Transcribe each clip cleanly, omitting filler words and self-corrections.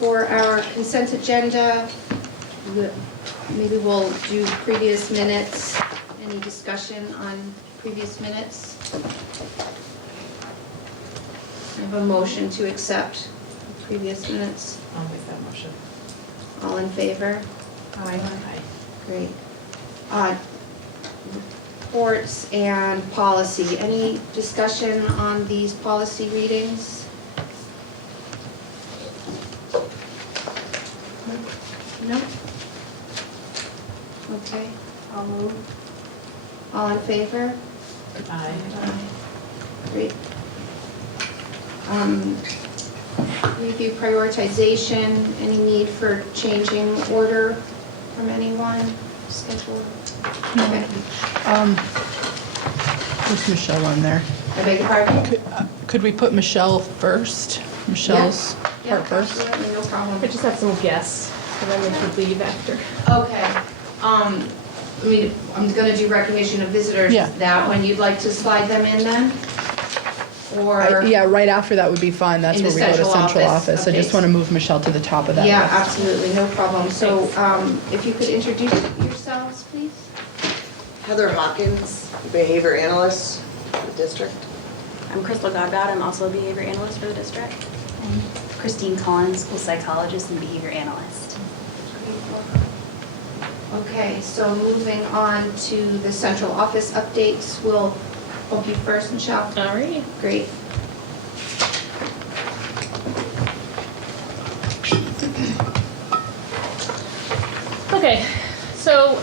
For our consent agenda, maybe we'll do previous minutes. Any discussion on previous minutes? I have a motion to accept the previous minutes. I'll make that motion. All in favor? Aye. Great. Reports and policy. Any discussion on these policy readings? No? Okay, I'll move. All in favor? Aye. Great. Review prioritization, any need for changing order from anyone? Schedule? Okay. Where's Michelle on there? I beg your pardon? Could we put Michelle first? Michelle's Yeah, part first? absolutely, no problem. I just have some guests, and then we should leave after. Okay, I'm gonna do recognition of visitors. Yeah. That one, you'd like to slide them in then? Or? Yeah, right after that would be fine. That's In where the we go to central central office. office. I just Okay. want to move Michelle to the top of that Yeah, list. absolutely, no problem. So, if you could introduce yourselves, please? Heather Hawkins, behavior analyst for the district. I'm Crystal Godbout. I'm also a behavior analyst for the district. I'm Christine Collins, school psychologist and behavior analyst. Okay, so moving on to the central office updates. We'll hope you first, Michelle. All right. Great. Okay, so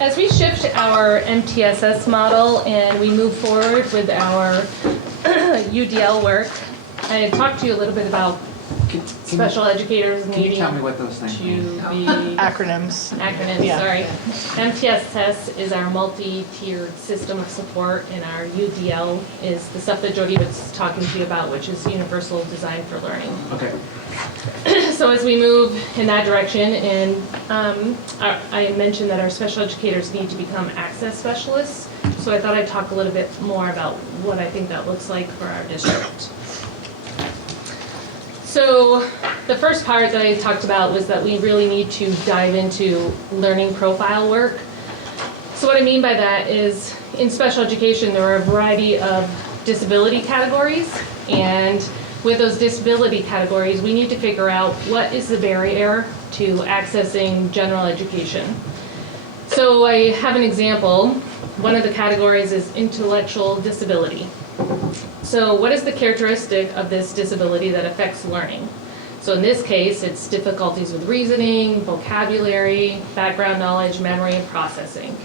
as we shift our MTSS model and we move forward with our UDL work, I had talked to you a little bit about special educators Can you needing tell me what those things to mean? be Acronyms. acronyms, Yeah. sorry. MTSS is our multi-tiered system of support, and our UDL is the stuff that Jody was talking to you about, which is Universal Design for Learning. Okay. So as we move in that direction, and I mentioned that our special educators need to become access specialists, so I thought I'd talk a little bit more about what I think that looks like for our district. So the first part that I talked about was that we really need to dive into learning profile work. So what I mean by that is in special education, there are a variety of disability categories, and with those disability categories, we need to figure out what is the barrier to accessing general education. So I have an example. One of the categories is intellectual disability. So what is the characteristic of this disability that affects learning? So in this case, it's difficulties with reasoning, vocabulary, background knowledge, memory, and processing.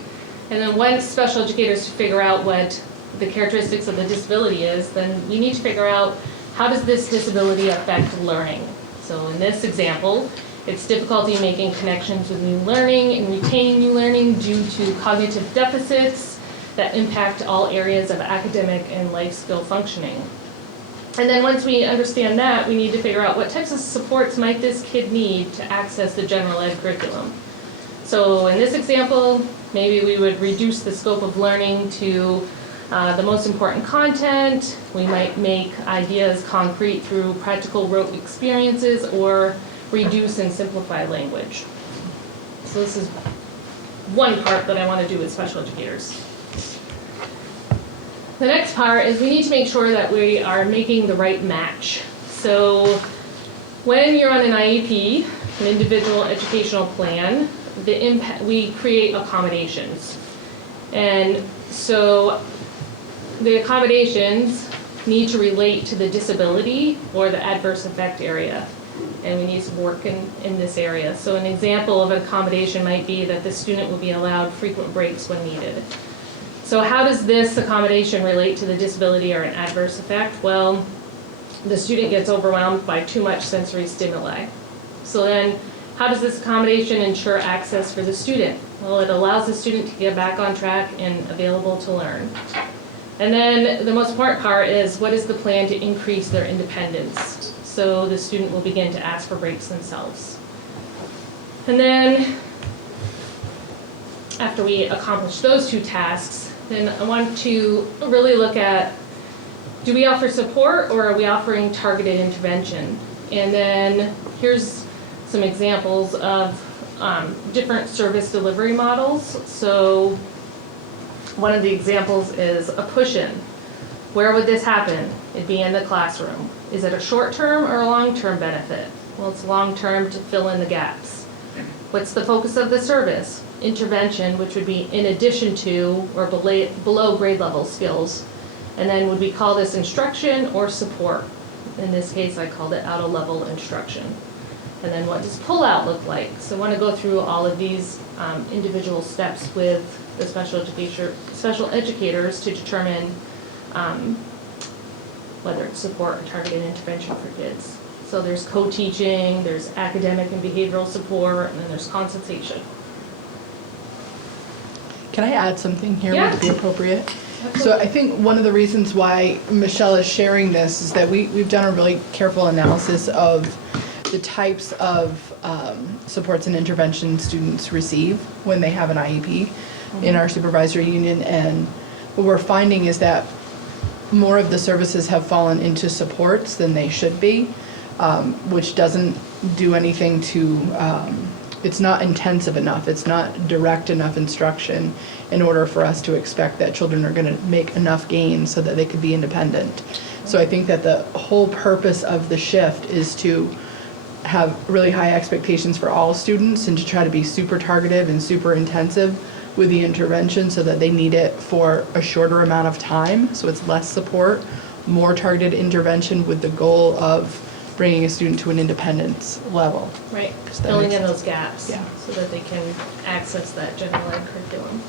And then once special educators figure out what the characteristics of the disability is, then we need to figure out how does this disability affect learning. So in this example, it's difficulty making connections with new learning and retaining new learning due to cognitive deficits that impact all areas of academic and life skill functioning. And then once we understand that, we need to figure out what types of supports might this kid need to access the general ed curriculum. So in this example, maybe we would reduce the scope of learning to the most important content. We might make ideas concrete through practical rote experiences or reduce and simplify language. So this is one part that I want to do with special educators. The next part is we need to make sure that we are making the right match. So when you're on an IEP, an individual educational plan, we create accommodations. And so the accommodations need to relate to the disability or the adverse effect area. And we need to work in this area. So an example of an accommodation might be that the student will be allowed frequent breaks when needed. So how does this accommodation relate to the disability or an adverse effect? Well, the student gets overwhelmed by too much sensory stimuli. So then, how does this accommodation ensure access for the student? Well, it allows the student to get back on track and available to learn. And then the most important part is, what is the plan to increase their independence? So the student will begin to ask for breaks themselves. And then, after we accomplish those two tasks, then I want to really look at, do we offer support or are we offering targeted intervention? And then here's some examples of different service delivery models. So one of the examples is a push-in. Where would this happen? It'd be in the classroom. Is it a short-term or a long-term benefit? Well, it's long-term to fill in the gaps. What's the focus of the service? Intervention, which would be in addition to or below grade level skills. And then would we call this instruction or support? In this case, I called it out-of-level instruction. And then what does pull-out look like? So I want to go through all of these individual steps with the special educators to determine whether it's support or targeted intervention for kids. So there's co-teaching, there's academic and behavioral support, and then there's consultation. Can I add something here? Yeah. Would it be appropriate? So I think one of the reasons why Michelle is sharing this is that we've done a really careful analysis of the types of supports and intervention students receive when they have an IEP in our supervisory union. And what we're finding is that more of the services have fallen into supports than they should be, which doesn't do anything to, it's not intensive enough, it's not direct enough instruction in order for us to expect that children are going to make enough gains so that they could be independent. So I think that the whole purpose of the shift is to have really high expectations for all students and to try to be super targeted and super intensive with the intervention so that they need it for a shorter amount of time. So it's less support, more targeted intervention with the goal of bringing a student to an independence level. Right, Does that filling make in sense? those gaps Yeah. so that they can access that general ed curriculum.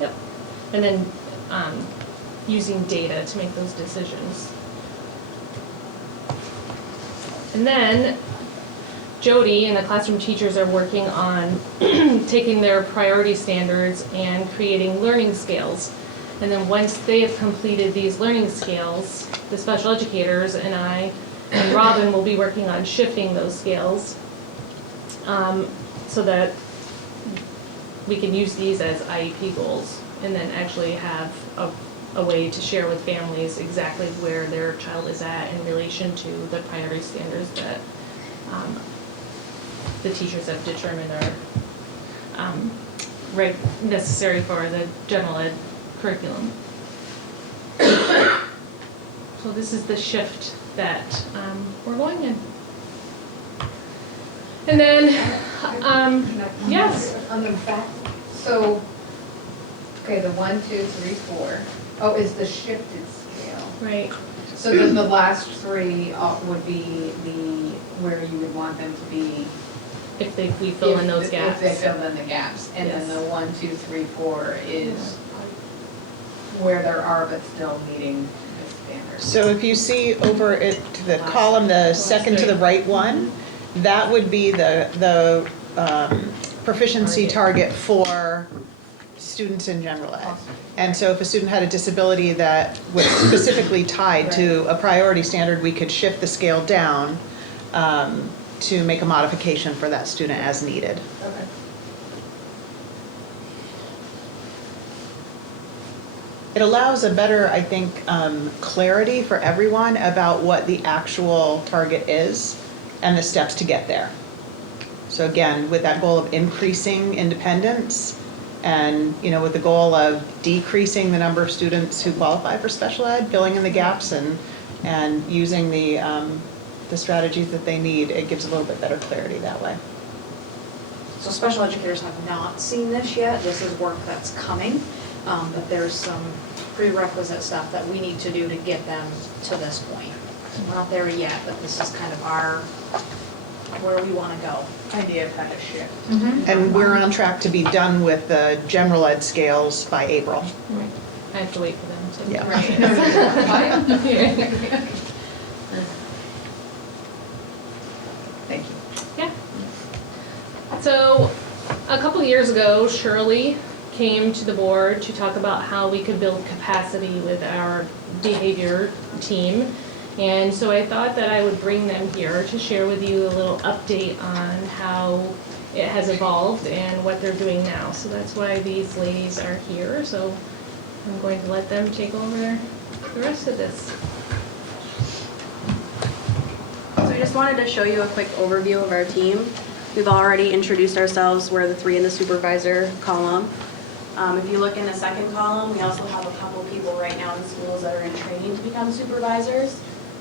Yep, and then using data to make those decisions. And then Jody and the classroom teachers are working on taking their priority standards and creating learning scales. And then once they have completed these learning scales, the special educators and I and Robin will be working on shifting those scales so that we can use these as IEP goals and then actually have a way to share with families exactly where their child is at in relation to the priority standards that the teachers have determined are necessary for the general ed curriculum. So this is the shift that we're going in. And then, yes, On the back, so, okay, the 1, 2, 3, 4. Oh, is the shifted scale. right, So then the last 3 would be where you would want them to be. if we fill in those If gaps. they fill in the gaps. And then Yes. the 1, 2, 3, 4 is where there are but still meeting the standards. So if you see over it to the column, the second to the right one, that would be the proficiency target for students in general ed. And so if a student had a disability that was specifically tied to a priority standard, we could shift the scale down to make a modification for that student as needed. Okay. It allows a better, I think, clarity for everyone about what the actual target is and the steps to get there. So again, with that goal of increasing independence and, with the goal of decreasing the number of students who qualify for special ed, filling in the gaps and using the strategies that they need, it gives a little bit better clarity that way. So special educators have not seen this yet. This is work that's coming, but there's some prerequisite stuff that we need to do to get them to this point. We're not there yet, but this is kind of where we want to go. Idea of how to shift. And we're on track to be done with the general ed scales by April. Right. I have to wait for them to. Yeah. Right. No, no, Thank you. Yeah. So, a couple years ago, Shirley came to the board to talk about how we could build capacity with our behavior team. And so I thought that I would bring them here to share with you a little update on how it has evolved and what they're doing now. So that's why these ladies are here. So I'm going to let them take over the rest of this. So just wanted to show you a quick overview of our team. We've already introduced ourselves. We're the 3 in the supervisor column. If you look in the second column, we also have a couple people right now in schools that are in training to become supervisors.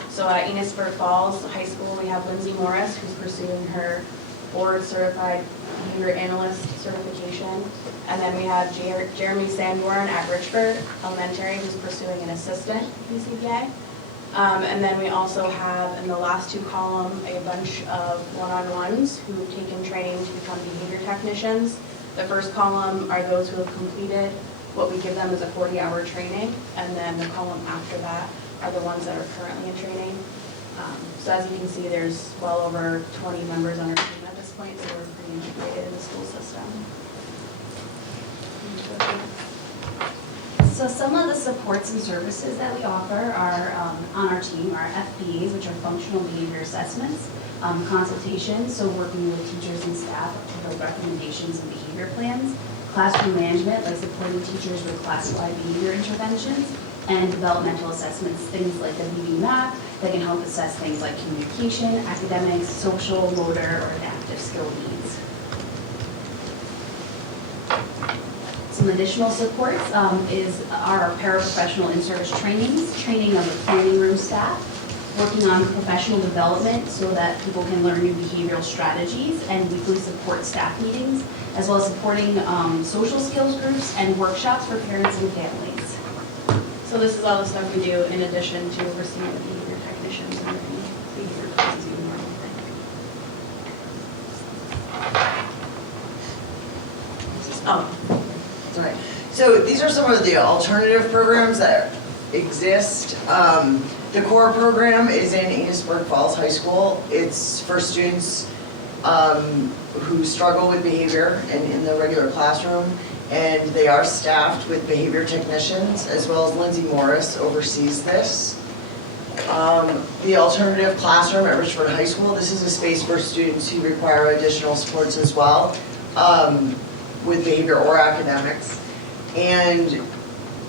So at Enosburg Falls High School, we have Lindsay Morris, who's pursuing her board certified behavior analyst certification. And then we have Jeremy Sanborn at Richford Elementary, who's pursuing an assistant BCBA. And then we also have, in the last 2 columns, a bunch of one-on-ones who've taken training to become behavior technicians. The first column are those who have completed what we give them as a 40-hour training, and then the column after that are the ones that are currently in training. So as you can see, there's well over 20 members on our team at this point, so we're pretty integrated in the school system. So some of the supports and services that we offer are on our team are FBAs, which are functional behavior assessments, consultations, so working with teachers and staff to build recommendations and behavior plans, classroom management, like supporting teachers with class-wide behavior interventions, and developmental assessments, things like the VB map that can help assess things like communication, academics, social, motor, or adaptive skill needs. Some additional supports is our paraprofessional in-service trainings, training of the planning room staff, working on professional development so that people can learn new behavioral strategies, and weekly support staff meetings, as well as supporting social skills groups and workshops for parents and families. So this is all the stuff we do in addition to overseeing the behavior technicians and the behavior plans you normally think. Oh, that's all right. So these are some of the alternative programs that exist. The core program is in Enosburg Falls High School. It's for students who struggle with behavior and in the regular classroom, and they are staffed with behavior technicians, as well as Lindsay Morris oversees this. The alternative classroom at Richford High School, this is a space for students who require additional supports as well, with behavior or academics. And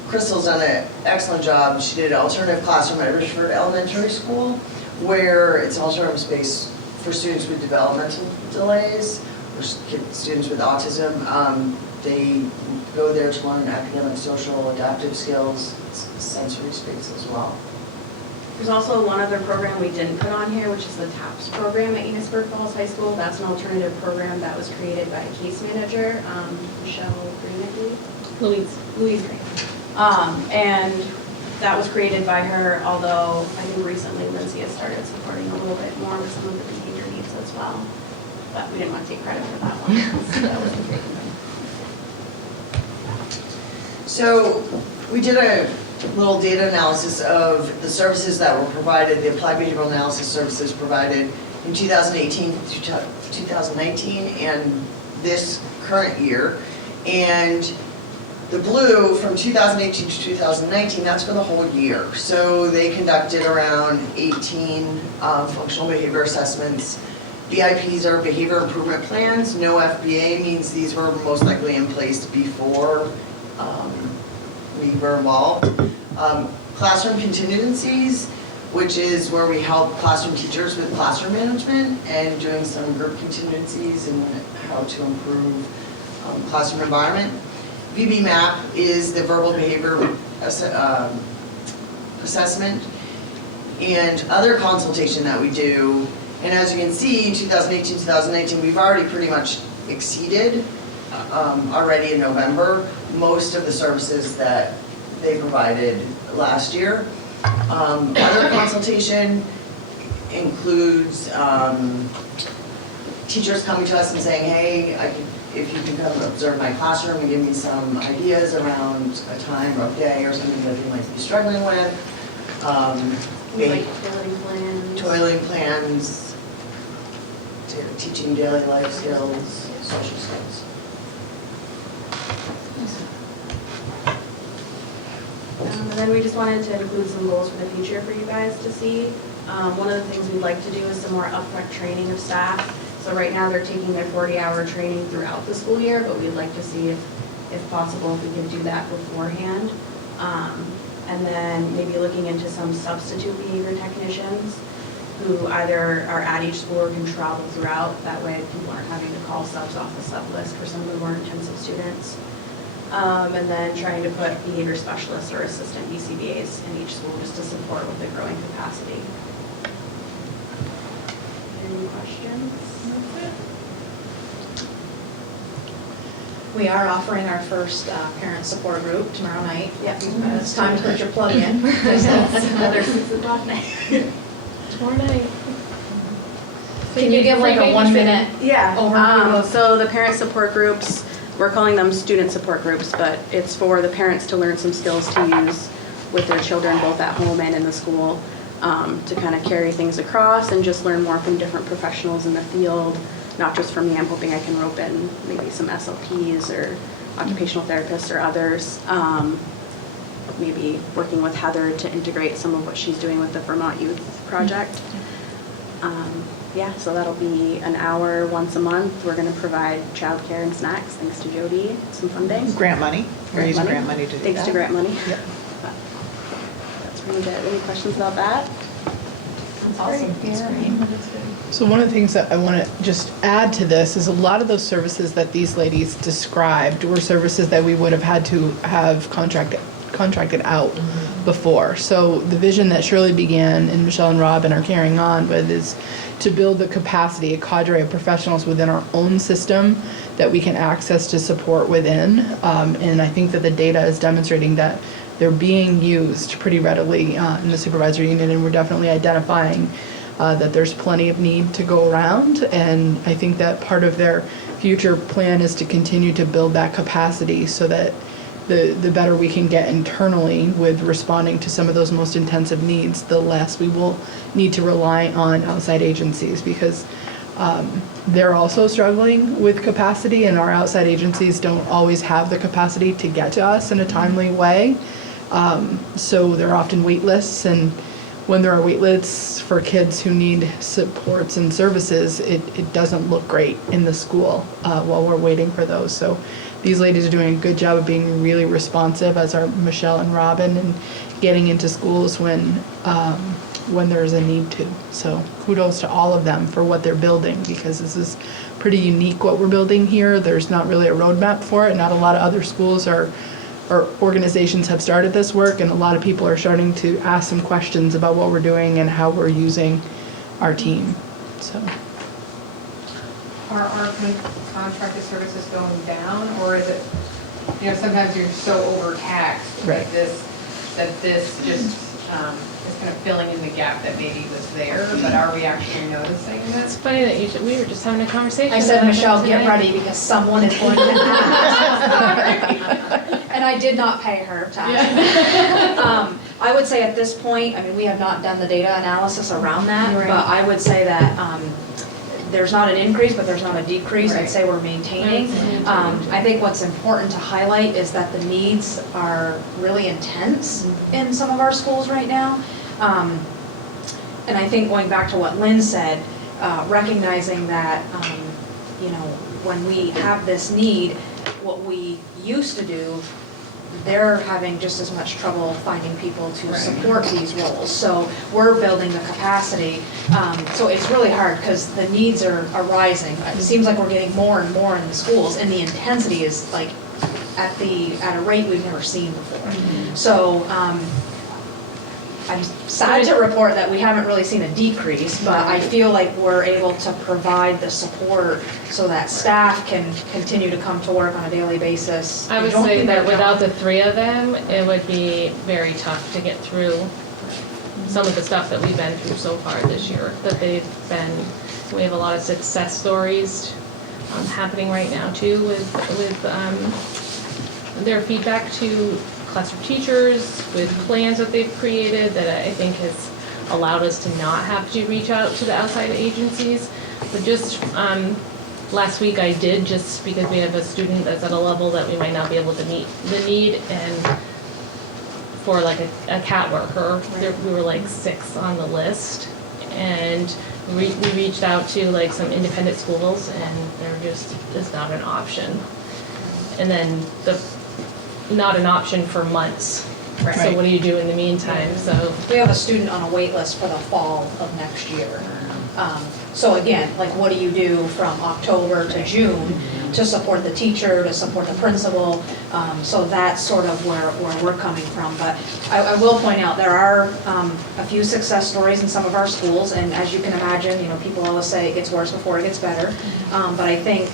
Crystal's done an excellent job. She did an alternative classroom at Richford Elementary School, where it's an alternative space for students with developmental delays, or students with autism. They go there to learn academic, social, adaptive skills, sensory space as well. There's also one other program we didn't put on here, which is the TAPS program at Enosburg Falls High School. That's an alternative program that was created by a case manager, Michelle Green, I believe. Louise Green. And that was created by her, although I think recently Lindsay has started supporting a little bit more with some of the behavior needs as well. But we didn't want to take credit for that one. So that wasn't great. So we did a little data analysis of the services that were provided, the applied behavioral analysis services provided in 2018 to 2019 and this current year. And the blue from 2018 to 2019, that's for the whole year. So they conducted around 18 functional behavior assessments. BIPs are behavior improvement plans. No FBA means these were most likely in place before we were involved. Classroom contingencies, which is where we help classroom teachers with classroom management and doing some group contingencies and how to improve classroom environment. VB MAP is the verbal behavior assessment and other consultation that we do. And as you can see, 2018, 2019, we've already pretty much exceeded already in November most of the services that they provided last year. Other consultation includes teachers coming to us and saying, hey, if you can come observe my classroom and give me some ideas around a time or a day or something that they might be struggling with. Like toiling plans, teaching daily life skills, social skills. And then we just wanted to include some goals for the future for you guys to see. One of the things we'd like to do is some more upfront training of staff. So right now they're taking their 40-hour training throughout the school year, but we'd like to see if possible, if we could do that beforehand. And then maybe looking into some substitute behavior technicians. who either are at each school or can travel throughout. That way people aren't having to call subs off the sub list for some of the more intensive students. And then trying to put behavior specialists or assistant BCBAs in each school just to support with the growing capacity. Any questions? We are offering our first parent support group tomorrow night. Yep. It's time to put your plug in. Because that's another 6 o'clock night. Tomorrow night. Can you give like a 1 minute? Yeah, Overview of- so the parent support groups, we're calling them student support groups, but it's for the parents to learn some skills to use with their children, both at home and in the school, to kind of carry things across and just learn more from different professionals in the field. Not just from me, I'm hoping I can rope in maybe some SLPs or occupational therapists or others. Maybe working with Heather to integrate some of what she's doing with the Vermont Youth Project. Yeah, so that'll be an hour once a month. We're going to provide childcare and snacks, thanks to Jody, some funding. Grant money, we're using grant money to do that. Thanks to grant money. Yep. But that's really good. Any questions about that? That's awesome. That's great. So one of the things that I want to just add to this is a lot of those services that these ladies described were services that we would have had to have contracted out before. So the vision that Shirley began and Michelle and Robin are carrying on with is to build the capacity, a cadre of professionals within our own system that we can access to support within. And I think that the data is demonstrating that they're being used pretty readily in the supervisory union, and we're definitely identifying that there's plenty of need to go around. And I think that part of their future plan is to continue to build that capacity so that the better we can get internally with responding to some of those most intensive needs, the less we will need to rely on outside agencies, because they're also struggling with capacity, and our outside agencies don't always have the capacity to get to us in a timely way. So there are often wait lists, and when there are wait lists for kids who need supports and services, it doesn't look great in the school while we're waiting for those. So these ladies are doing a good job of being really responsive, as are Michelle and Robin, and getting into schools when there's a need to. So kudos to all of them for what they're building, because this is pretty unique what we're building here. There's not really a roadmap for it. Not a lot of other schools or organizations have started this work, and a lot of people are starting to ask some questions about what we're doing and how we're using our team. So. Are our contracted services going down, or is it, sometimes you're so overtaxed Right. with this, that this just is kind of filling in the gap that maybe was there, but are we actually noticing It's this? funny that we were just having a conversation. I said, about Michelle, that get today. ready because someone is going to ask. And I did not pay her to ask. I would say at this point, we have not done the data analysis around that, Right. but I would say that there's not an increase, but there's not a decrease. I'd Right. say we're maintaining. I think what's important to highlight is that the needs are really intense in some of our schools right now. And I think going back to what Lynn said, recognizing that, when we have this need, what we used to do, they're having just as much trouble finding people to support these roles. So we're building the capacity. So it's really hard because the needs are rising. It seems like we're getting more and more in the schools, and the intensity is like at a rate we've never seen before. So I'm sad to report that we haven't really seen a decrease, but I feel like we're able to provide the support so that staff can continue to come to work on a daily basis. I would Don't say do that their without job. the three of them, it would be very tough to get through some of the stuff that we've been through so far this year. We have a lot of success stories happening right now too with their feedback to classroom teachers, with plans that they've created that I think has allowed us to not have to reach out to the outside agencies. But just last week I did, just because we have a student that's at a level that we might not be able to meet the need, and for like a CAT worker, we were like 6 on the list, and we reached out to like some independent schools, and they're just is not an option. And then not an option for months So what do you do in the meantime? So We have a student on a wait list for the fall of next year. So again, like what do you do from October to June to support the teacher, to support the principal? So that's sort of where we're coming from. But I will point out, there are a few success stories in some of our schools, and as you can imagine, you know, people always say it gets worse before it gets better. But I think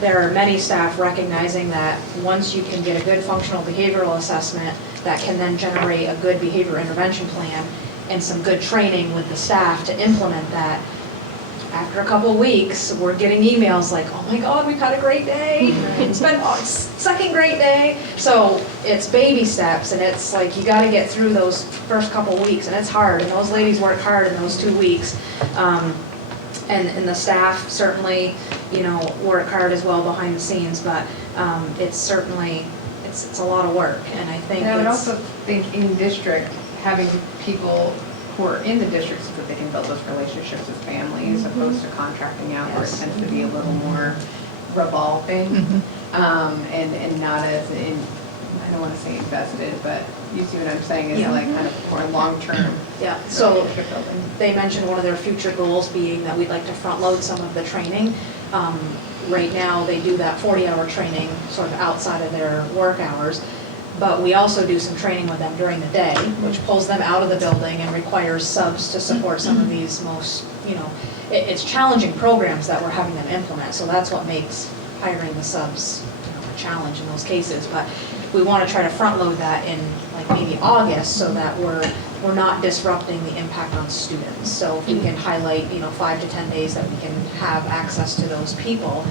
there are many staff recognizing that once you can get a good functional behavioral assessment that can then generate a good behavior intervention plan and some good training with the staff to implement that, after a couple of weeks, we're getting emails like, oh my God, we've had a great day. It's been second great day. So it's baby steps, and it's like you got to get through those first couple of weeks, and it's hard. And those ladies work hard in those 2 weeks. And the staff certainly, you know, work hard as well behind the scenes, but it's certainly, it's a lot of work, and I think And I would it's- also think in district, having people who are in the district so that they can build those relationships with families, as opposed to contracting out where it Yes. tends to be a little more revolving, and not as in, I don't want to say invested, but you see what I'm saying, is Yeah. like kind of more long-term Yeah, so relationship building. they mentioned one of their future goals being that we'd like to front load some of the training. Right now, they do that 40-hour training sort of outside of their work hours, but we also do some training with them during the day, which pulls them out of the building and requires subs to support some of these most, you know, it's challenging programs that we're having them implement, so that's what makes hiring the subs, you know, a challenge in those cases. But we want to try to front load that in like maybe August, so that we're not disrupting the impact on students. So if we can highlight, you know, 5 to 10 days that we can have access to those people,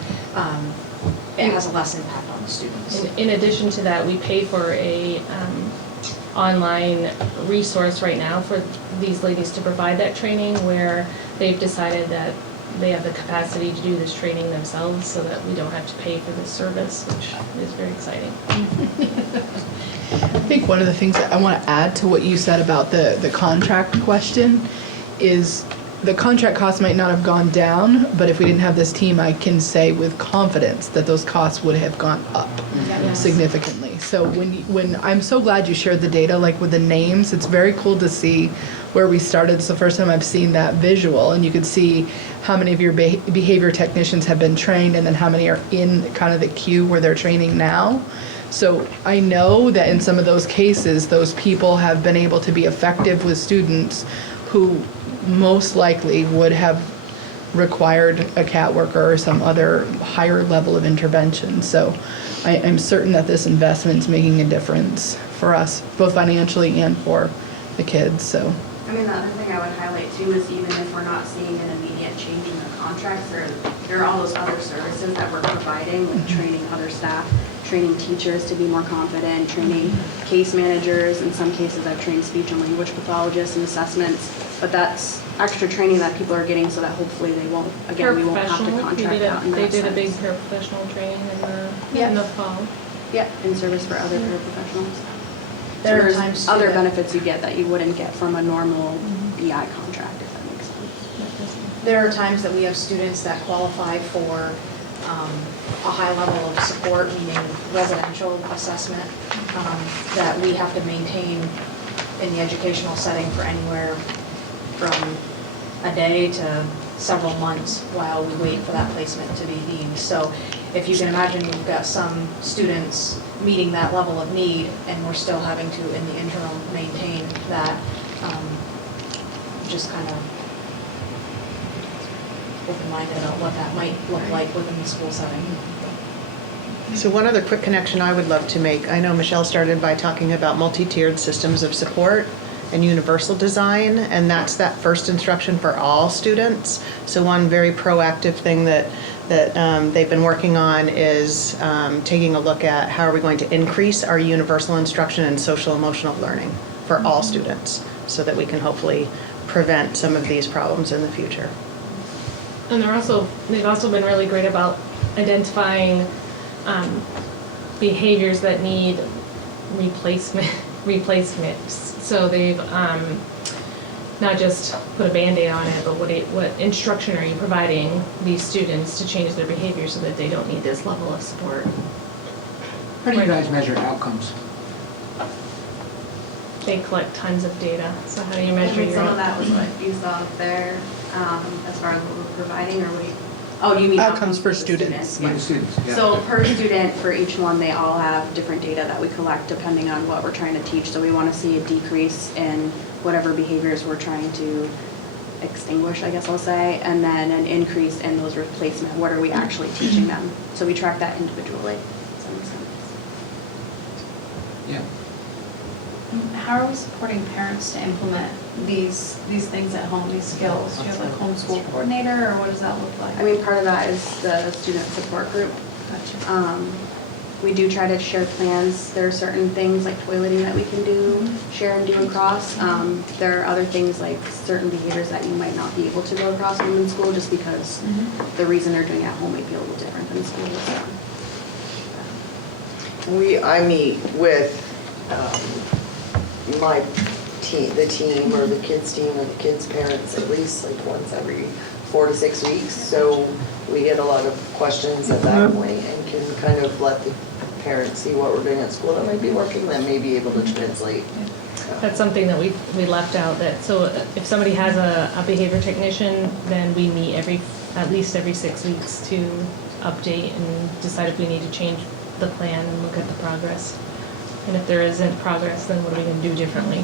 it has a less impact on the students. in addition to that, we pay for a online resource right now for these ladies to provide that training, where they've decided that they have the capacity to do this training themselves, so that we don't have to pay for this service, which is very exciting. I think one of the things that I want to add to what you said about the contract question is the contract costs might not have gone down, but if we didn't have this team, I can say with confidence that those costs would have gone up significantly. So when I'm so glad you shared the data, like with the names, it's very cool to see where we started. It's the first time I've seen that visual, and you could see how many of your behavior technicians have been trained, and then how many are in kind of the queue where they're training now. So I know that in some of those cases, those people have been able to be effective with students who most likely would have required a CAT worker or some other higher level of intervention. So I'm certain that this investment's making a difference for us, both financially and for the kids, so. I mean, the other thing I would highlight too is even if we're not seeing an immediate change in the contracts, there are all those other services that we're providing, like training other staff, training teachers to be more confident, training case managers. In some cases, I've trained speech and language pathologists and assessments, but that's extra training that people are getting so that hopefully they won't, again, we won't have to Paraprofessional, contract out in they that did a big sense. paraprofessional training Yeah. in the fall. Yeah, in service for other paraprofessionals. There are There's times too other that- benefits you get that you wouldn't get from a normal BI contract, if that makes sense. There are times that we have students that qualify for a high level of support, meaning residential assessment, that we have to maintain in the educational setting for anywhere from a day to several months while we wait for that placement to be deemed. So if you can imagine, we've got some students meeting that level of need, and we're still having to, in the interim, maintain that, just kind of open-minded about what that might look like within the school setting. So one other quick connection I would love to make. I know Michelle started by talking about multi-tiered systems of support and universal design, and that's that first instruction for all students. So one very proactive thing that they've been working on is taking a look at how are we going to increase our universal instruction and social emotional learning for all students, so that we can hopefully prevent some of these problems in the future. And they've also been really great about identifying behaviors that need replacements. So they've not just put a Band-Aid on it, but what instruction are you providing these students to change their behavior so that they don't need this level of support? How do you guys measure outcomes? they collect tons of data. So how do you I measure mean, your some of that was what you saw up there, as far as what we're providing, or what do you? Oh, you mean Outcomes for students. Yeah. So per student, for each one, they all have different data that we collect depending on what we're trying to teach. So we want to see a decrease in whatever behaviors we're trying to extinguish, I guess I'll say, and then an increase in those replacement. What are we actually teaching them? So we track that individually. Does that make sense? Yeah. How are we supporting parents to implement these things at home, these skills? Do you have like homeschool coordinator, or what does that look like? I mean, part of that is the student support group. Gotcha. We do try to share plans. There are certain things like toileting that we can do, share and do across. There are other things like certain behaviors that you might not be able to go across when in school just because the reason they're doing it at home may be a little different than school. So. I meet with my team, the team or the kids' team or the kids' parents at least like once every 4 to 6 weeks. So we get a lot of questions at that point and can kind of let the parents see what we're doing at school that might be working, that may be able to translate. That's something that we left out, that, so if somebody has a behavior technician, then we meet at least every 6 weeks to update and decide if we need to change the plan and look at the progress. And if there isn't progress, then what are we gonna do differently?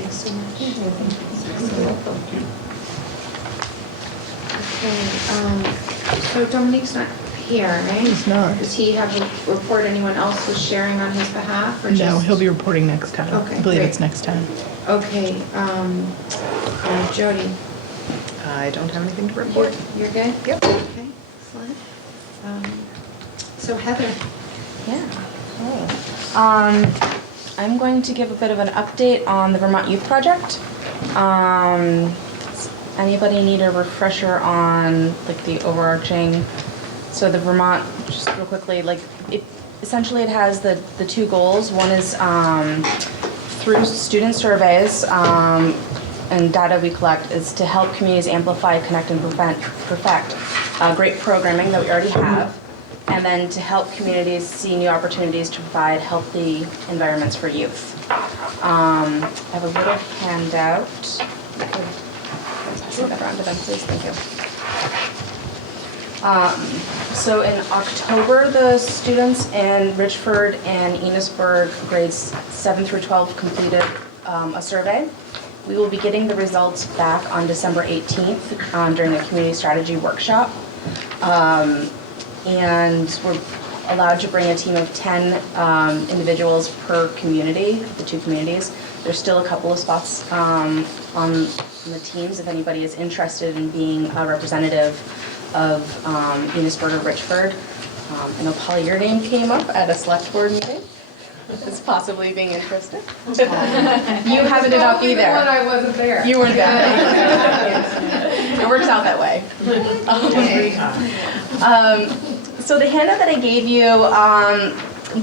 Thanks so much. Okay, so Dominique's not here, right? He's not. Does he have a report anyone else was sharing on his behalf, or just? No, he'll be reporting next time. Okay, I believe great. it's next time. Okay, Jody, I don't have anything to report. you're good? Yep. Okay, excellent. So Heather, Yeah. I'm going to give a bit of an update on the Vermont Youth Project. Anybody need a refresher on like the overarching? So the Vermont, just real quickly, like essentially it has the two goals. One is through student surveys and data we collect is to help communities amplify, connect, and perfect great programming that we already have. And then to help communities see new opportunities to provide healthy environments for youth. I have a little handout. Pass it around to them, please. Thank you. So in October, the students in Richford and Enosburg, grades 7 through 12, completed a survey. We will be getting the results back on December 18th during a community strategy workshop. And we're allowed to bring a team of 10 individuals per community, the two communities. There's still a couple of spots on the teams if anybody is interested in being a representative of Enosburg or Richford. I know Polly, your name came up at a select board meeting as possibly being interested. You have ended up either. Even when I wasn't there. You weren't there. It works out that way. So the handout that I gave you,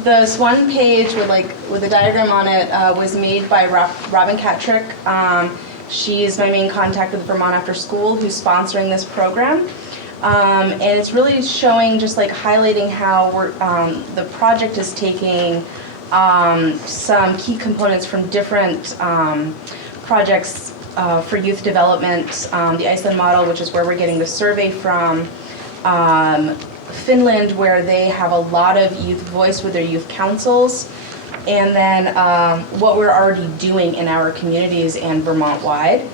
this one page with a diagram on it was made by Robin Katrick. She's my main contact with Vermont After School, who's sponsoring this program. And it's really showing, just like highlighting how the project is taking some key components from different projects for youth development. The Iceland model, which is where we're getting the survey from. Finland, where they have a lot of youth voice with their youth councils, and then what we're already doing in our communities and Vermont-wide.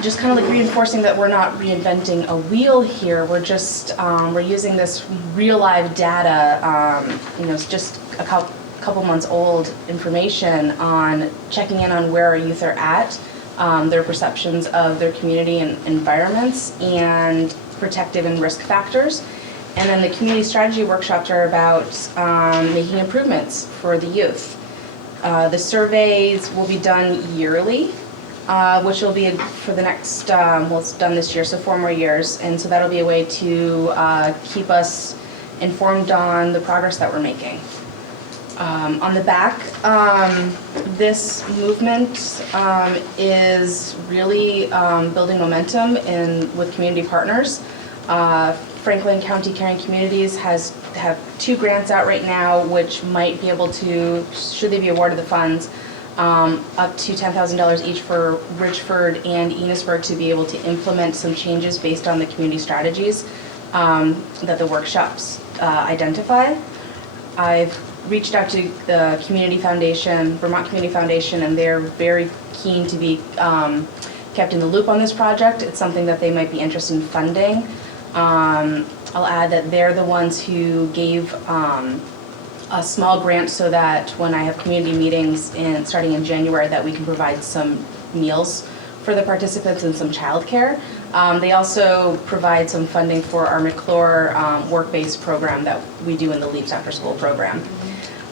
Just kind of like reinforcing that we're not reinventing a wheel here. We're just we're using this real live data. It's just a couple months old information on checking in on where our youth are at, their perceptions of their community and environments, and protective and risk factors. And then the community strategy workshops are about making improvements for the youth. The surveys will be done yearly, which will be for the next, it's done this year, so 4 more years. And so that'll be a way to keep us informed on the progress that we're making. On the back, this movement is really building momentum with community partners. Franklin County Caring Communities have 2 grants out right now, which might be able to, should they be awarded the funds, up to $10,000 each for Richford and Enosburg to be able to implement some changes based on the community strategies that the workshops identify. I've reached out to the Community Foundation, Vermont Community Foundation, and they're very keen to be kept in the loop on this project. It's something that they might be interested in funding. I'll add that they're the ones who gave a small grant so that when I have community meetings starting in January, that we can provide some meals for the participants and some childcare. They also provide some funding for our McClure work-based program that we do in the Leaps After School program.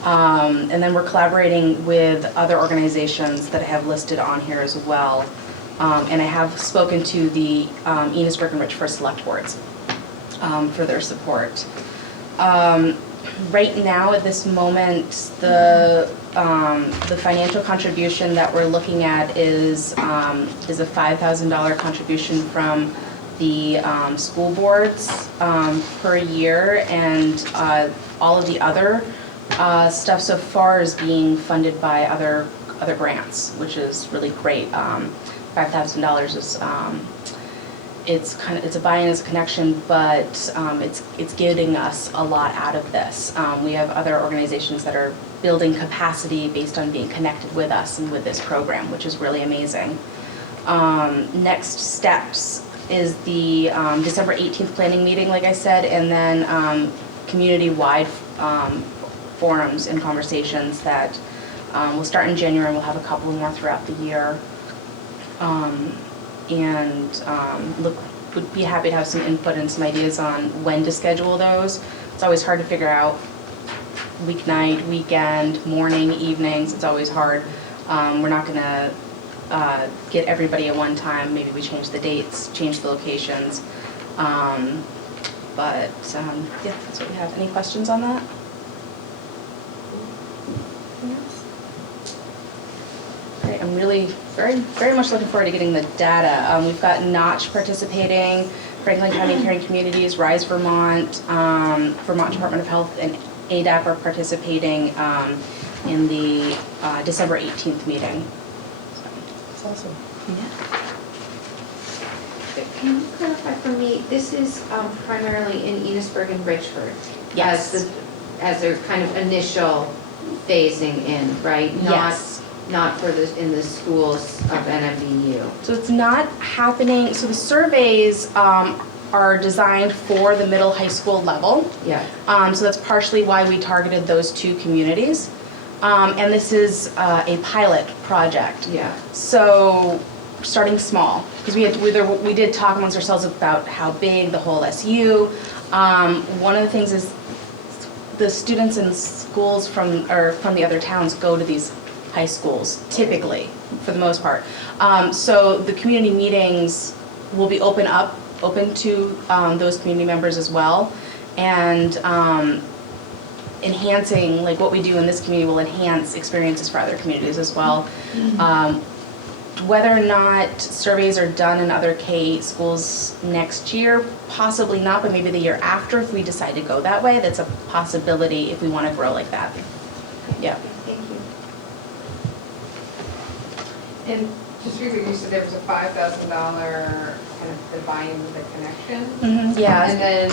And then we're collaborating with other organizations that I have listed on here as well. And I have spoken to the Enosburg and Richford Select Boards for their support. Right now, at this moment, the financial contribution that we're looking at is a $5,000 contribution from the school boards per year, and all of the other stuff so far is being funded by other grants, which is really great. $5,000 is it's a buy-in, it's a connection, but it's getting us a lot out of this. We have other organizations that are building capacity based on being connected with us and with this program, which is really amazing. Next steps is the December 18th planning meeting, like I said, and then community-wide forums and conversations that will start in January, and we'll have a couple more throughout the year. Would be happy to have some input and some ideas on when to schedule those. It's always hard to figure out weeknight, weekend, morning, evenings. It's always hard. We're not going to get everybody at one time. Maybe we change the dates, change the locations. Yeah, that's what we have. Any questions on that? Great. I'm really very much looking forward to getting the data. We've got Notch participating, Franklin County Caring Communities, Rise Vermont, Vermont Department of Health, and ADAP are participating in the December 18th meeting. That's awesome. Yeah. Can you clarify for me, this is primarily in Enosburg and Richford? Yes. As their kind of initial phasing in, right? Yes. Not for in the schools of NMBU. So it's not happening, so the surveys are designed for the middle high school level. Yeah. So that's partially why we targeted those 2 communities. And this is a pilot project. Yeah. So starting small, because we did talk amongst ourselves about how big the whole SU. One of the things is the students in schools from the other towns go to these high schools, typically, for the most part. So the community meetings will be open to those community members as well. And enhancing, like what we do in this community will enhance experiences for other communities as well. Whether or not surveys are done in other K schools next year, possibly not, but maybe the year after if we decide to go that way. That's a possibility if we want to grow like that. Yeah. Thank you. And just because you said there was a $5,000 kind of the buy-in with the connection. Yeah. And then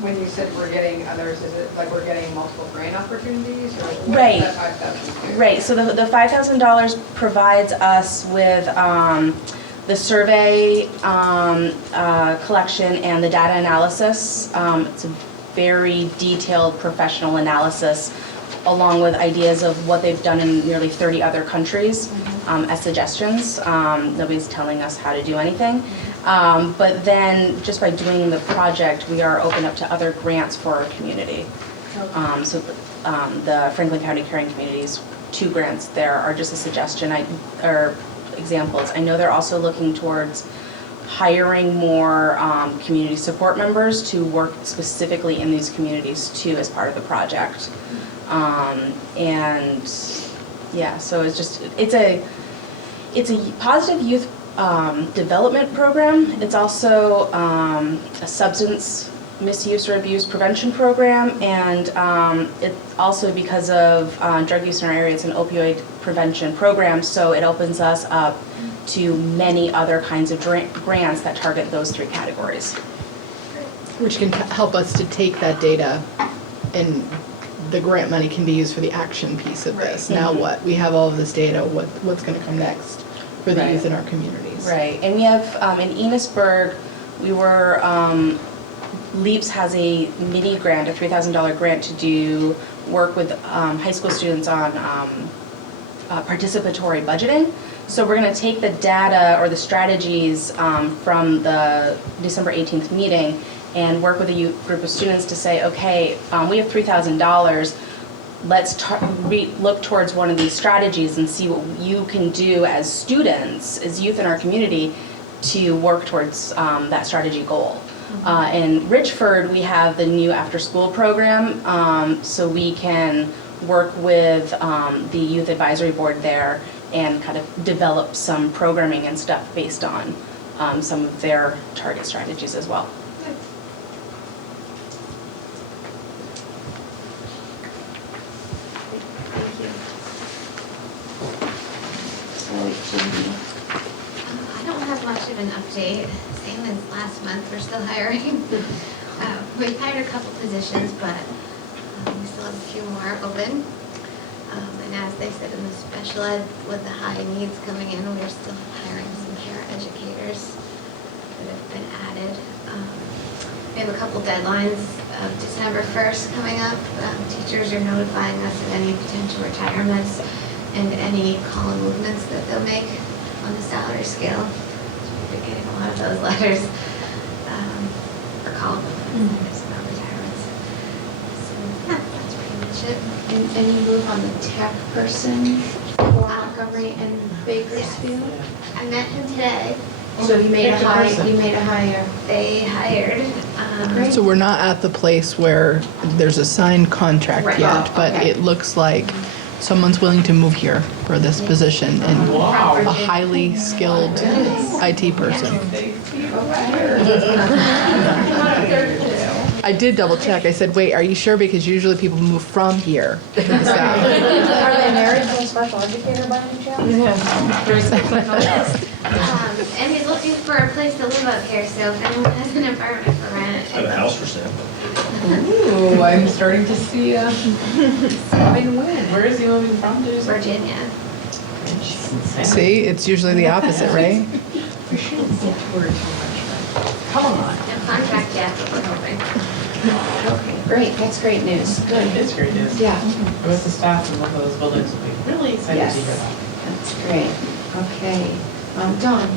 when you said we're getting others, is it like we're getting multiple grant opportunities or what Right. does that $5,000 do? Right, so the $5,000 provides us with the survey collection and the data analysis. It's a very detailed professional analysis along with ideas of what they've done in nearly 30 other countries as suggestions. Nobody's telling us how to do anything. But then just by doing the project, we are open up to other grants for our community. So the Franklin County Caring Communities, 2 grants there are just a suggestion or examples. I know they're also looking towards hiring more community support members to work specifically in these communities too as part of the project. And yeah, so it's a positive youth development program. It's also a substance misuse or abuse prevention program, and it's also because of drug use in our area, it's an opioid prevention program, so it opens us up to many other kinds of grants that target those 3 categories. Which can help us to take that data, and the grant money can be used for the action piece of this. Now what? We have all of this data, what's gonna come next for the youth in our communities? Right, and we have, in Enosburg, we were, LEAPS has a mini grant, a $3,000 grant to do work with high school students on participatory budgeting. So we're going to take the data or the strategies from the December 18th meeting and work with a group of students to say, okay, we have $3,000. Let's look towards one of these strategies and see what you can do as students, as youth in our community, to work towards that strategy goal. In Richford, we have the new after-school program, so we can work with the youth advisory board there and kind of develop some programming and stuff based on some of their target strategies as well. Thank you. So, Jamie. I don't have much of an update, same as last month, we're still hiring. We've hired a couple positions, but we still have a few more open. And as they said in the special ed, with the high needs coming in, we're still hiring some para-educators that have been added. We have a couple deadlines of December 1st coming up. Teachers are notifying us of any potential retirements and any column movements that they'll make on the salary scale. We've been getting a lot of those letters for column movements, not retirements. So yeah, that's pretty much it. And any move on the tech person for Montgomery and Bakersfield? I met him today. So you made a hire? They hired. Great. So we're not at the place where there's a signed contract Right. yet, Oh, but okay. it looks like someone's willing to move here for this position, and a highly skilled IT person. I did double check. I said, wait, are you sure? Because usually people move from here to the south. Are they married to a special educator by any chance? And he's looking for a place to live up here, so if anyone has an apartment for rent. I have a house for sale. Ooh, I'm starting to see a win-win. Where is he moving from? Did you say? Virginia. See, it's usually the opposite, right? We shouldn't get to her too much. Come on. No contract yet, but we're hoping. Okay, great, that's great news, good. It's great news. Yeah, The rest of the staff in both of those buildings will be really excited to hear that. that's great. Okay, Dawn.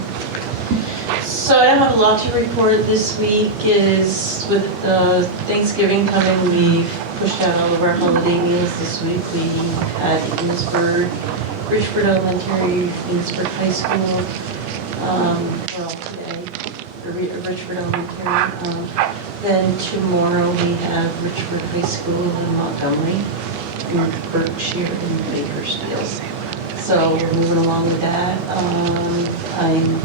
So I don't have a lot to report this week. Is with the Thanksgiving coming, we pushed out all of our holiday meals this week. We had Enosburg, Richford Elementary, Enosburg High School, today, for Richford Elementary. Then tomorrow we have Richford High School in Montgomery, North Berkshire, and Bakersfield. So we're moving along with that. I'm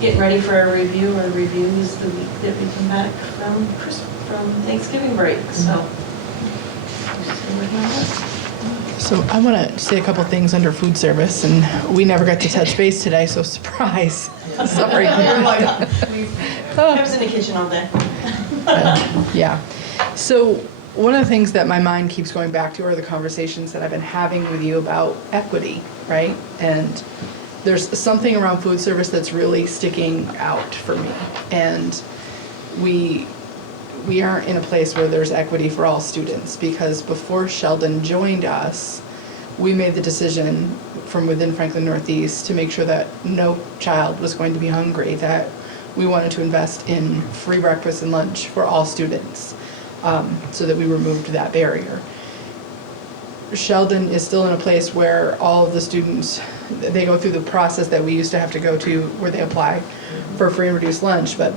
getting ready for a review. Our review is the week that we come back from Thanksgiving break, so. Still working on that. So I want to say a couple things under food service, and we never got to touch base today, so surprise. Sorry. I was in the kitchen all day. Yeah. So one of the things that my mind keeps going back to are the conversations that I've been having with you about equity, right? And there's something around food service that's really sticking out for me. And we aren't in a place where there's equity for all students, because before Sheldon joined us, we made the decision from within Franklin Northeast to make sure that no child was going to be hungry, that we wanted to invest in free breakfast and lunch for all students, so that we removed that barrier. Sheldon is still in a place where all of the students, they go through the process that we used to have to go to where they apply for free and reduced lunch. But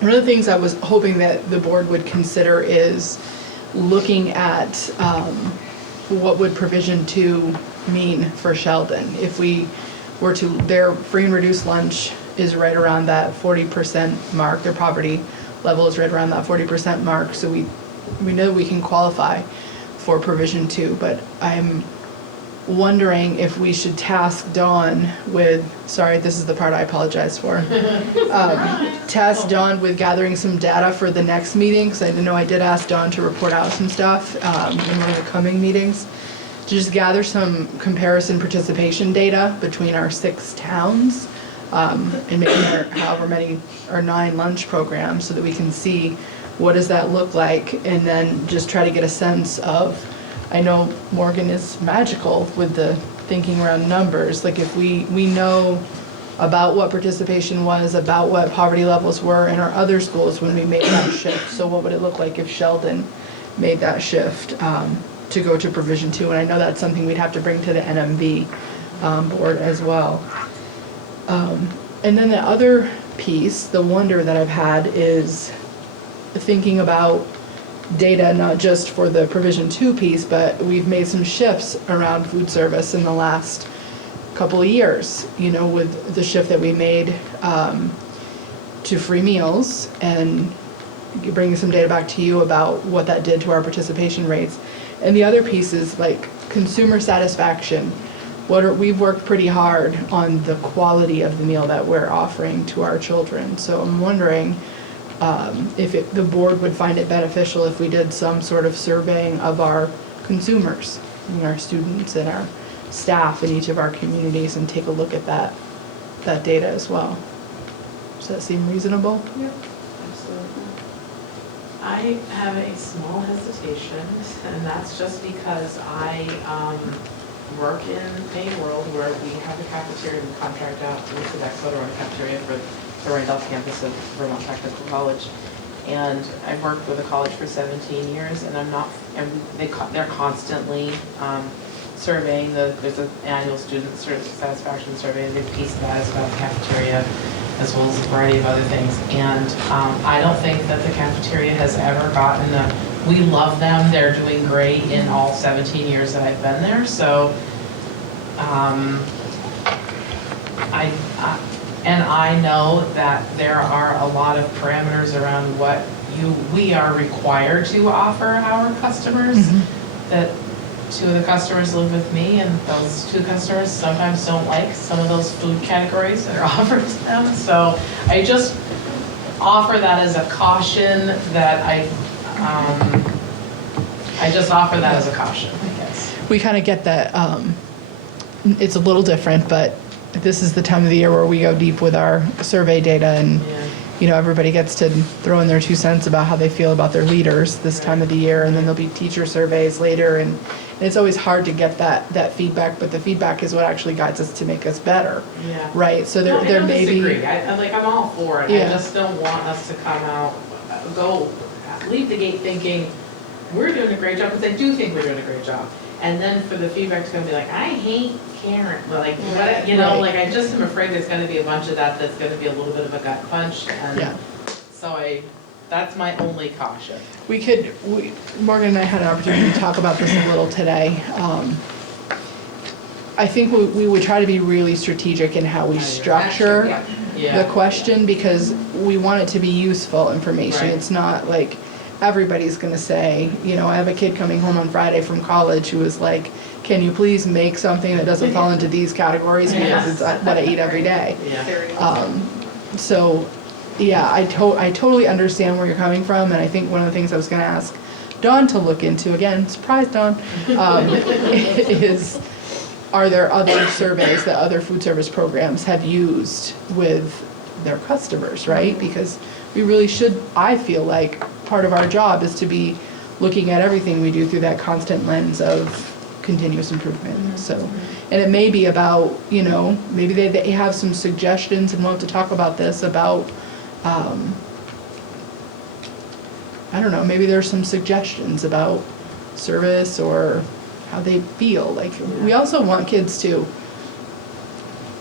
one of the things I was hoping that the board would consider is looking at what would provision 2 mean for Sheldon. If we were to, their free and reduced lunch is right around that 40% mark. Their poverty level is right around that 40% mark. So we know we can qualify for provision 2, but I'm wondering if we should task Dawn with, sorry, this is the part I apologize for. Task Dawn with gathering some data for the next meeting, because I know I did ask Dawn to report out some stuff in one of the coming meetings. To just gather some comparison participation data between our 6 towns and maybe however many, our 9 lunch programs, so that we can see what does that look like, and then just try to get a sense of, I know Morgan is magical with the thinking around numbers. Like if we know about what participation was, about what poverty levels were in our other schools when we made that shift. So what would it look like if Sheldon made that shift to go to provision 2? And I know that's something we'd have to bring to the NMB board as well. And then the other piece, the wonder that I've had, is thinking about data not just for the provision 2 piece, but we've made some shifts around food service in the last couple of years, you know, with the shift that we made to free meals, and bringing some data back to you about what that did to our participation rates. And the other piece is like consumer satisfaction. We've worked pretty hard on the quality of the meal that we're offering to our children. So I'm wondering if the board would find it beneficial if we did some sort of surveying of our consumers, and our students and our staff in each of our communities, and take a look at that data as well. Does that seem reasonable? Yep, absolutely. I have a small hesitation, and that's just because I work in a world where we have a cafeteria and contract out with Sodexo to run a cafeteria for the Randolph campus of Vermont Technical College. And I've worked with a college for 17 years, and they're constantly surveying there's an annual student satisfaction survey. They piece that is about the cafeteria, as well as a variety of other things. And I don't think that the cafeteria has ever gotten we love them, they're doing great in all 17 years that I've been there. So I know that there are a lot of parameters around what we are required to offer our customers. Mm-hmm. That 2 of the customers live with me, and those 2 customers sometimes don't like some of those food categories that are offered to them. So I just offer that as a caution that I just offer that as a caution, I guess. We kind of get that it's a little different, but this is the time of the year where we go deep with our survey data, and you know, everybody gets to throw in their 2 cents about how they feel about their leaders this time of the year, and then there'll be teacher surveys later, and it's always hard to get that feedback, but the feedback is what actually guides us to make us better. Yeah. Right? So there may be... I'm all for it. Yeah. I just don't want us to come out, leave the gate thinking, we're doing a great job, because I do think we're doing a great job. And then for the feedback to come be like, I hate Karen, but like, what, you know, right. Like I just am afraid there's going to be a bunch of that's going to be a little bit of a gut punch, and so that's my only caution. Morgan and I had an opportunity to talk about this a little today. I think we would try to be really strategic in how we structure the question, because we want it to be useful information. Right. It's not like everybody's going to say, you know, I have a kid coming home on Friday from college who is like, can you please make something that doesn't fall into these categories, because it's what I eat every day. So, yeah, I totally understand where you're coming from, and I think one of the things I was going to ask Dawn to look into, again, surprise Dawn, is, are there other surveys that other food service programs have used with their customers, right? Because we really should, I feel like, part of our job is to be looking at everything we do through that constant lens of continuous improvement. Mm-hmm. So, and it may be about, you know, maybe they have some suggestions, and we'll have to talk about this, about, I don't know, maybe there's some suggestions about service or how they feel. Like, we also want kids to,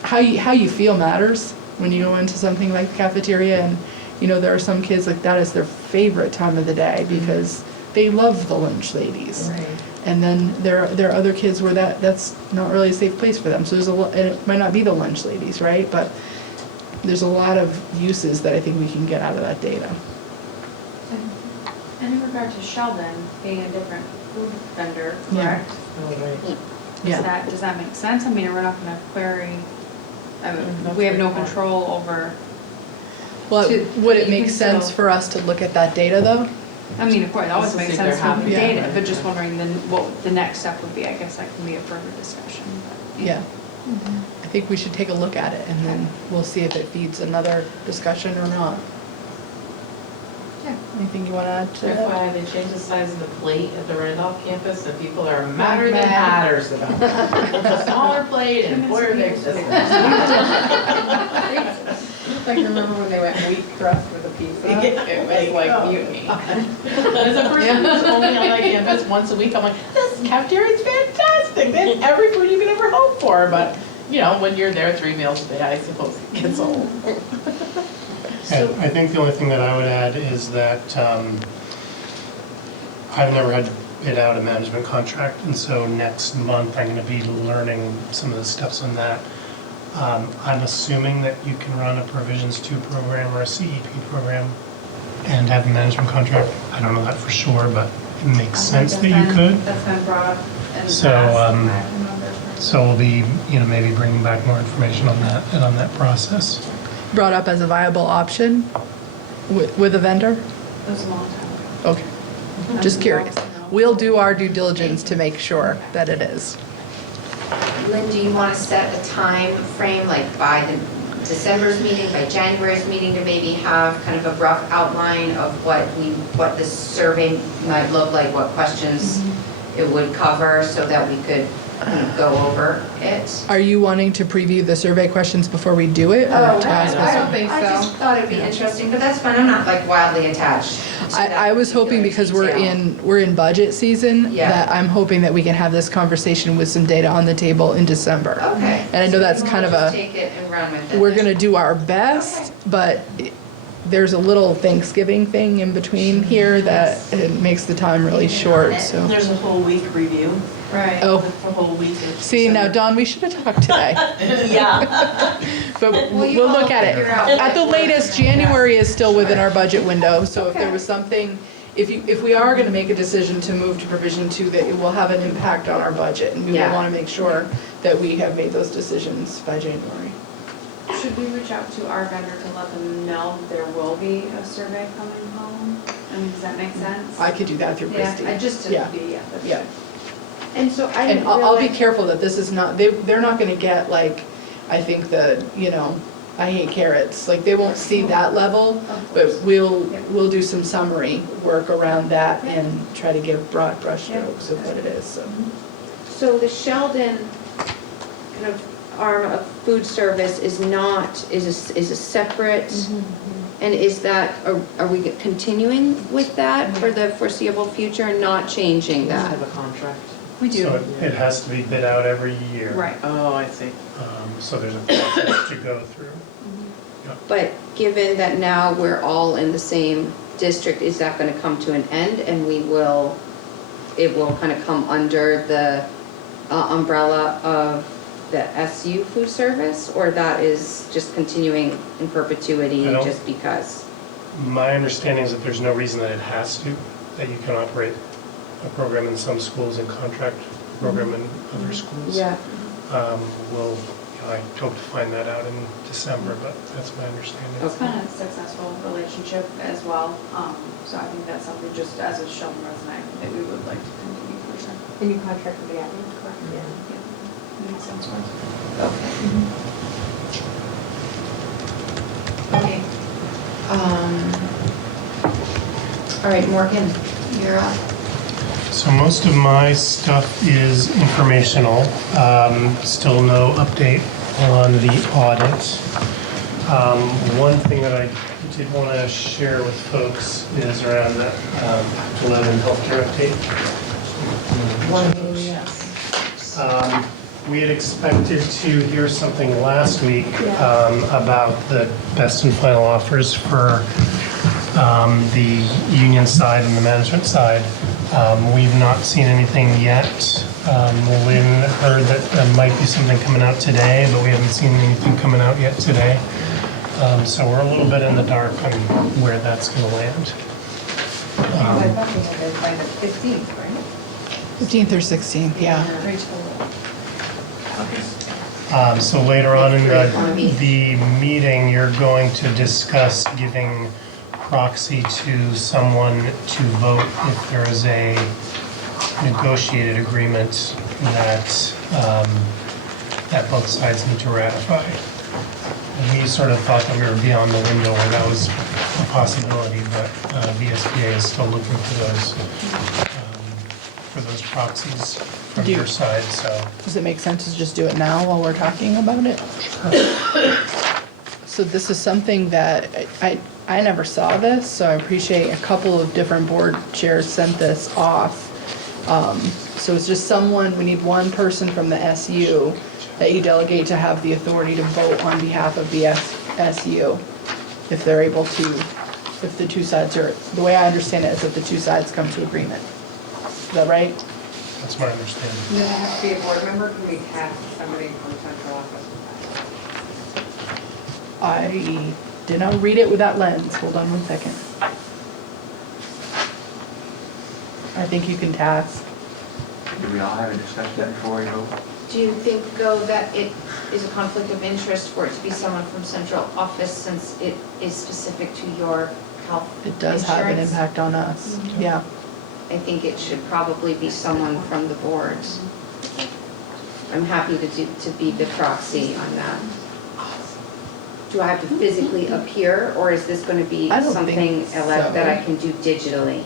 how you feel matters when you go into something like the cafeteria. And you know, there are some kids like that is their favorite time of the day because they love the lunch ladies. Right. And then there are other kids where that's not really a safe place for them. So and it might not be the lunch ladies, right? But there's a lot of uses that I think we can get out of that data. And in regard to Sheldon being a different food vendor, correct? Yeah. Does that make sense? I mean, we're not gonna query, we have no control over. Well, would it you make can sense still- for us to look at that data though? I mean, of course, it always This is makes if sense they're to look at having- data, but just wondering then what the next step would be. I guess that can be a further discussion. But, Yeah. I think we should take a look at it and then we'll see if it feeds another discussion or not. Anything you want to add to that? FYI, they changed the size of the plate at the Randolph campus, and people are madder than hatters about it. It's a smaller plate and boy, are they expensive. Like, remember when they went wheat crust with a pizza? It was like mutiny. As a person who's only on that campus once a week, I'm like, this cafeteria is fantastic. They have every food you could ever hope for. But, you know, when you're there 3 meals a day, I suppose it gets old. And I think the only thing that I would add is that I've never had to bid out a management contract, and so next month I'm going to be learning some of the steps on that. I'm assuming that you can run a Provisions 2 program or a CEP program and have a management contract. I don't know that for sure, but it makes sense that you could. That's been brought up in the So, past. I remember. So we'll be, maybe bringing back more information on that and on that process. Brought up as a viable option with a vendor? It was a long time ago. Okay. Just curious. We'll do our due diligence to make sure that it is. Lynn, do you want to set a time frame, like by the December's meeting, by January's meeting, to maybe have kind of a rough outline of what the survey might look like, what questions it would cover, so that we could kind of go over it? Are you wanting to preview the survey questions before we do it? or to ask us? I don't think I just so. thought it'd be interesting, but that's fine, I'm not like wildly attached to that I was hoping particular because we're in budget season, Yeah. that I'm hoping that we can have this conversation with some data on the table in December. Okay. And I know So that's we'll kind of just a, take it and run with it. we're gonna do our best, but there's a little Thanksgiving thing in between here that it makes the time really short, so. There's a whole week review. Right. Oh, The whole week of see, now December. Dawn, we should have talked today, Yeah. but Well, you we'll all look at it. figure out At the what- latest, January is still within our budget window, so if there was something, if we are gonna make a decision to move to Provision 2, that it will have an impact on our budget, and we will Yeah. wanna make sure that we have made those decisions by January. Should we reach out to our vendor to let them know there will be a survey coming home? I mean, does that make sense? I could do that through Yeah, Christie. I just to Yeah. be, that's Yeah. And so I And didn't I'll be realize. careful that this is not, they're not gonna get like, I think I hate carrots, like they won't see that level, but we'll do some summary work around that and try to give broad brushstrokes of what it is, so. So the Sheldon kind of arm of food service is a separate, and is that, are we continuing with that for the foreseeable future and not changing We that? have a contract. We do. So it has to be bid out every year. Right. Oh, I see. So there's a process to go through. But given that now we're all in the same district, is that gonna come to an end and it will kind of come under the umbrella of the SU food service? Or that is just continuing in perpetuity I don't- just because? My understanding is that there's no reason that it has to, that you can operate a program in some schools and contract a program in other schools. Yeah. I hope to find that out in December, but that's my understanding. It's been a successful relationship as well, so I think that's something just as a Sheldon resident that we would like to continue for sure. And you contract with the admin, correct? Yeah. Makes sense for us. Okay. All right, Morgan, you're up. So most of my stuff is informational. Still no update on the audit. One thing that I did want to share with folks is around the 11 healthcare update. We had expected to hear something last week about the best and final offers for the union side and the management side. We've not seen anything yet. Lynn heard that there might be something coming out today, but we haven't seen anything coming out yet today. So we're a little bit in the dark on where that's going to land. I thought we had it by the 15th, right? 15th or 16th, yeah. So later on in the meeting, you're going to discuss giving proxy to someone to vote if there is a negotiated agreement that, that both sides need to ratify. And we sort of thought that we were beyond the window where that was a possibility, but VSBA is still looking for those proxies from your side, so. Does it make sense to just do it now while we're talking about it? So this is something that I never saw this, so I appreciate a couple of different board chairs sent this off. So it's just someone, we need one person from the SU that you delegate to have the authority to vote on behalf of the SU if they're able to, if the two sides are, the way I understand it is if the two sides come to agreement. Is that right? That's my understanding. Does it have to be a board member? Can we task somebody from central office? I did not read it with that lens. Hold on one second. I think you can task. Do we all have a discussion before we vote? Do you think, though, that it is a conflict of interest for it to be someone from central office since it is specific to your health insurance? It does have an impact on us, yeah. I think it should probably be someone from the board. I'm happy to be the proxy on that. Do I have to physically appear, or is this going to be I don't something think so. that I can do digitally?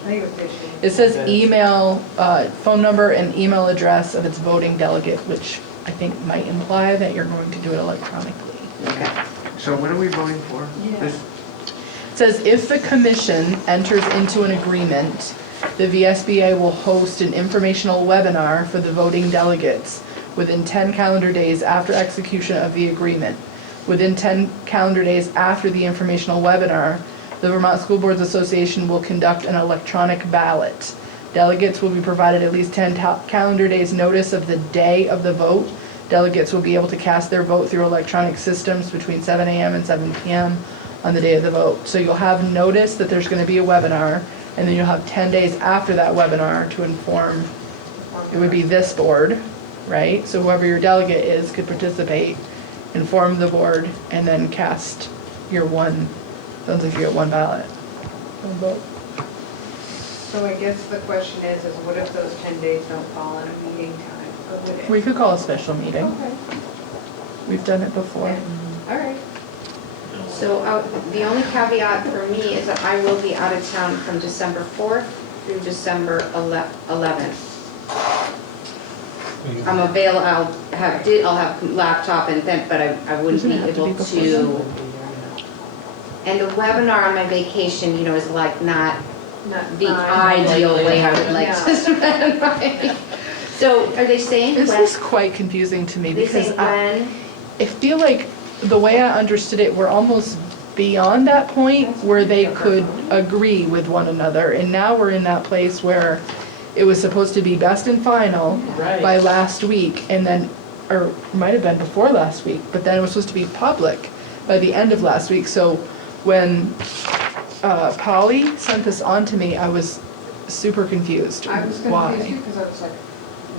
It says email, phone number and email address of its voting delegate, which I think might imply that you're going to do it electronically. Okay. So what are we voting for? This- It says if the commission enters into an agreement, the VSBA will host an informational webinar for the voting delegates within 10 calendar days after execution of the agreement. Within 10 calendar days after the informational webinar, the Vermont School Boards Association will conduct an electronic ballot. Delegates will be provided at least 10 calendar days notice of the day of the vote. Delegates will be able to cast their vote through electronic systems between 7 a.m. and 7 p.m. on the day of the vote. So you'll have notice that there's going to be a webinar, and then you'll have 10 days after that webinar to inform, it would be this board, right? So whoever your delegate is could participate, inform the board, and then cast your one, sounds like you get one ballot. One vote. So I guess the question is what if those 10 days don't fall in a meeting time? What would it- We could call a special meeting. Okay, We've done it before. all right. So the only caveat for me is that I will be out of town from December 4th through December 11th. I'm available, I'll have laptop and then, but I wouldn't Doesn't be it have to be able before to. And the webinar on my vacation, is like not the ideal way I would like to spend my. So are they saying This when? is quite confusing to me They because say when? I feel like the way I understood it, we're almost beyond that point where they could agree with one another. And now we're in that place where it was supposed to be best and final by last week, and then, or it might have been before last week, but then it was supposed to be public by the end of last week. So when Polly sent this on to me, I was super confused. I was Why? confused too, because I was like,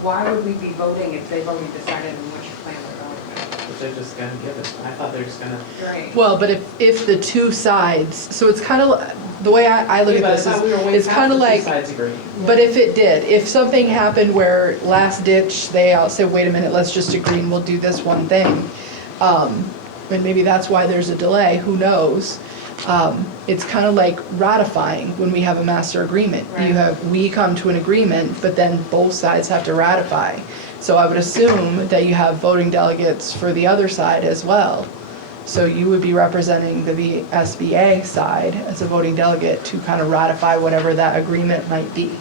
why would we be voting if they've already decided on which plan they're going with? But they're just gonna give it, I thought they were just gonna. Right. Well, but if the two sides, so it's kind of, the way I look at this is, it's kind of like, but if it did, if something happened where last ditch, they all said, wait a minute, let's just agree and we'll do this one thing. And maybe that's why there's a delay, who knows? It's kind of like ratifying when we have a master agreement. We come to an agreement, but then both sides have to ratify. So I would assume that you have voting delegates for the other side as well. So you would be representing the VSBA side as a voting delegate to kind of ratify whatever that agreement might be.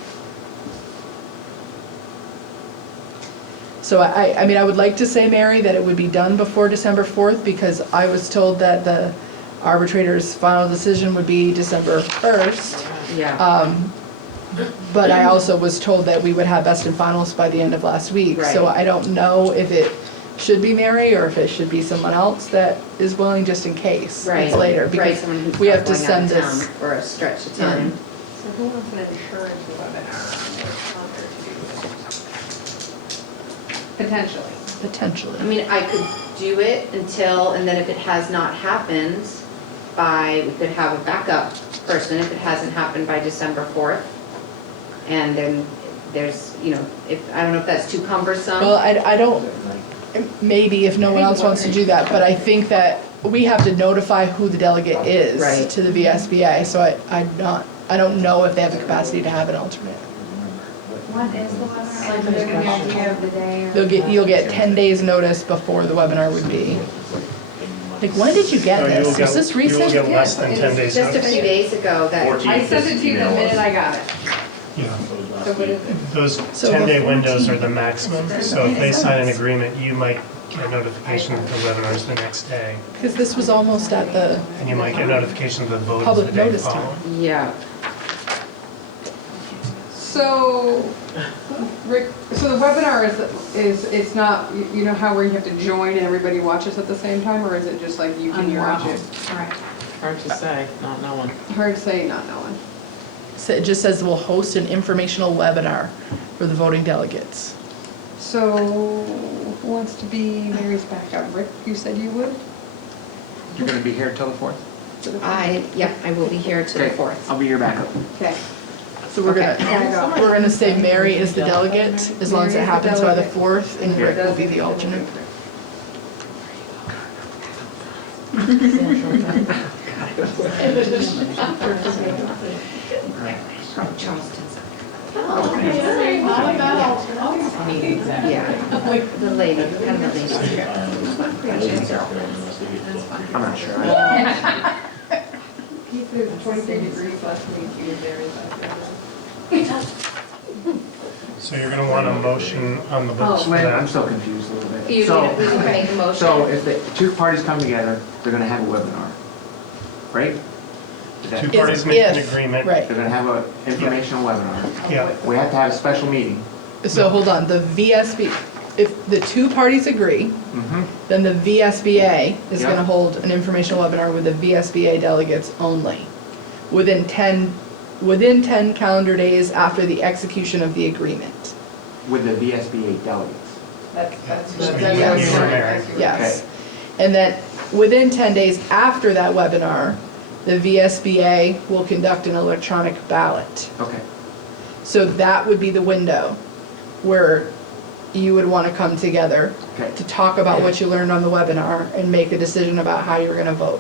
So I mean, I would like to say, Mary, that it would be done before December 4th because I was told that the arbitrator's final decision would be December 1st. Yeah. But I also was told that we would have best and finals by the end of last week. So Right. I don't know if it should be Mary or if it should be someone else that is willing just in case it's later. Right, Because someone who's we not have to going out of send town this for a stretch of in. time. So who wants an insurance webinar on their calendar to do this? Potentially. I Potentially. mean, I could do it until, and then if it has not happened we could have a backup person if it hasn't happened by December 4th. And then there's, I don't know if that's too cumbersome. Well, I don't, maybe if no one else wants to do that, but I think that we have to notify who the delegate is Right. to the VSBA. So I don't know if they have the capacity to have an alternate. What is the webinar? Like, are there gonna be an idea of the day or? You'll get 10 days notice before the webinar would be. Like, when did you get So this? you'll Was this recent? You'll get less than 10 days Just a notice. few days ago that, I sent it to you the minute I got it. Yeah. So what is it? Those So 10-day the windows are the maximum, so if they sign an agreement, you might get a notification that the webinar's the next day, Because this was almost at the, and you might get notification of the vote is the Public day notice time. following. yeah. So, Rick, so the webinar it's not, you know how where you have to join and everybody watches at the same time, or is it just like you On can your watch own. it? Right. Hard to say, not knowing. Hard to say, not knowing. so it just says we'll host an informational webinar for the voting delegates. So, who wants to be Mary's backup? Rick, you said you would? You're gonna be here till the 4th? I will be here to the Okay, 4th. I'll be your backup. Okay. So we're gonna say Mary is the delegate, as long as it Mary is the happens by the delegate. 4th, and Rick will be the alternate. Charleston's. Exactly. Yeah, the lady, kind of the lady. I'm not sure. He said it was 23 degrees last week, he was there, So you're gonna want a motion on the books for Wait, I'm that. still confused a little bit. You So- need to make a motion. So if the two parties come together, they're gonna have a webinar, right? Is that- Two parties make an If- agreement. Right. They're gonna have an informational webinar. Yeah, We have to have a special meeting. So hold on, the VSB, if the two parties agree, Mm-hmm. then the VSBA is Yeah. gonna hold an informational webinar with the VSBA delegates only. Within 10 calendar days after the execution of the agreement. With the VSBA delegates. That's So what you and Mary. Yes. And then within 10 days after that webinar, the VSBA will conduct an electronic ballot. Okay. So that would be the window where you would want to come together Okay. to talk about what you learned on the webinar and make a decision about how you're going to vote.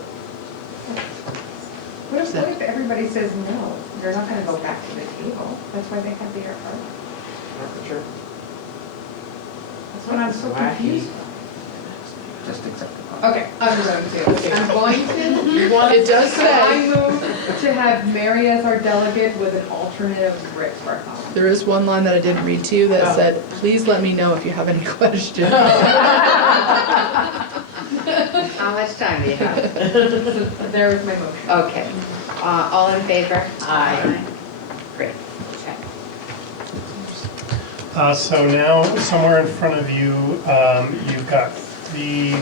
What if everybody says no? They're not gonna go back to the table. That's why they have the air fryer. Not for sure. That's what I'm so Wacky. confused. Just accept the Okay, I'm going to. I'm going to. It does I say, move to have Mary as our delegate with an alternate of Rick Bartholomew. there is one line that I didn't read to you that Oh. said, please let me know if you have any questions. How much time do you have? There is my motion. Okay, all in favor? Aye. Great, okay. So now, somewhere in front of you, you've got 3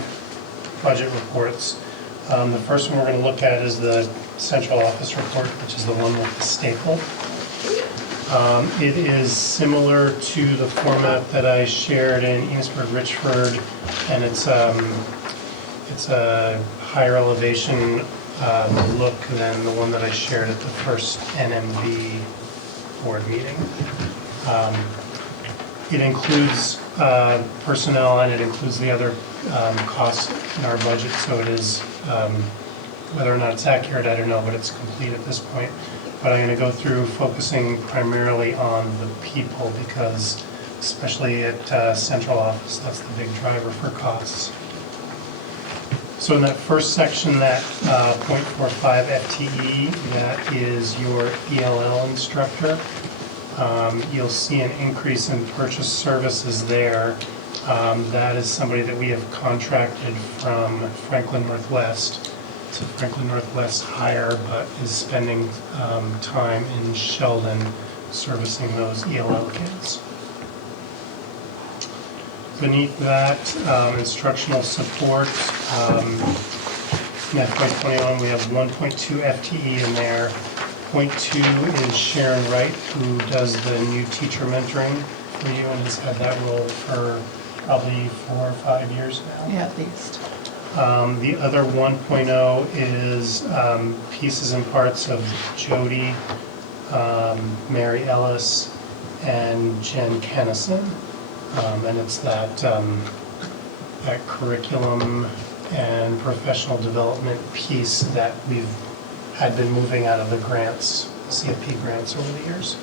budget reports. The first one we're going to look at is the central office report, which is the one with the staple. It is similar to the format that I shared in Enosburg, Richford, and it's a higher elevation look than the one that I shared at the first NMB board meeting. It includes personnel and it includes the other costs in our budget, so it is, whether or not it's accurate, I don't know, but it's complete at this point. But I'm going to go through focusing primarily on the people because especially at central office, that's the big driver for costs. So in that first section, that .45 FTE, that is your ELL instructor. You'll see an increase in purchase services there. That is somebody that we have contracted from Franklin Northwest. It's a Franklin Northwest hire, but is spending time in Sheldon servicing those ELL kids. Beneath that, instructional support, in FY21, we have 1.2 FTE in there. 0.2 is Sharon Wright, who does the new teacher mentoring for you and has had that role for probably 4 or 5 years now. Yeah, at least. The other 1.0 is pieces and parts of Jody, Mary Ellis, and Jen Kennison. And it's that, that curriculum and professional development piece that we've had been moving out of the grants, CFP grants over the years.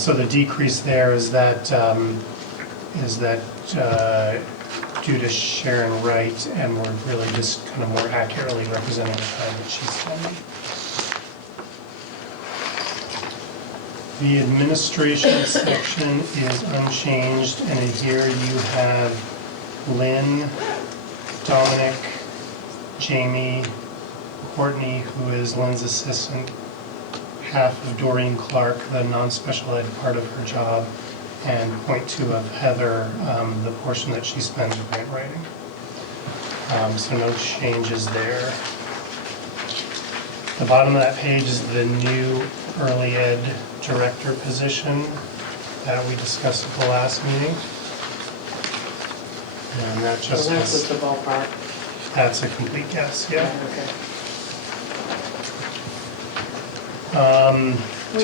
So the decrease there is that due to Sharon Wright, and we're really just kind of more accurately representing the time that she's spending. The administration section is unchanged, and in here you have Lynn, Dominic, Jamie, Courtney, who is Lynn's assistant, half of Doreen Clark, the non-special ed part of her job, and 0.2 of Heather, the portion that she spends grant writing. So no changes there. The bottom of that page is the new early ed director position that we discussed at the last meeting. And that just So that's is, just the ballpark. that's a complete guess, yeah. Okay.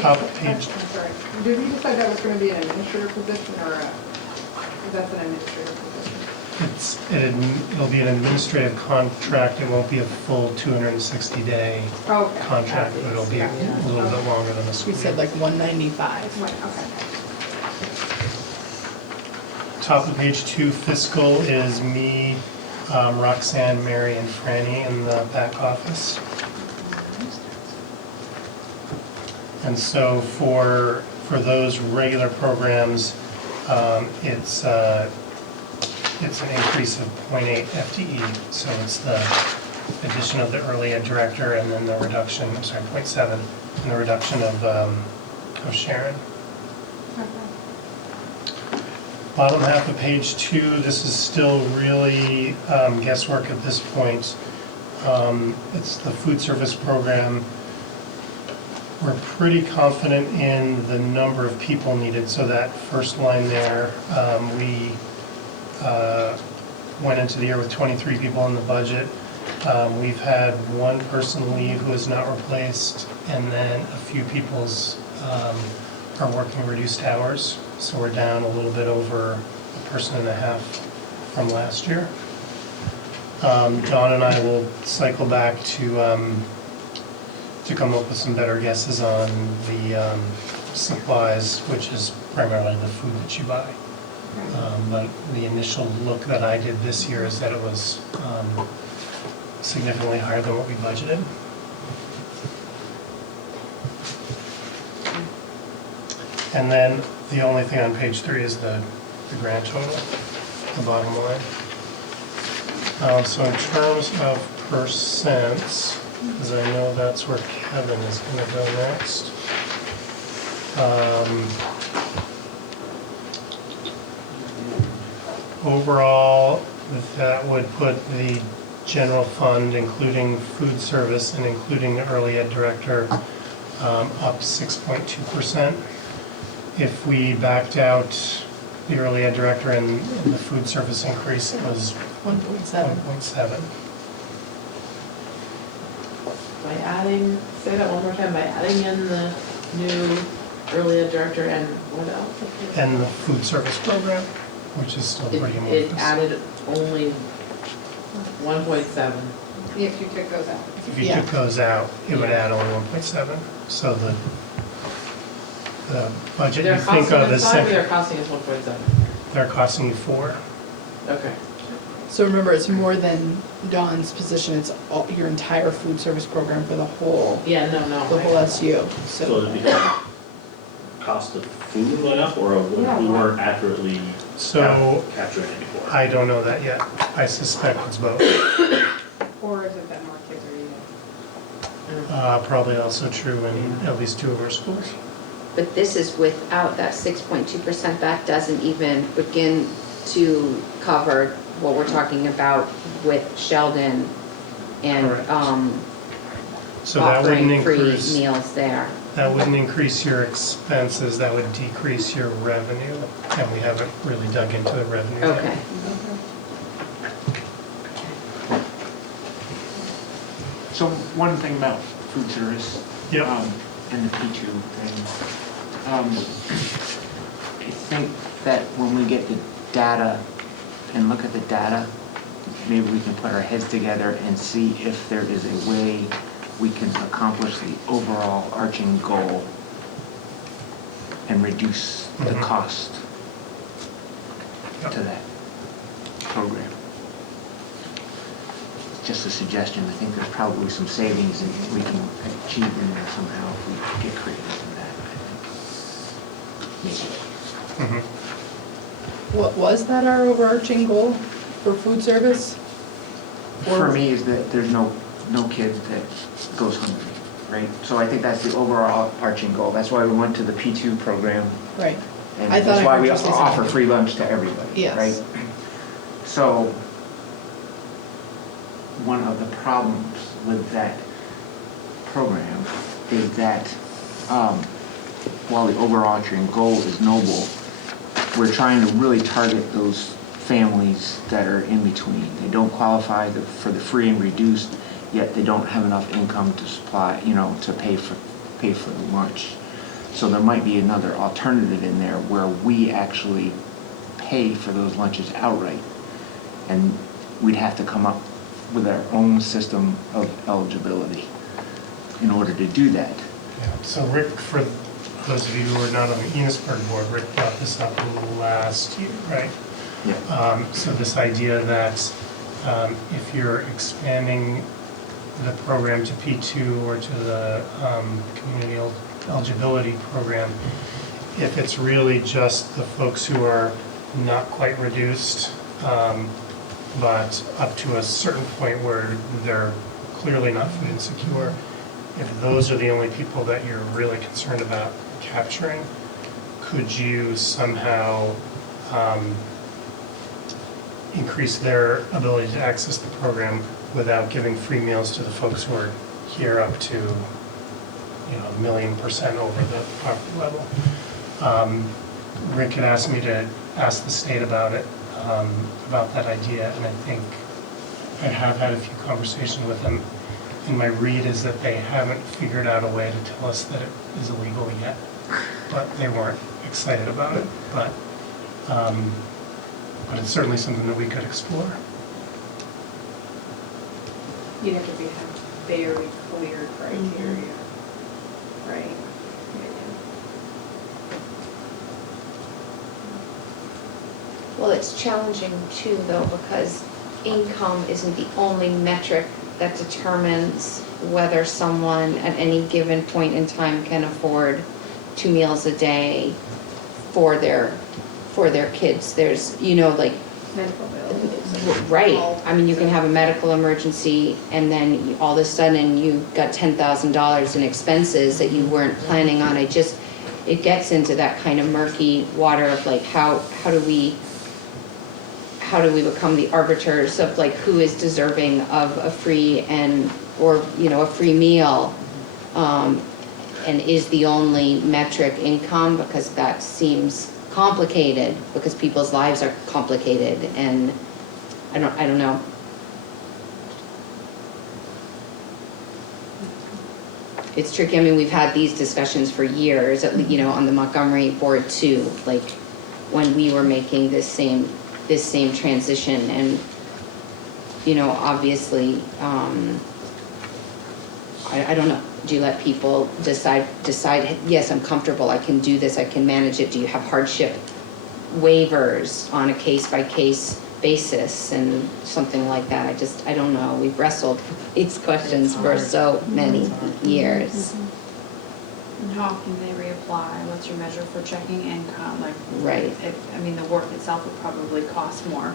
Top Wait, page, I'm sorry. Did we decide that was going to be an administrative position or that's an administrative position? it'll be an administrative contract. It won't be a full 260-day Okay. contract, but it'll be a little bit longer than a We school said year. like 195. Wait, okay. Top of page 2, fiscal is me, Roxanne, Mary, and Franny in the back office. And so for those regular programs, it's an increase of 0.8 FTE. So it's the addition of the early ed director and then the reduction, 0.7, and the reduction of Sharon. Bottom half of page 2, this is still really guesswork at this point. It's the food service program. We're pretty confident in the number of people needed, so that first line there, we went into the year with 23 people in the budget. We've had one person leave who is not replaced, and then a few people's are working reduced hours, so we're down a little bit over a person and a half from last year. Dawn and I will cycle back to come up with some better guesses on the supplies, which is primarily the food that you buy. But the initial look that I did this year is that it was significantly higher than what we budgeted. And then the only thing on page 3 is the grand total, the bottom line. So in terms of percents, because I know that's where Kevin is going to go next. Overall, that would put the general fund, including food service and including the early ed director, up 6.2%. If we backed out the early ed director and the food service increase, it was 1.7. By adding, say that one more time, by adding in the new early ed director and what else? And the food service program, which is still pretty It amorphous. added only 1.7. If you took those out. If you took those out, it would add only 1.7. So the budget you They're think costing of us as 5 or they're costing us 1.7? they're costing you 4. Okay. So remember, it's more than Dawn's position, it's all, your entire food service program for the whole, Yeah, no. the whole SU. So it'd be cost of food went up, or we weren't accurately So capturing it before? I don't know that yet. I suspect it's both. Or is it that more kids are eating? Probably also true in at least 2 of our schools. but this is without that 6.2%, that doesn't even begin to cover what we're talking about with Sheldon and, Correct. So that wouldn't offering free increase, meals there. that wouldn't increase your expenses, that would decrease your revenue, and we haven't really dug into the revenue yet. Okay. So one thing about food service. Yep. And the P2 thing. I think that when we get the data and look at the data, maybe we can put our heads together and see if there is a way we can accomplish the overall arching goal and reduce the cost to that program. Just a suggestion. I think there's probably some savings that we can achieve in there somehow if we get creative in that, I think. Maybe. What was that our overarching goal for food service? For me is that there's no kid that goes hungry, right? So I think that's the overall arching goal. That's why we went to the P2 program. Right. And I thought that's I why heard we you say offer something. free lunch to everybody, Yes. right? So one of the problems with that program is that while the overarching goal is noble, we're trying to really target those families that are in between. They don't qualify for the free and reduced, yet they don't have enough income to supply, to pay for the lunch. So there might be another alternative in there where we actually pay for those lunches outright. And we'd have to come up with our own system of eligibility in order to do that. Yeah. So Rick, for those of you who are not on the Enosburg board, Rick brought this up last year, right? Yeah. So this idea that if you're expanding the program to P2 or to the community eligibility program, if it's really just the folks who are not quite reduced, but up to a certain point where they're clearly not food insecure, if those are the only people that you're really concerned about capturing, could you somehow increase their ability to access the program without giving free meals to the folks who are here up to, 1,000,000% over the poverty level? Rick had asked me to ask the state about it, about that idea, and I think I have had a few conversations with them. And my read is that they haven't figured out a way to tell us that it is illegal yet, but they weren't excited about it. But it's certainly something that we could explore. You'd have to have very clear criteria, right? Well, it's challenging too, though, because income isn't the only metric that determines whether someone at any given point in time can afford 2 meals a day for their kids. There's, Medical bills. right. I mean, you can have a medical emergency and then all of a sudden you've got $10,000 in expenses that you weren't planning on. It gets into that kind of murky water of like, how do we become the arbiters of like who is deserving of a free or a free meal, and is the only metric income, because that seems complicated because people's lives are complicated, and I don't know. It's tricky. I mean, we've had these discussions for years, on the Montgomery board too, like when we were making this same transition, and obviously I don't know, do you let people decide yes, I'm comfortable, I can do this, I can manage it? Do you have hardship waivers on a case-by-case basis and something like that? I don't know. We've wrestled with these questions for so many years. And how often they reapply? What's your measure for checking income? Right. The work itself would probably cost more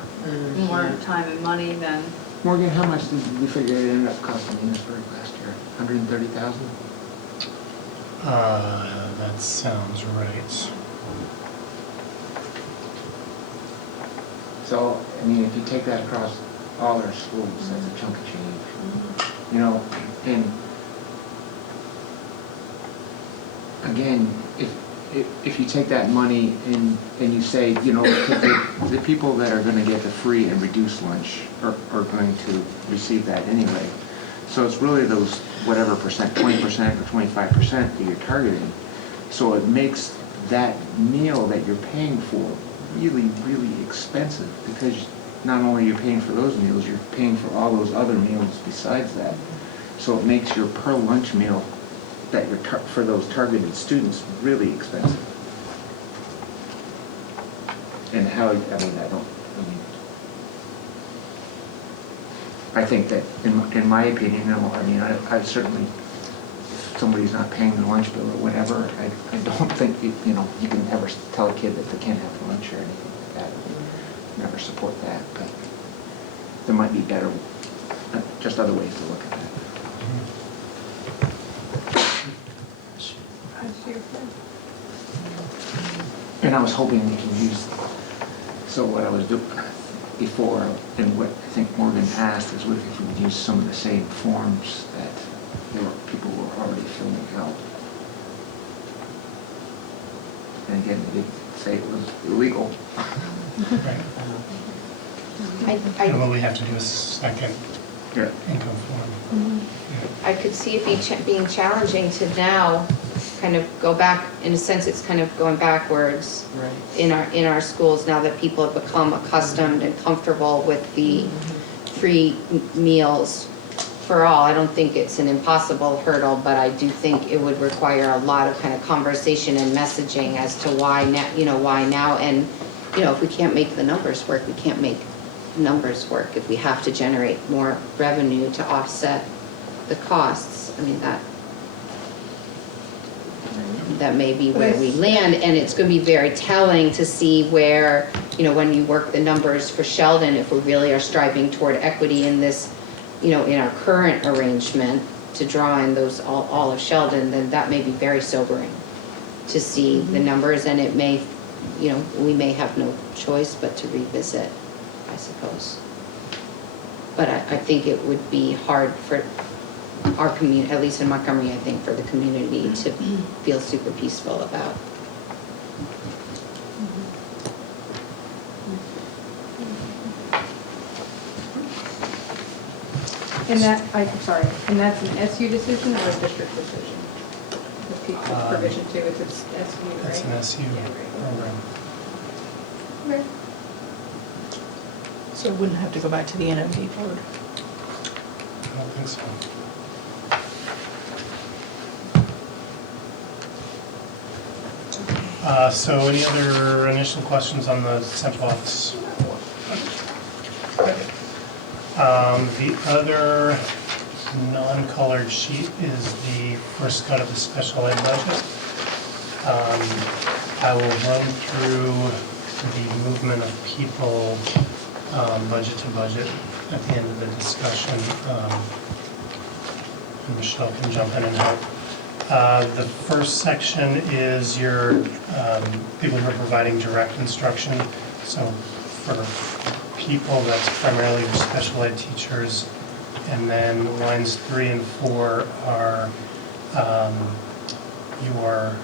time and money than. Morgan, how much did we figure it ended up costing Enosburg last year? 130,000? That sounds right. So, I mean, if you take that across all our schools, that's a chunk of change. You know, and again, if you take that money and you say, you know, the people that are gonna get the free and reduced lunch are going to receive that anyway. So it's really those whatever percent, 20% or 25% that you're targeting. So it makes that meal that you're paying for really, really expensive, because not only are you paying for those meals, you're paying for all those other meals besides that. So it makes your per lunch meal that you're for those targeted students really expensive. And how, I mean, I think that in my opinion, you know, I mean, I certainly, if somebody's not paying the lunch bill or whatever, I don't think, you know, you can ever tell a kid that they can't have lunch or anything like that. Never support that, but there might be better, just other ways to look at that. And I was hoping we can use, so what I was doing before, and what I think Morgan asked, is what if we could use some of the same forms that people were already filling out. And again, they didn't say it was illegal. And what we have to do is second income form. I could see it being challenging to now kind of go back, in a sense, it's kind of going backwards in our schools now that people have become accustomed and comfortable with the free meals for all. I don't think it's an impossible hurdle, but I do think it would require a lot of kind of conversation and messaging as to why now, why now. And, if we can't make the numbers work, we can't make numbers work. If we have to generate more revenue to offset the costs, I mean, that may be where we land, and it's going to be very telling to see where, when you work the numbers for Sheldon, if we really are striving toward equity in this, in our current arrangement to draw in those all of Sheldon, then that may be very sobering to see the numbers, and it may, we may have no choice but to revisit, I suppose. But I think it would be hard for our community, at least in Montgomery, I think, for the community to feel super peaceful about. And that's an SU decision or a district decision? The teacher provision too, it's SU, right? It's an SU program. Okay. So it wouldn't have to go back to the NMD board? I don't think so. So any other initial questions on the central office? Okay. The other non-colored sheet is the first cut of the special ed budget. I will run through the movement of people budget to budget at the end of the discussion. And Michelle can jump in and help. The first section is your people who are providing direct instruction. So for people, that's primarily your special ed teachers. And then lines 3 and 4 are your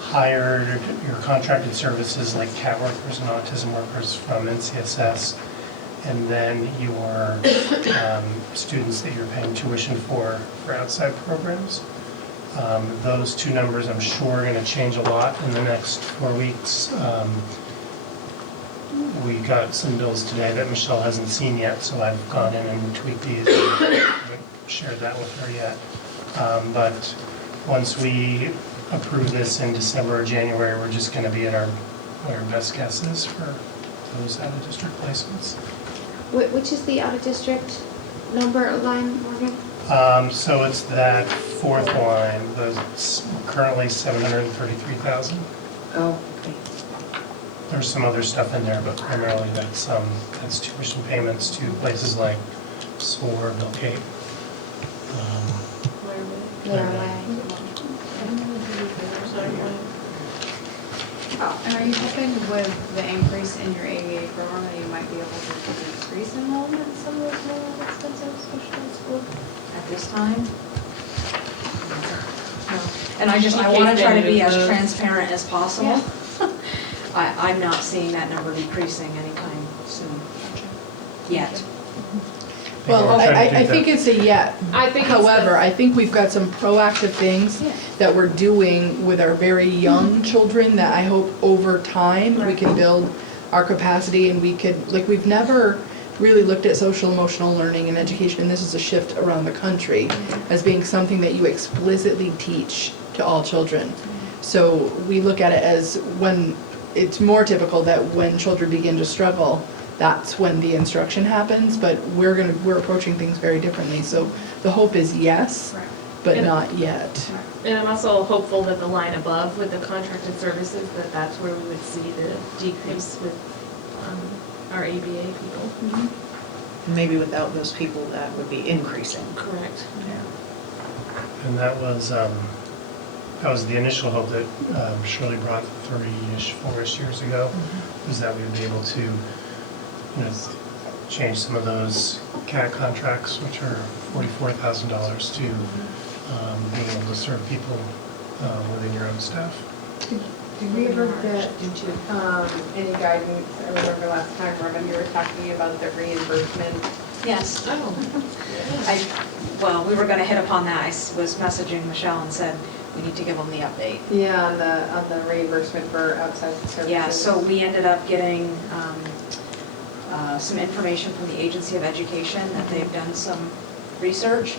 hired, your contracted services like CAT workers and autism workers from NCSS. And then your students that you're paying tuition for outside programs. Those two numbers, I'm sure, are going to change a lot in the next 4 weeks. We got some bills today that Michelle hasn't seen yet, so I've gone in and tweaked these. I haven't shared that with her yet. But once we approve this in December or January, we're just going to be at our best guesses for those out-of-district placements. Which is the out-of-district number line, Morgan? So it's that fourth line, that's currently 733,000. Oh, okay. There's some other stuff in there, but primarily that's tuition payments to places like SOAR, Bill Cape. And are you hoping with the increase in your ABA program that you might be able to increase enrollment in some of those more expensive special ed schools? At this time? No. And I want to try to be as transparent as possible. I'm not seeing that number decreasing anytime soon, yet. Well, I think it's a yet. I think it's However, I think we've got some proactive things that we're doing with our very young children that I hope over time we can build our capacity and we could, like, we've never really looked at social emotional learning and education, and this is a shift around the country, as being something that you explicitly teach to all children. So we look at it as when it's more typical that when children begin to struggle, that's when the instruction happens, but we're approaching things very differently. So the hope is yes, but And- not yet. And I'm also hopeful that the line above with the contracted services, that's where we would see the decrease with our ABA people. Maybe without those people, that would be increasing. Correct. And that was the initial hope that Shirley brought 3-ish, 4-ish years ago, was that we would be able to, change some of those CAT contracts, which are $44,000, to being able to serve people within your own staff. Did we ever get any guidance? I remember last time, Robin, you were talking about the reimbursement. Yes. Well, we were going to hit upon that. I was messaging Michelle and said, we need to give them the update. Yeah, on the reimbursement for outside services. Yeah, so we ended up getting some information from the Agency of Education that they've done some research,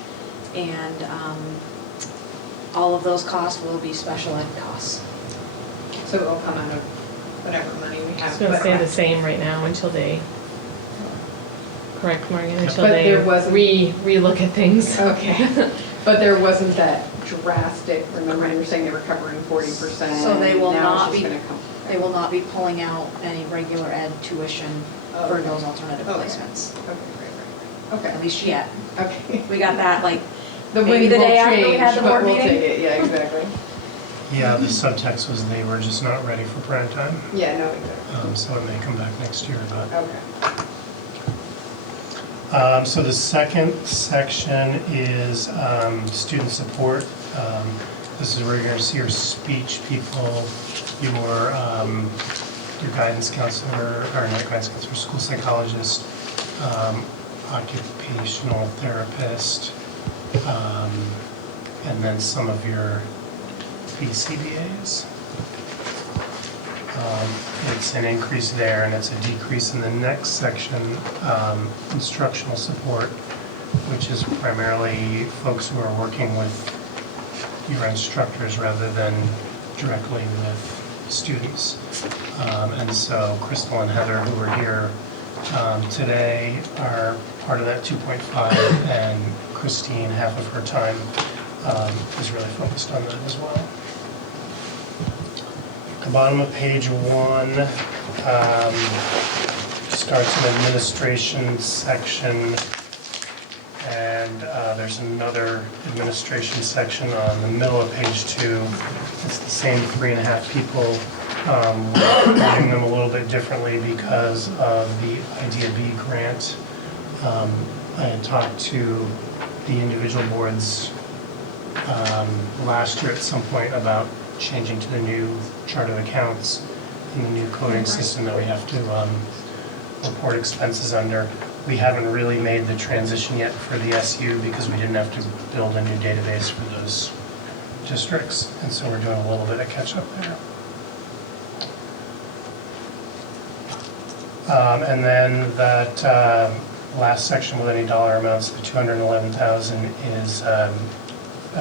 and all of those costs will be special ed costs. So it will come out of whatever money we have. It's going to stay the same right now until they, correct, Morgan, until But they there wasn't- re-look at things. Okay, but there wasn't that drastic, remember you were saying they were covering 40%. So they will now it's not just be, gonna come- they will not be pulling out any regular ed tuition for Okay. those alternative Okay. placements, Okay, right. Okay. at least yet. Okay. We got that like The maybe wind the will day after we had change, the but board we'll meeting. take it, yeah, exactly. Yeah, the subtext was they were just not ready for prime time, Yeah, no, exactly. so it may come back next year, but. Okay. So the second section is student support. This is where you're going to see your speech people, your guidance counselor, or not guidance counselor, school psychologist, occupational therapist, and then some of your BCBAs. It's an increase there, and it's a decrease in the next section, instructional support, which is primarily folks who are working with your instructors rather than directly with students. And so Crystal and Heather, who are here today, are part of that 2.5, and Christine, half of her time, is really focused on that as well. The bottom of page 1 starts an administration section, and there's another administration section on the middle of page 2. It's the same 3.5 people. We're doing them a little bit differently because of the Idea B grant. I had talked to the individual boards last year at some point about changing to the new chart of accounts and the new coding system that we have to report expenses under. We haven't really made the transition yet for the SU because we didn't have to build a new database for those districts, and so we're doing a little bit of catch up there. And then that last section with any dollar amounts, the 211,000 is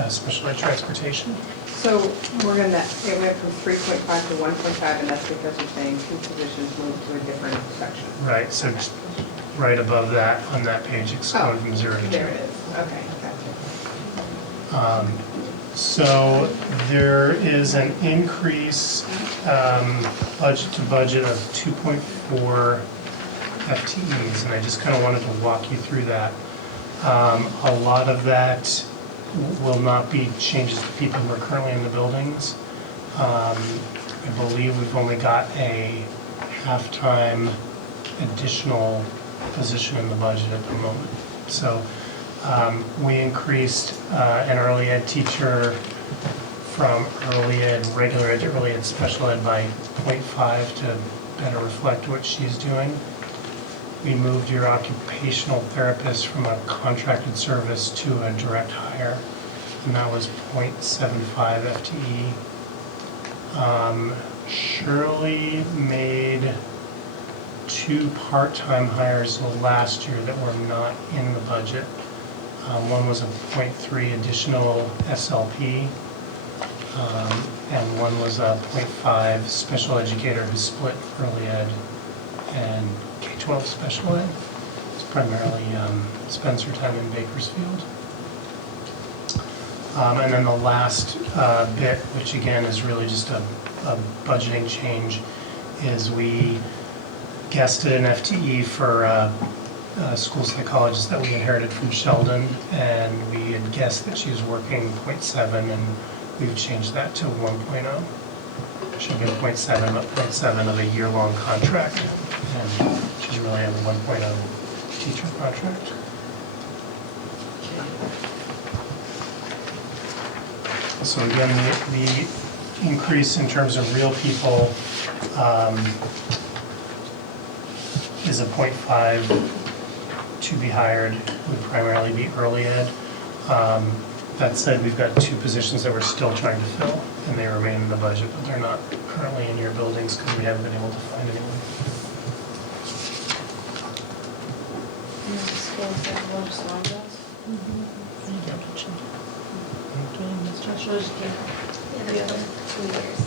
special ed transportation. So we're gonna, it went from 3.5 to 1.5, and that's because you're saying 2 positions moved to a different section. Right, so just right above that, on that page, it's going from 0 to 2. There it is, okay, gotcha. So there is an increase, budget to budget of 2.4 FTEs, and I just kind of wanted to walk you through that. A lot of that will not be changes to people who are currently in the buildings. I believe we've only got a half-time additional position in the budget at the moment. So we increased an early ed teacher from early ed, regular ed to early ed special ed by 0.5 to better reflect what she's doing. We moved your occupational therapist from a contracted service to a direct hire, and that was 0.75 FTE. Shirley made 2 part-time hires last year that were not in the budget. One was a 0.3 additional SLP, and one was a 0.5 special educator who split early ed and K-12 special ed. It's primarily Spencer time in Bakersfield. And then the last bit, which again is really just a budgeting change, is we guessed an FTE for a school psychologist that we inherited from Sheldon, and we had guessed that she was working 0.7, and we've changed that to 1.0. Should have been 0.7, but 0.7 of a year-long contract, and she's really a 1.0 teacher contract. So again, the increase in terms of real people is a 0.5 to be hired, would primarily be early ed. That said, we've got 2 positions that we're still trying to fill, and they remain in the budget, but they're not currently in your buildings because we haven't been able to find anyone. Special education. Yeah, the other 2 years.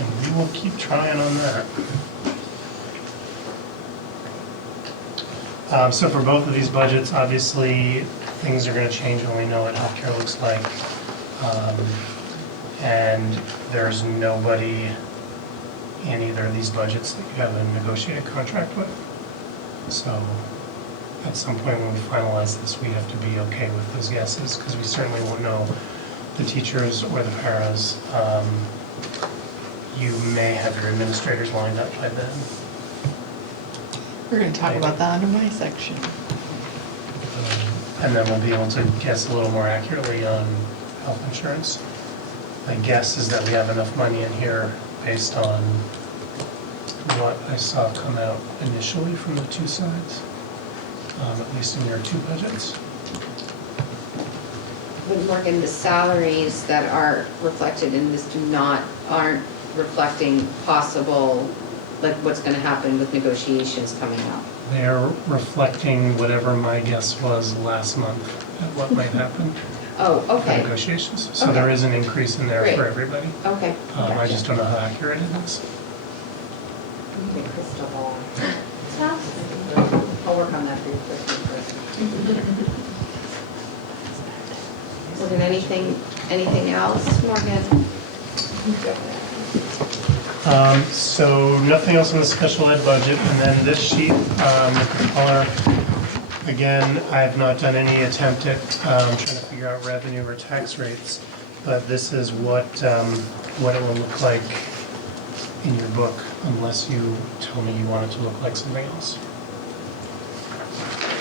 And we will keep trying on that. So for both of these budgets, obviously, things are going to change when we know what healthcare looks like. And there's nobody in either of these budgets that you have a negotiated contract with. So at some point when we finalize this, we have to be okay with those guesses, because we certainly won't know the teachers or the paras. You may have your administrators lined up by then. We're going to talk about that under my section. And then we'll be able to guess a little more accurately on health insurance. My guess is that we have enough money in here based on what I saw come out initially from the 2 sides, at least in your 2 budgets. But Morgan, the salaries that are reflected in this aren't reflecting possible, like what's going to happen with negotiations coming up. They're reflecting whatever my guess was last month at what might happen. Oh, For okay. negotiations. So Okay. there is an increase in there Great. for everybody. Okay. I just don't know how accurate it is. Need a crystal ball. I'll work on that for you first. Morgan, anything else, Morgan? So nothing else in the special ed budget, and then this sheet with the color, again, I have not done any attempt at trying to figure out revenue or tax rates, but this is what it will look like in your book, unless you tell me you want it to look like something else.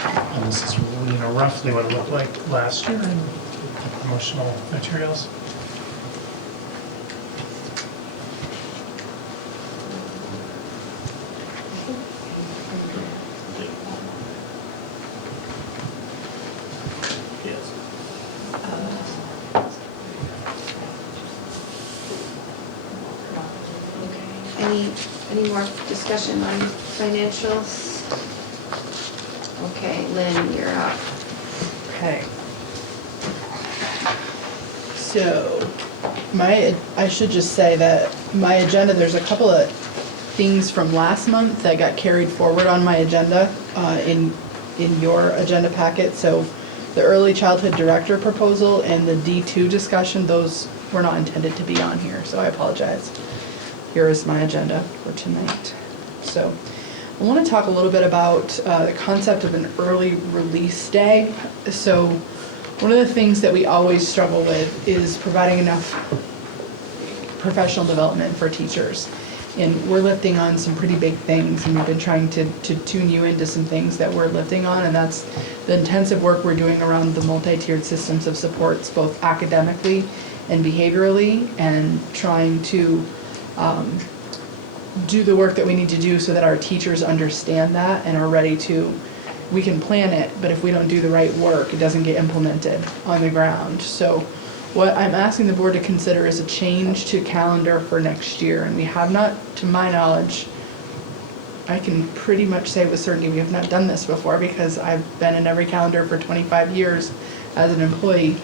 And this is roughly what it looked like last year in the promotional materials. Yes. Any more discussion on financials? Okay, Lynn, you're up. Okay. So, I should just say that my agenda, there's a couple of things from last month that got carried forward on my agenda in your agenda packet. So the early childhood director proposal and the D2 discussion, those were not intended to be on here, so I apologize. Here is my agenda for tonight. So I want to talk a little bit about the concept of an early release day. So one of the things that we always struggle with is providing enough professional development for teachers. And we're lifting on some pretty big things, and we've been trying to tune you into some things that we're lifting on, and that's the intensive work we're doing around the multi-tiered systems of supports, both academically and behaviorally, and trying to do the work that we need to do so that our teachers understand that and are ready to, we can plan it, but if we don't do the right work, it doesn't get implemented on the ground. So what I'm asking the board to consider is a change to calendar for next year, and we have not, to my knowledge, I can pretty much say with certainty we have not done this before because I've been in every calendar for 25 years as an employee.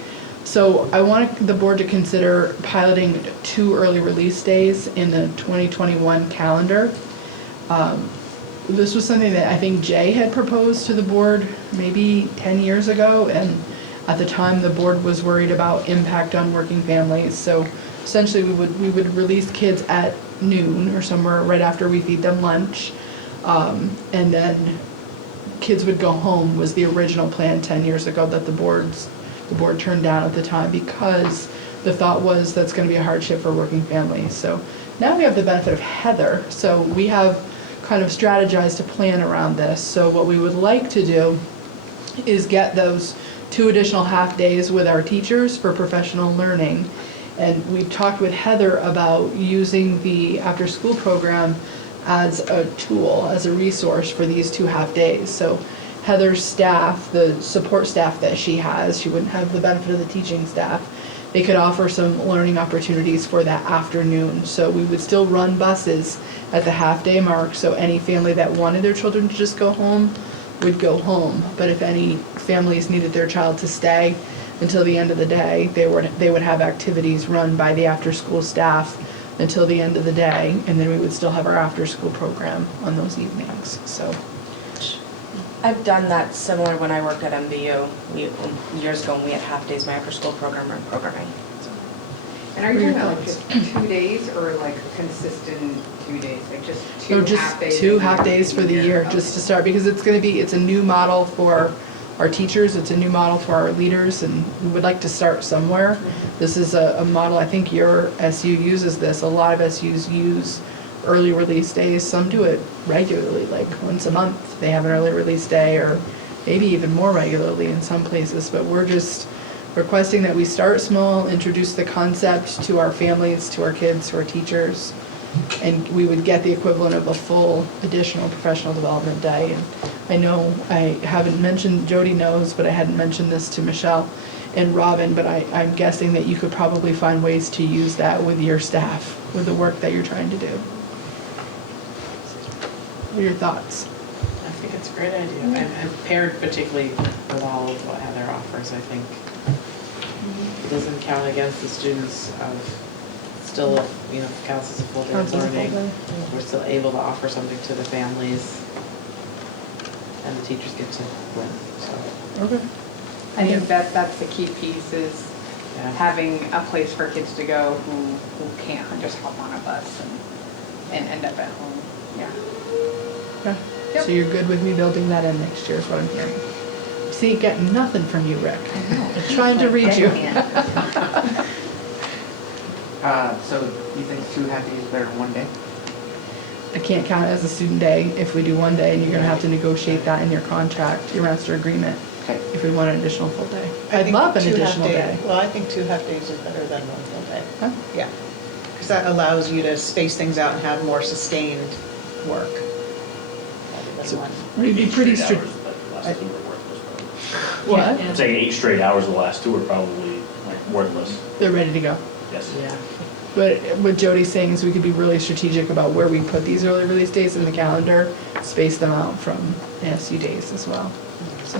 So I want the board to consider piloting 2 early release days in the 2021 calendar. This was something that I think Jay had proposed to the board maybe 10 years ago, and at the time the board was worried about impact on working families. So essentially we would release kids at noon or somewhere right after we feed them lunch, and then kids would go home was the original plan 10 years ago that the board turned down at the time because the thought was that's going to be a hardship for working families. So now we have the benefit of Heather, so we have kind of strategized to plan around this. So what we would like to do is get those 2 additional half days with our teachers for professional learning. And we've talked with Heather about using the after school program as a tool, as a resource for these 2 half days. So Heather's staff, the support staff that she has, she wouldn't have the benefit of the teaching staff. They could offer some learning opportunities for that afternoon. So we would still run buses at the half day mark, so any family that wanted their children to just go home would go home. But if any families needed their child to stay until the end of the day, they would have activities run by the after school staff until the end of the day, and then we would still have our after school program on those evenings. So I've done that similar when I worked at MVU. Years ago, when we had half days, my after school program and programming. And are you talking about like just 2 days or like consistent 2 days, like just 2 half days? Just 2 half days for the year, just to start, because it's a new model for our teachers, it's a new model for our leaders, and we would like to start somewhere. This is a model, I think your SU uses this, a lot of SUs use early release days, some do it regularly, like once a month, they have an early release day, or maybe even more regularly in some places, but we're just requesting that we start small, introduce the concept to our families, to our kids, to our teachers, and we would get the equivalent of a full additional professional development day. And I know I haven't mentioned, Jody knows, but I hadn't mentioned this to Michelle and Robin, but I'm guessing that you could probably find ways to use that with your staff, with the work that you're trying to do. What are your thoughts? I think it's a great idea, and paired particularly with all of what Heather offers, I think it doesn't count against the students of still, counts as a full day of learning. We're still able to offer something to the families, and the teachers get to win, so. Okay. I think that's the key piece is having a place for kids to go who can't just hop on a bus and end up at home. Yeah. Okay. So you're good with me building that in next year is what I'm hearing. See, getting nothing from you, Rick. I'm trying to read you. So you think 2 half days is better than 1 day? I can't count it as a student day if we do 1 day, and you're gonna have to negotiate that in your contract, your master agreement, if we want an additional full day. I'd love an additional day. Well, I think 2 half days is better than 1 full day. Huh? Yeah, because that allows you to space things out and have more sustained work. So we'd be pretty strict. What? I'm saying 8 straight hours, the last 2 are probably worthless. They're ready to go. Yes. Yeah. But what Jody's saying is we could be really strategic about where we put these early release days in the calendar, space them out from ASU days as well. So.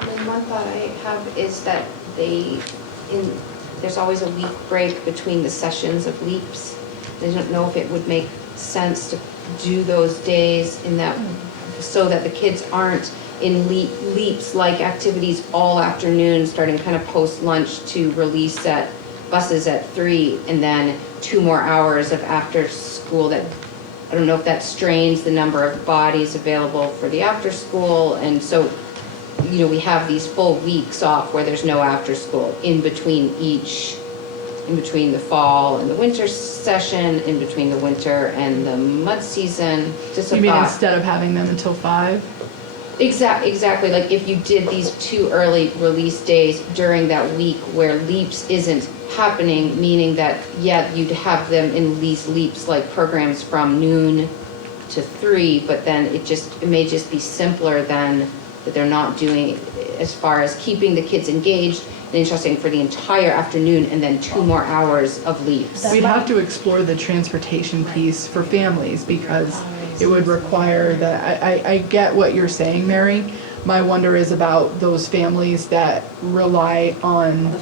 And one thought I have is that there's always a week break between the sessions of LEAPs. I don't know if it would make sense to do those days in that, so that the kids aren't in LEAPs like activities all afternoon, starting kind of post-lunch to release at buses at 3, and then 2 more hours of after school. That, I don't know if that strains the number of bodies available for the after school, and so you know, we have these full weeks off where there's no after school in between the fall and the winter session, in between the winter and the mud season, just a You mean thought. instead of having them until 5? Exactly, like if you did these 2 early release days during that week where LEAPS isn't happening, meaning that, yeah, you'd have them in these LEAPS like programs from noon to 3, but then it may just be simpler than that they're not doing as far as keeping the kids engaged and interesting for the entire afternoon and then 2 more hours of LEAPS. We'd have to explore the transportation piece for families because it would require that, I get what you're saying, Mary. My wonder is about those families that rely on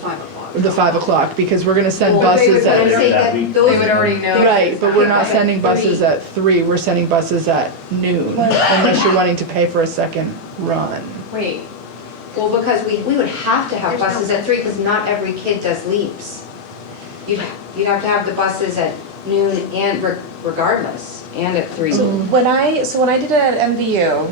the 5 o'clock, because we're gonna send buses They would at, already know. right, but we're not sending buses at 3, we're sending buses at noon, unless you're wanting to pay for a second run. Wait, Well, because we would have to have buses at 3 because not every kid does LEAPS. You'd have to have the buses at noon and regardless, and at 3. So when I did it at MVU,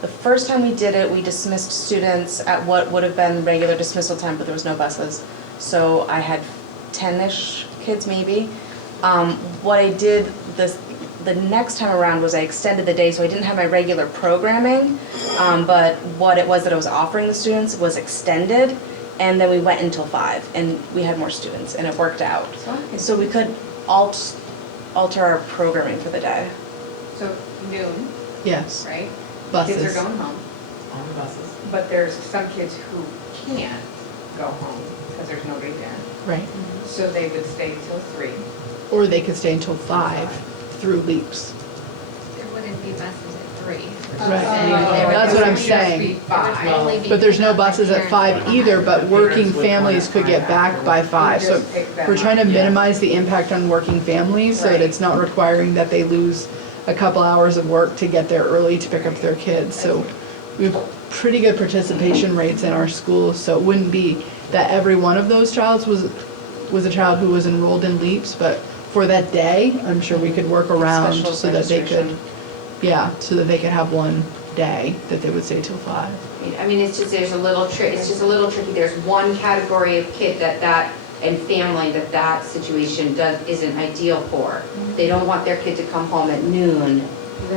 the first time we did it, we dismissed students at what would have been regular dismissal time, but there was no buses. So I had 10-ish kids maybe. What I did the next time around was I extended the day, so I didn't have my regular programming, but what it was that I was offering the students was extended, and then we went until 5, and we had more students, and it worked out. So we could alter our programming for the day. so noon, Yes, right? buses. Kids are going home, On the buses. but there's some kids who can't go home because there's nobody there. Right, So they would stay till 3. or they could stay until 5 through LEAPS. There wouldn't be buses at 3. That's what I'm saying. But there's no buses at 5 either, but working families could get back by 5. So we're trying to minimize the impact on working families so that it's not requiring that they lose a couple hours of work to get there early to pick up their kids. So we have pretty good participation rates in our schools, so it wouldn't be that every one of those childs was a child who was enrolled in LEAPS, but for that day, I'm sure we could work around Special so that they could, registration. so that they could have one day that they would stay till 5. I mean, it's just a little tricky. There's one category of kid and family that situation isn't ideal for. They don't want their kid to come home at noon,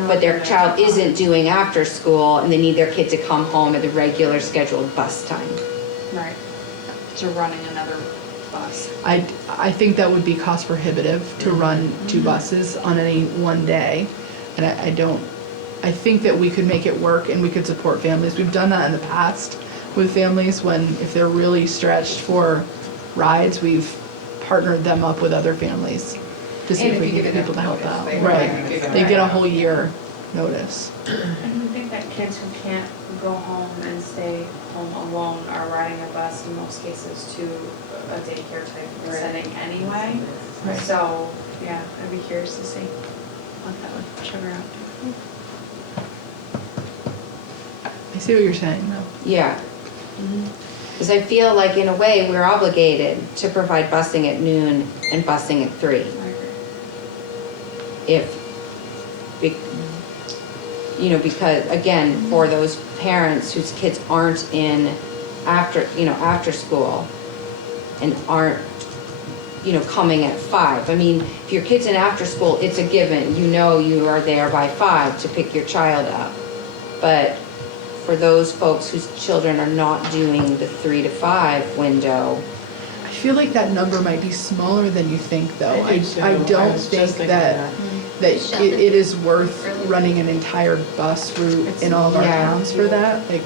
but their child isn't doing after school, and they need their kid to come home at the regular scheduled bus time. Right. So running another bus. I think that would be cost prohibitive to run 2 buses on any one day. And I think that we could make it work and we could support families. We've done that in the past with families if they're really stretched for rides, we've partnered them up with other families to see if we can get people to help out. Right, they get a whole year notice. And you think that kids who can't go home and stay home alone are riding a bus in most cases to a daycare type setting anyway? Right. So, yeah, I'd be curious to see what that would sugar out. I see what you're saying though. Yeah. Because I feel like in a way, we're obligated to provide busing at noon and busing at 3. Because again, for those parents whose kids aren't in after school and aren't, coming at 5. I mean, if your kid's in after school, it's a given. You are there by 5 to pick your child up. But for those folks whose children are not doing the 3 to 5 window. I feel like that number might be smaller than you think though. I don't was think just thinking that it is worth running an entire bus route in all of our towns for that. Like,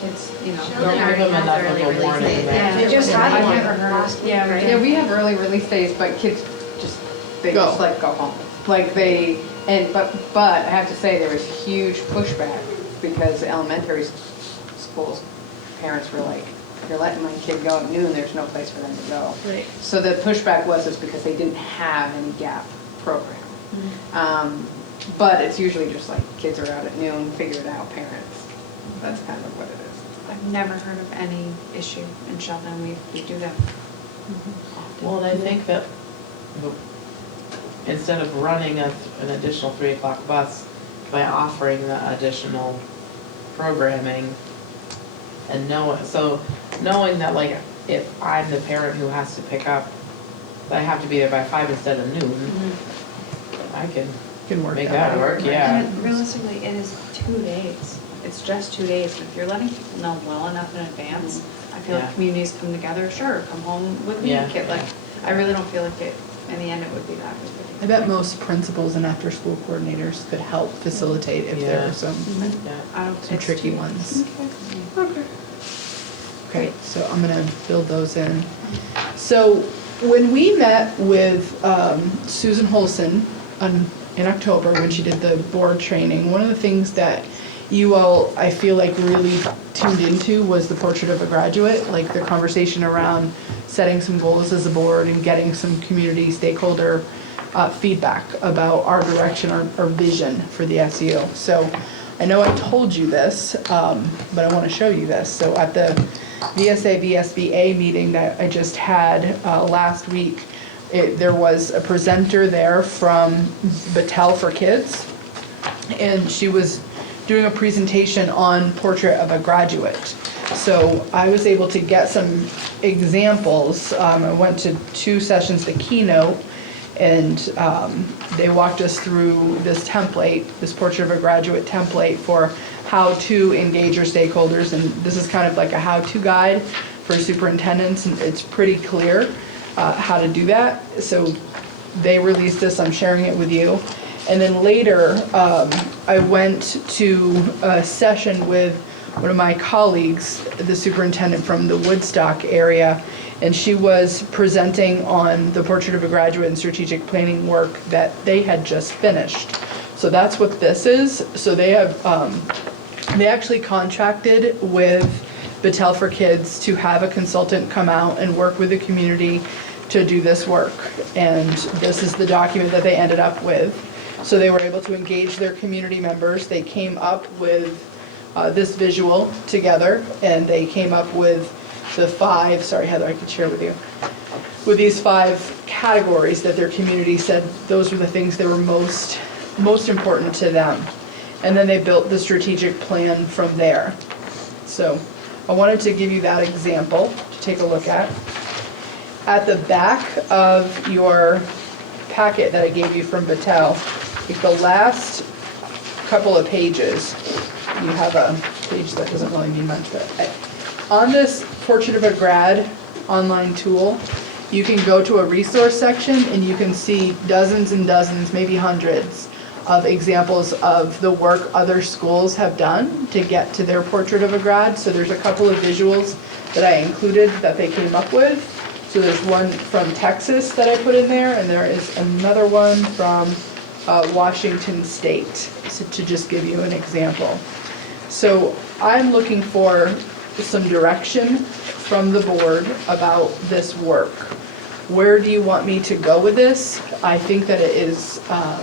Kids, Don't give them enough of a warning. They just had one. Yeah, we have early release days, but kids just go home. But I have to say, there was huge pushback because elementary schools, parents were like, you're letting my kid go at noon, there's no place for them to go. Right. So the pushback was because they didn't have any gap program. But it's usually just like, kids are out at noon, figure it out, parents. That's kind of what it is. I've never heard of any issue in Sheldon, we do that. Well, and I think that instead of running an additional 3 o'clock bus, by offering the additional programming and knowing that like if I'm the parent who has to pick up, that I have to be there by 5 instead of noon, I can work make that that out. work, yeah. And realistically, it is 2 days. It's just 2 days. If you're letting people know well enough in advance, I feel Yeah. like communities come together, sure, come home with me, Yeah. kid, like, I really don't feel like it, in the end, it would be that big. I bet most principals and after-school coordinators could help facilitate if there Yeah. are some I don't, some it's tricky 2 ones. Okay. Okay, so I'm gonna build those in. So when we met with Susan Holson in October, when she did the board training, one of the things that you all, I feel like, really tuned into was the portrait of a graduate, like the conversation around setting some goals as a board and getting some community stakeholder feedback about our direction, our vision for the SU. So I know I told you this, but I want to show you this. So at the VSA VSBA meeting that I just had last week, there was a presenter there from Battelle for Kids, and she was doing a presentation on portrait of a graduate. So I was able to get some examples. I went to 2 sessions, the keynote, and they walked us through this template, this portrait of a graduate template for how to engage your stakeholders. And this is kind of like a how-to guide for superintendents, and it's pretty clear how to do that. So they released this, I'm sharing it with you. And then later, I went to a session with one of my colleagues, the superintendent from the Woodstock area, and she was presenting on the portrait of a graduate and strategic planning work that they had just finished. So that's what this is. So they have, they actually contracted with Battelle for Kids to have a consultant come out and work with the community to do this work. And this is the document that they ended up with. So they were able to engage their community members. They came up with this visual together, and they came up with the 5, sorry Heather, I could share with you, with these 5 categories that their community said those were the things that were most important to them. And then they built the strategic plan from there. So I wanted to give you that example to take a look at. At the back of your packet that I gave you from Battelle, like the last couple of pages, you have a page that doesn't really mean much, but on this Portrait of a Grad online tool, you can go to a resource section and you can see dozens and dozens, maybe hundreds, of examples of the work other schools have done to get to their Portrait of a Grad. So there's a couple of visuals that I included that they came up with. So there's one from Texas that I put in there, and there is another one from Washington State, so to just give you an example. So I'm looking for some direction from the board about this work. Where do you want me to go with this? I think that it is, I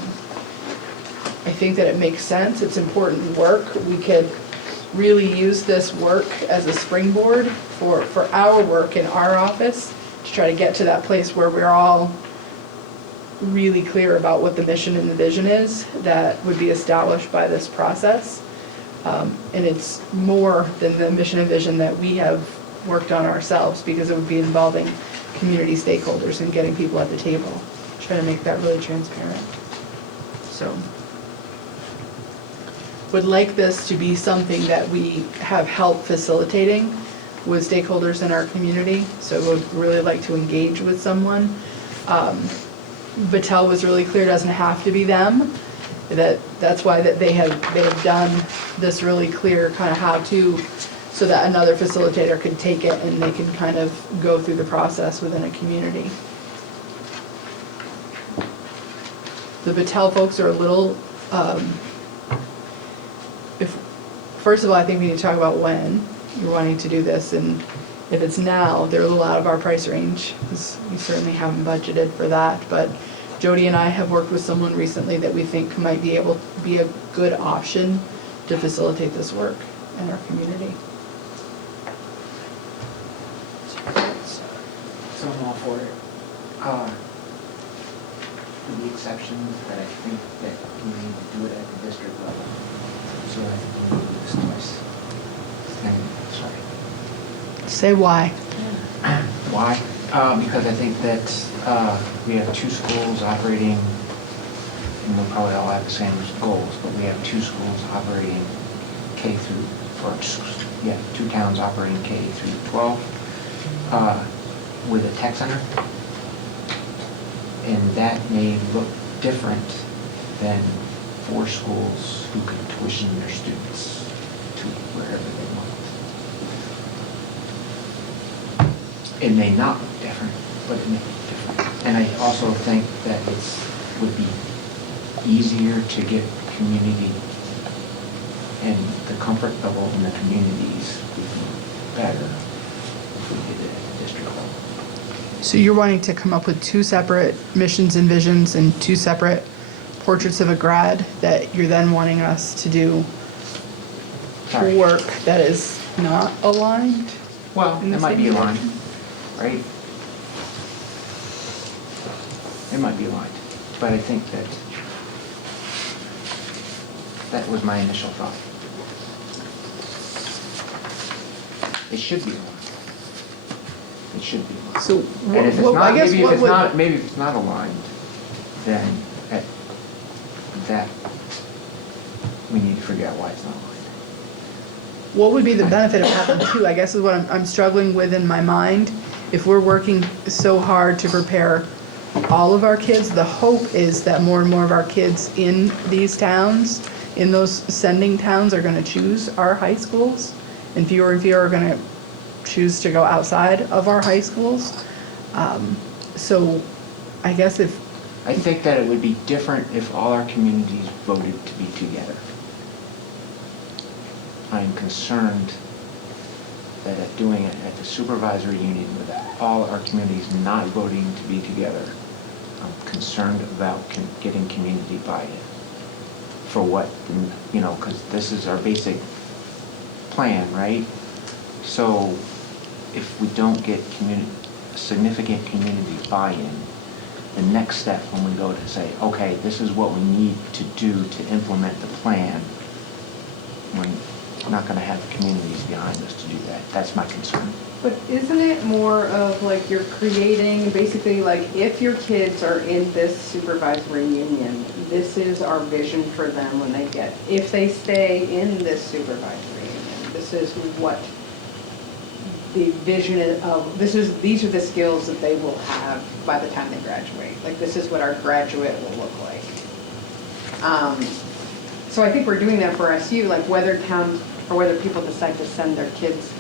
think that it makes sense. It's important work. We could really use this work as a springboard for our work in our office to try to get to that place where we're all really clear about what the mission and the vision is that would be established by this process. And it's more than the mission and vision that we have worked on ourselves, because it would be involving community stakeholders and getting people at the table, trying to make that really transparent. So, would like this to be something that we have help facilitating with stakeholders in our community, so would really like to engage with someone. Battelle was really clear, it doesn't have to be them. That's why that they have done this really clear kind of how-to, so that another facilitator could take it and they can kind of go through the process within a community. The Battelle folks are a little, first of all, I think we need to talk about when you're wanting to do this, and if it's now, they're a little out of our price range, because we certainly haven't budgeted for that, but Jody and I have worked with someone recently that we think might be able to be a good option to facilitate this work in our community. So I'm all for it. With the exception that I think that we need to do it at the district level. So I think we need to do this twice. Say why. Why? Because I think that we have two schools operating, and we'll probably all have the same goals, but we have two schools operating K through, two towns operating K through 12 with a tech center. And that may look different than 4 schools who can tuition their students to wherever they want. It may not look different, but it may look different. And I also think that it would be easier to get community, and the comfort level in the communities would be better if we did it at the district level. So you're wanting to come up with 2 separate missions and visions and 2 separate portraits of a grad that you're then wanting us to do work that is not aligned? Well, in the it might same be aligned, direction? right? It might be aligned, but I think that was my initial thought. It should be aligned. It should be aligned. So And if it's what- I not, guess maybe if what it's would- not, maybe if it's not aligned, then that, we need to figure out why it's not aligned. What would be the benefit of having 2, I guess is what I'm struggling with in my mind. If we're working so hard to prepare all of our kids, the hope is that more and more of our kids in these towns, in those sending towns, are gonna choose our high schools, and fewer are gonna choose to go outside of our high schools. So I guess I think that it would be different if all our communities voted to be together. I'm concerned that at doing it at the supervisory union with all our communities not voting to be together, I'm concerned about getting community buy-in for what, because this is our basic plan, right? So if we don't get significant community buy-in, the next step when we go to say, okay, this is what we need to do to implement the plan, we're not going to have communities behind us to do that. That's my concern. But isn't it more of like you're creating, basically like if your kids are in this supervisory union, this is our vision for them when they get, if they stay in this supervisory union, this is what the vision of, these are the skills that they will have by the time they graduate. Like this is what our graduate will look like. So I think we're doing that for SU, like whether towns or whether people decide to send their kids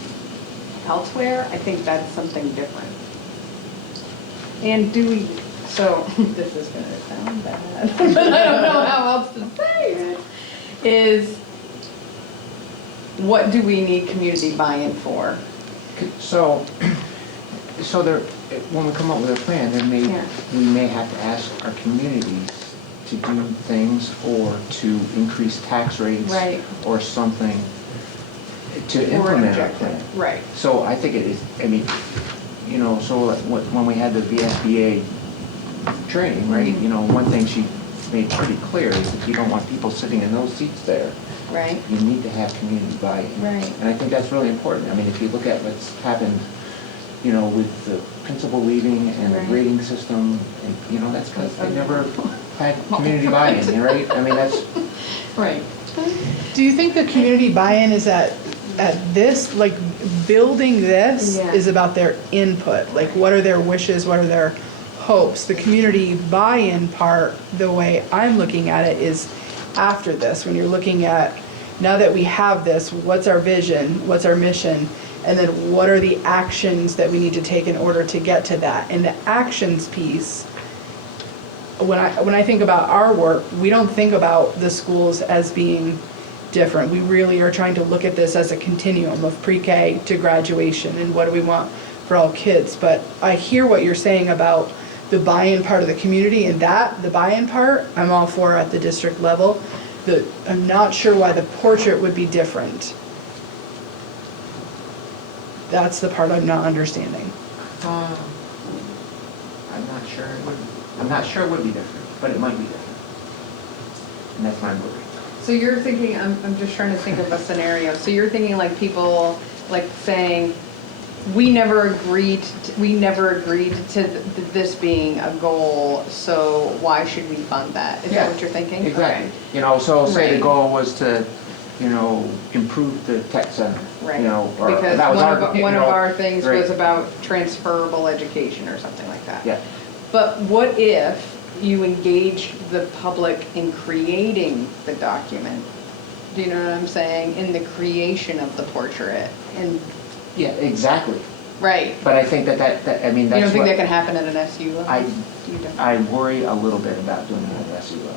elsewhere, I think that's something different. And do we, so this is gonna sound bad, but I don't know how else to say it, is what do we need community buy-in for? So there, when we come up with a plan, we may have to ask our communities to do things or to increase tax rates or something to implement our plan. Right. So I think it is, so when we had the VSBA training, right, one thing she made pretty clear is that you don't want people sitting in those seats there. Right. You need to have community buy-in. Right. And I think that's really important. I mean, if you look at what's happened, with the principal leaving and the grading system, and, that's because they never had community buy-in, right? I mean, that's... Right. Do you think the community buy-in is at this, like building this is about their input? Like what are their wishes, what are their hopes? The community buy-in part, the way I'm looking at it, is after this, when you're looking at, now that we have this, what's our vision, what's our mission, and then what are the actions that we need to take in order to get to that? And the actions piece, when I think about our work, we don't think about the schools as being different. We really are trying to look at this as a continuum of pre-K to graduation and what do we want for all kids. But I hear what you're saying about the buy-in part of the community, and the buy-in part, I'm all for at the district level. I'm not sure why the portrait would be different. That's the part I'm not understanding. I'm not sure it would be different, but it might be different. And that's my worry. So you're thinking, I'm just trying to think of a scenario. So you're thinking like people like saying, we never agreed to this being a goal, so why should we fund that? Is Yeah, that what you're thinking? Exactly. Okay. You know, so say Right. the goal was to, you know, improve the tech center, Right. you know, or Because that was one of our our things right. was about transferable education or something like that. Yeah. But what if you engage the public in creating the document? Do you know what I'm saying? In the creation of the portrait and. Yeah, exactly. Right. But I think that I mean, that's You don't think what that can happen at an SU level? You don't? I worry a little bit about doing it at SU level.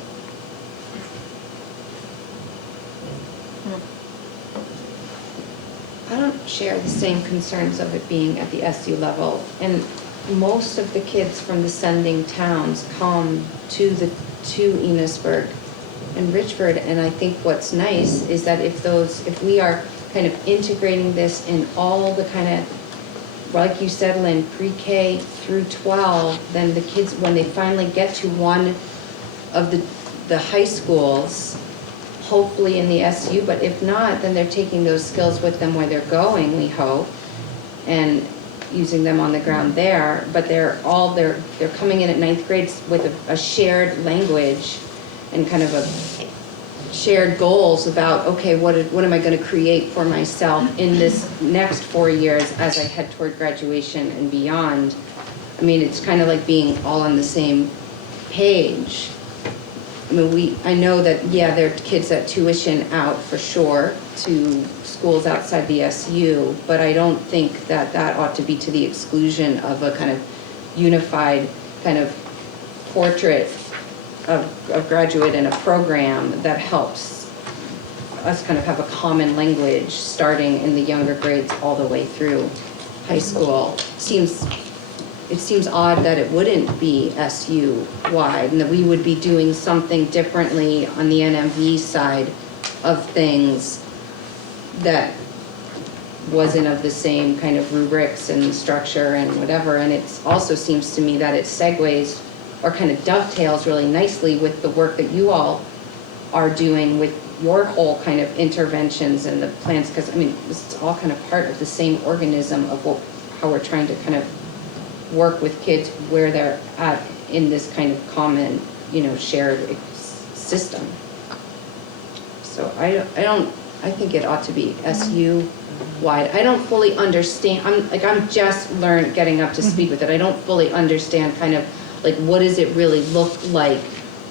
I don't share the same concerns of it being at the SU level. And most of the kids from the sending towns come to Enosburg and Richford. And I think what's nice is that if we are kind of integrating this in all the kind of, like you said, Lynn, pre-K through 12, then the kids, when they finally get to one of the high schools, hopefully in the SU, but if not, then they're taking those skills with them where they're going, we hope, and using them on the ground there. But they're coming in at 9th grade with a shared language and kind of a shared goals about, okay, what am I going to create for myself in this next 4 years as I head toward graduation and beyond. I mean, it's kind of like being all on the same page. I mean, I know that, yeah, there are kids that tuition out for sure to schools outside the SU, but I don't think that that ought to be to the exclusion of a kind of unified kind of portrait of graduate in a program that helps us kind of have a common language starting in the younger grades all the way through high school. It seems odd that it wouldn't be SU-wide and that we would be doing something differently on the NMV side of things that wasn't of the same kind of rubrics and structure and whatever. And it also seems to me that it segues or kind of dovetails really nicely with the work that you all are doing with your whole kind of interventions and the plans, because I mean, this is all kind of part of the same organism of how we're trying to kind of work with kids where they're at in this kind of common, shared system. So I think it ought to be SU wide. I don't fully understand, I'm just getting up to speed with it. I don't fully understand kind of like what does it really look like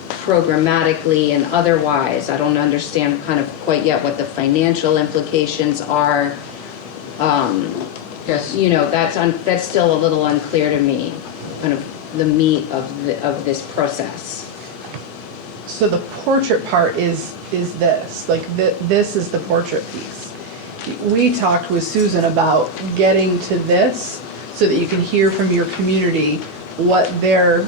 programmatically and otherwise. I don't understand kind of quite yet what the financial implications are. Yes. That's still a little unclear to me, kind of the meat of this process. So the portrait part is this, like this is the portrait piece. We talked with Susan about getting to this so that you can hear from your community what their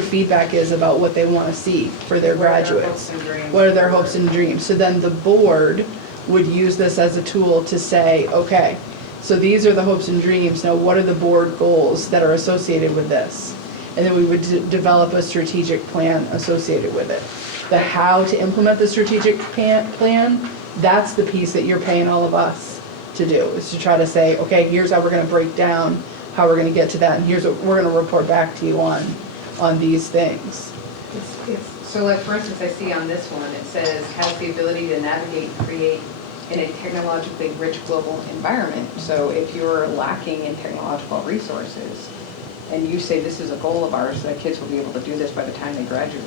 feedback is about what they want to see for their graduates. What are their hopes and dreams? So then the board would use this as a tool to say, okay, so these are the hopes and dreams. Now what are the board goals that are associated with this? And then we would develop a strategic plan associated with it. The how to implement the strategic plan, that's the piece that you're paying all of us to do, is to try to say, okay, here's how we're going to break down how we're going to get to that, and here's what we're going to report back to you on these things. So like, for instance, I see on this one, it says, has the ability to navigate and create in a technologically rich global environment. So if you're lacking in technological resources, and you say this is a goal of ours, that kids will be able to do this by the time they graduate,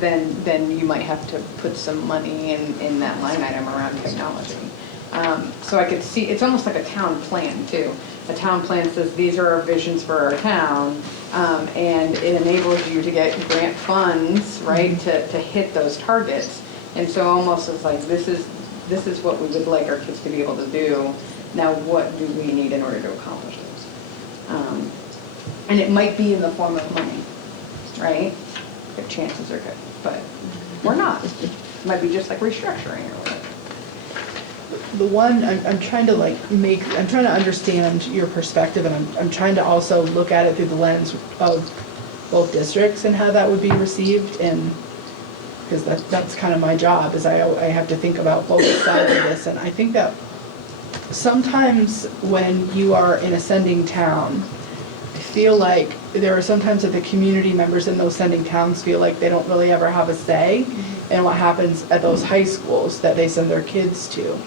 then you might have to put some money in that line item around technology. So I could see, it's almost like a town plan too. A town plan says these are our visions for our town, and it enables you to get grant funds, right, to hit those targets. And so almost it's like this is what we would like our kids to be able to do. Now what do we need in order to accomplish those? And it might be in the form of money, right? The chances are good, but we're not. It might be just like restructuring or whatever. The one, I'm trying to I'm trying to understand your perspective, and I'm trying to also look at it through the lens of both districts and how that would be received, and because that's kind of my job, is I have to think about both sides of this, and I think that sometimes when you are in a sending town, I feel like there are sometimes that the community members in those sending towns feel like they don't really ever have a say in what happens at those high schools that they send their kids to.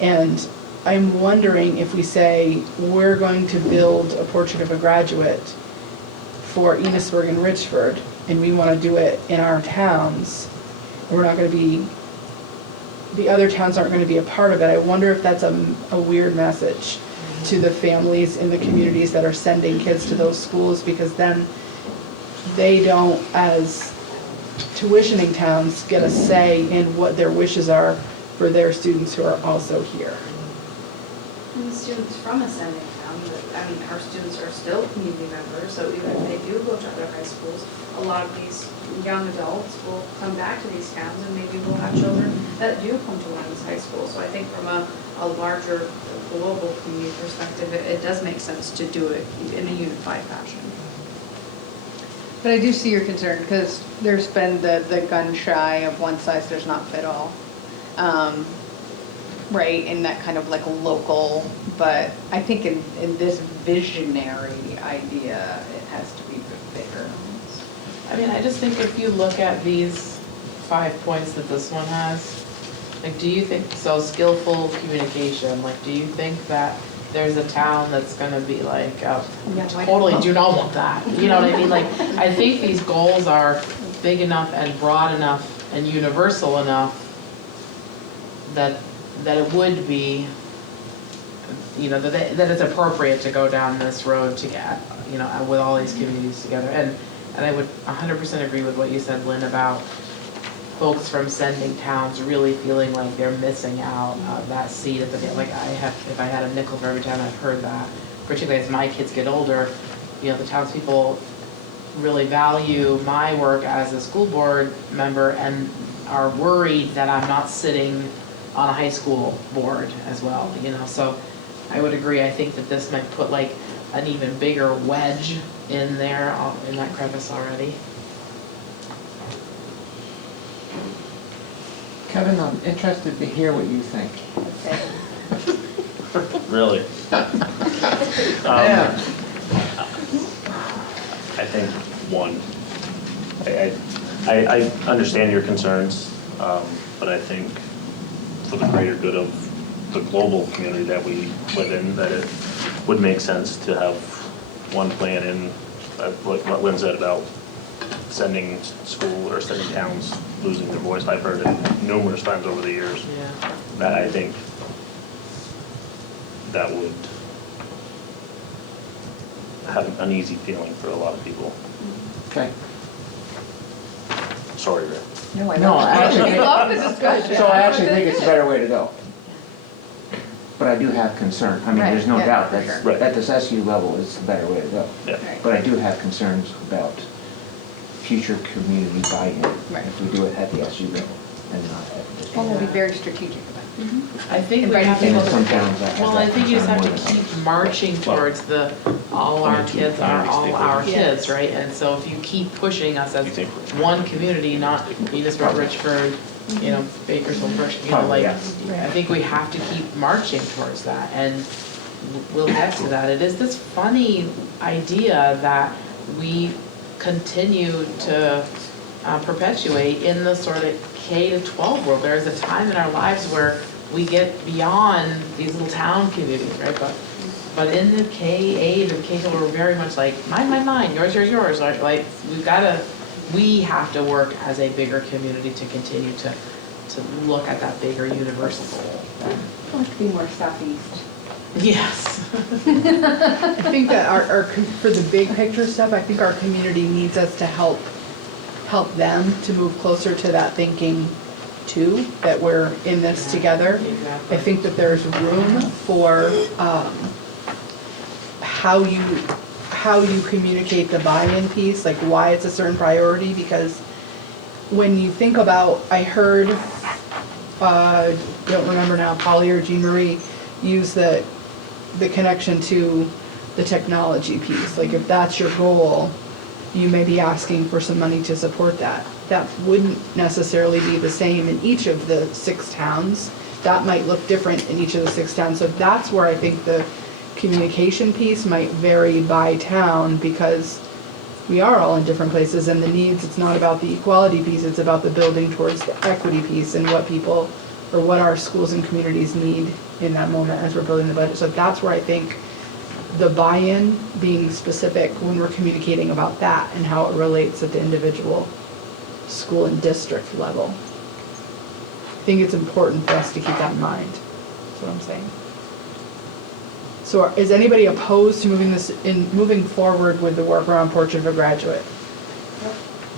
And I'm wondering if we say, we're going to build a portrait of a graduate for Enosburg and Richford, and we want to do it in our towns, we're not going to be, the other towns aren't going to be a part of it. I wonder if that's a weird message to the families in the communities that are sending kids to those schools, because then they don't, as tuitioning towns, get a say in what their wishes are for their students who are also here. And the students from a sending town, I mean, our students are still community members, so even if they do go to other high schools, a lot of these young adults will come back to these towns, and maybe we'll have children that do come to one of these high schools. So I think from a larger global community perspective, it does make sense to do it in a unified fashion. But I do see your concern, because there's been the gun shy of one size does not fit all. Right, in that kind of like local, but I think in this visionary idea, it has to be bigger. I mean, I just think if you look at these 5 points that this one has, like, do you think, so skillful communication, like, do you think that there's a town that's gonna be like, totally do not want that, you know what I mean? Like, I think these goals are big enough and broad enough and universal enough that it would be, you know, that it's appropriate to go down this road to get, you know, with all these communities together. And I would 100% agree with what you said, Lynn, about folks from sending towns really feeling like they're missing out that seat at the end. Like if I had a nickel for every time I've heard that, particularly as my kids get older, you know, the townspeople really value my work as a school board member and are worried that I'm not sitting on a high school board as well, you know. So I would agree. I think that this might put like an even bigger wedge in there, in that crevice already. Kevin, I'm interested to hear what you think. Really? Yeah. I think one, I understand your concerns, but I think for the greater good of the global community that we live in, that it would make sense to have one plan in, like what Lynn said about sending school or sending towns losing their voice. I've heard it numerous times over the years. Yeah. That I think that would have an uneasy feeling for a lot of people. Okay. Sorry, Rick. No, I No, I actually We love the discussion. So I actually think it's a better way to go. But I do have concern. I mean, there's no Right, doubt yeah, that sure. at this SU level, it's the better way to go. Yeah. But I do have concerns about future community buy-in Right. if we do it at the SU level and not at the district. Well, we'll be very strategic about it. I think we Inviting have And in to, some towns, that has well, I that think you just have concern to more than keep marching towards the, all our kids are all our Yes. kids, right? And so if you keep pushing us as You think- one community, not Enosburg, Richford, you know, Bakersfield, Berkshire, you know, like, I think we have to keep marching towards that, and we'll get to that. It is this funny idea that we continue to perpetuate in the sort of K to 12 world. There is a time in our lives where we get beyond these little town communities, right? But in the K8 or K12, we're very much like, mine, yours, yours. Like we have to work as a bigger community to continue to look at that bigger universal goal. I'd like to be more southeast. Yes. I think that for the big picture stuff, I think our community needs us to help them to move closer to that thinking too, that we're in this together. Exactly. I think that there's room for how you communicate the buy-in piece, like why it's a certain priority, because when you think about, I heard, don't remember now, Polly or Jean Marie use the connection to the technology piece. Like if that's your goal, you may be asking for some money to support that. That wouldn't necessarily be the same in each of the 6 towns, that might look different in each of the 6 towns. So that's where I think the communication piece might vary by town, because we are all in different places, and the needs, it's not about the equality piece, it's about the building towards the equity piece and what people, or what our schools and communities need in that moment as we're building the budget. So that's where I think the buy-in, being specific when we're communicating about that and how it relates at the individual school and district level. I think it's important for us to keep that in mind. That's what I'm saying. So is anybody opposed to moving forward with the work around Portrait of a Graduate?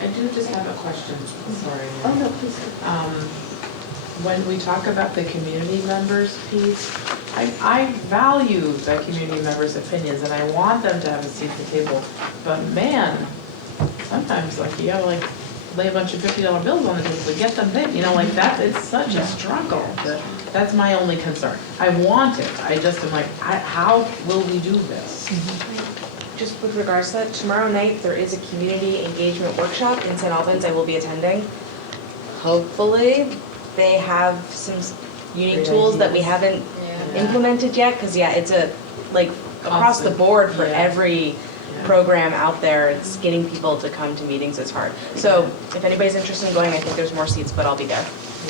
I do just have a question, sorry. Oh, no, please. When we talk about the community members piece, I value the community members' opinions and I want them to have a seat at the table. But man, sometimes like you gotta like lay a bunch of $50 bills on the table to get them there, you know, like that, it's such a struggle. That's my only concern. I want it, I just am like, how will we do this? Just with regards to that, tomorrow night, there is a community engagement workshop in St. Albans I will be attending. Hopefully, they have some unique tools that we haven't implemented yet, because it's across the board for every program out there. It's getting people to come to meetings is hard. So if anybody's interested in going, I think there's more seats, but I'll be there.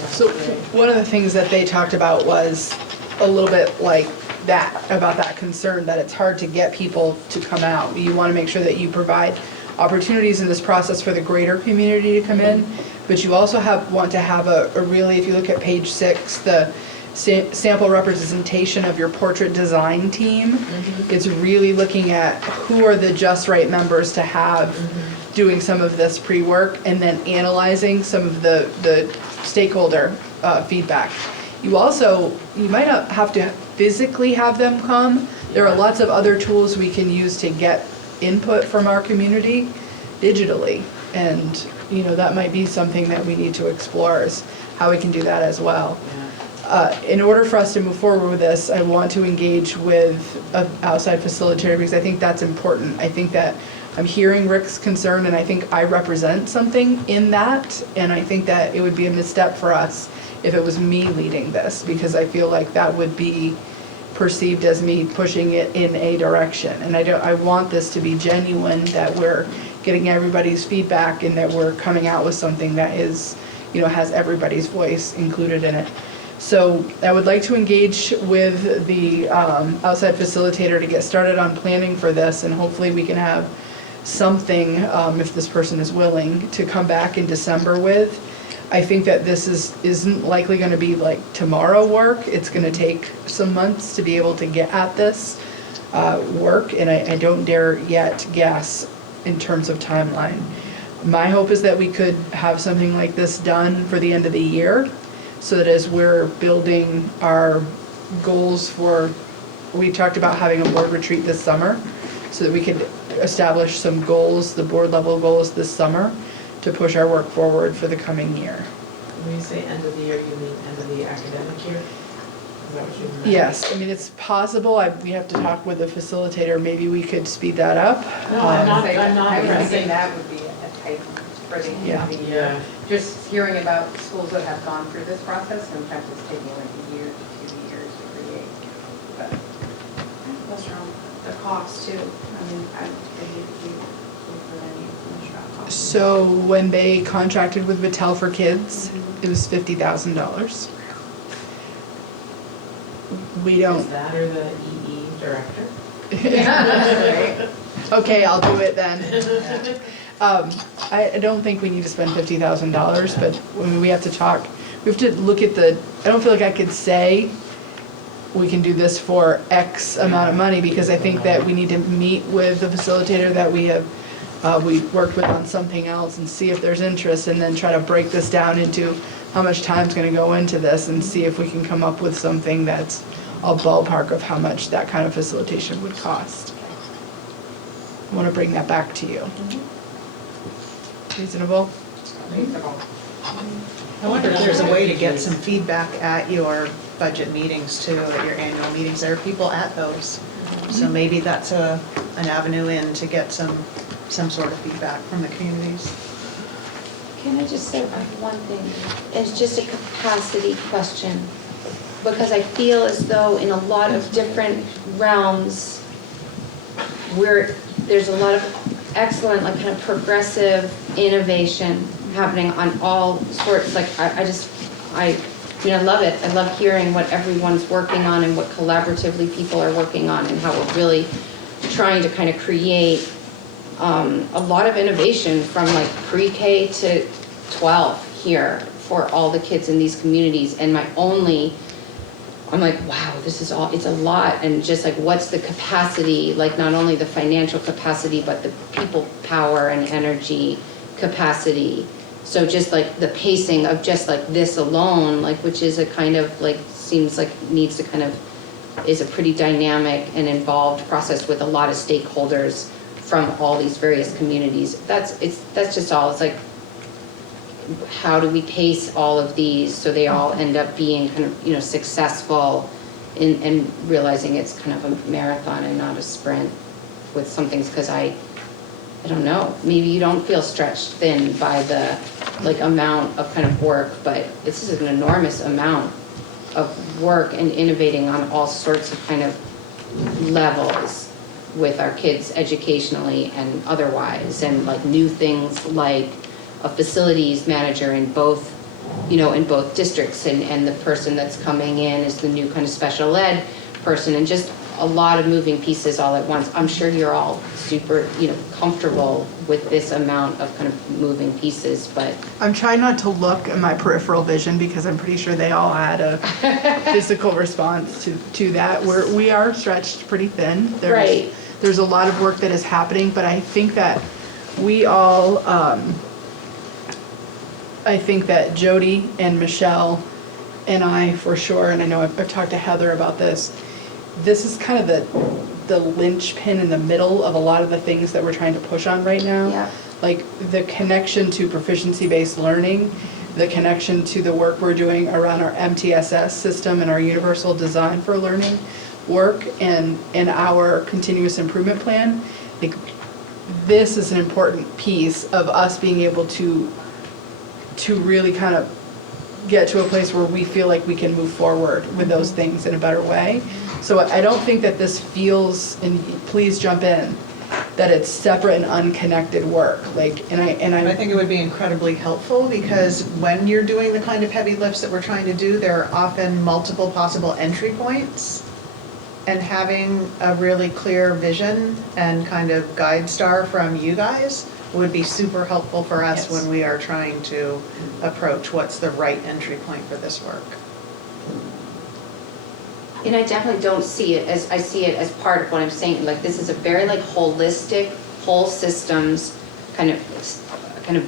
So one of the things that they talked about was a little bit like that, about that concern that it's hard to get people to come out. You want to make sure that you provide opportunities in this process for the greater community to come in, but you also want to have a really, if you look at page 6, the sample representation of your portrait design team. It's really looking at who are the just right members to have doing some of this pre-work, and then analyzing some of the stakeholder feedback. You might not have to physically have them come. There are lots of other tools we can use to get input from our community digitally, and that might be something that we need to explore, is how we can do that as well. In order for us to move forward with this, I want to engage with an outside facilitator, because I think that's important. I think that I'm hearing Rick's concern, and I think I represent something in that, and I think that it would be a misstep for us if it was me leading this, because I feel like that would be perceived as me pushing it in a direction. And I want this to be genuine, that we're getting everybody's feedback and that we're coming out with something that is, has everybody's voice included in it. So I would like to engage with the outside facilitator to get started on planning for this, and hopefully we can have something, if this person is willing, to come back in December with. I think that this isn't likely going to be like tomorrow work. It's going to take some months to be able to get at this work, and I don't dare yet guess in terms of timeline. My hope is that we could have something like this done for the end of the year, so that as we're building our goals we talked about having a board retreat this summer, so that we could establish some goals, the board level goals this summer, to push our work forward for the coming year. When you say end of the year, you mean end of the academic year? Is that what you meant? Yes, I mean, it's possible, we have to talk with the facilitator, maybe we could speed that up. No, I'm not I would pressing. think that would be a tight for the Yeah. year. Just hearing about schools that have gone through this process, sometimes it's taking like a year to 2 years to create. But Plus around the cost too. I mean, I think we for any much about cost. So when they contracted with Battelle for Kids, it was $50,000. We don't. Is that or the EE director? Okay, I'll do it then. I don't think we need to spend $50,000, but when we have to talk, we have to look at I don't feel like I could say we can do this for X amount of money, because I think that we need to meet with the facilitator that we worked with on something else, and see if there's interest, and then try to break this down into how much time's gonna go into this, and see if we can come up with something that's a ballpark of how much that kind of facilitation would cost. I wanna bring that back to you. Reasonable? I wonder if there's a way to get some feedback at your budget meetings too, at your annual meetings. There are people at those. So maybe that's an avenue in to get some sort of feedback from the communities. Can I just say one thing? It's just a capacity question. because I feel as though in a lot of different realms, there's a lot of excellent, like kind of progressive innovation happening on all sorts, like I love it. I love hearing what everyone's working on and what collaboratively people are working on and how we're really trying to kind of create a lot of innovation from like pre-K to 12 here for all the kids in these communities. And I'm like, wow, this is all, it's a lot. And just like, what's the capacity, like not only the financial capacity, but the people power and energy capacity. So just like the pacing of just like this alone, like, which is a kind of like, seems like needs to kind of, is a pretty dynamic and involved process with a lot of stakeholders from all these various communities. That's just all, it's like, how do we pace all of these so they all end up being kind of, successful in realizing it's kind of a marathon and not a sprint with some things, because I don't know, maybe you don't feel stretched thin by the like amount of kind of work, but this is an enormous amount of work and innovating on all sorts of kind of levels with our kids educationally and otherwise, and like new things like a facilities manager in both, in both districts, and the person that's coming in is the new kind of special ed person, and just a lot of moving pieces all at once. I'm sure you're all super, comfortable with this amount of kind of moving pieces, but. I'm trying not to look at my peripheral vision because I'm pretty sure they all had a physical response to that. We are stretched pretty thin. There's a lot of work that is happening, but I think that we all, I think that Jody and Michelle and I for sure, and I know I've talked to Heather about this is kind of the linchpin in the middle of a lot of the things that we're trying to push on right now. Yeah. Like the connection to proficiency-based learning, the connection to the work we're doing around our MTSS system and our universal design for learning work and our continuous improvement plan. Like, this is an important piece of us being able to really kind of get to a place where we feel like we can move forward with those things in a better way. So I don't think that this feels, and please jump in, that it's separate and unconnected work. Like, I think it would be incredibly helpful, because when you're doing the kind of heavy lifts that we're trying to do, there are often multiple possible entry points. And having a really clear vision and kind of guide star from you guys would be super helpful for us when we are trying to approach what's the right entry point for this work. And I definitely don't see it as, I see it as part of what I'm saying, like this is a very like holistic, whole systems kind of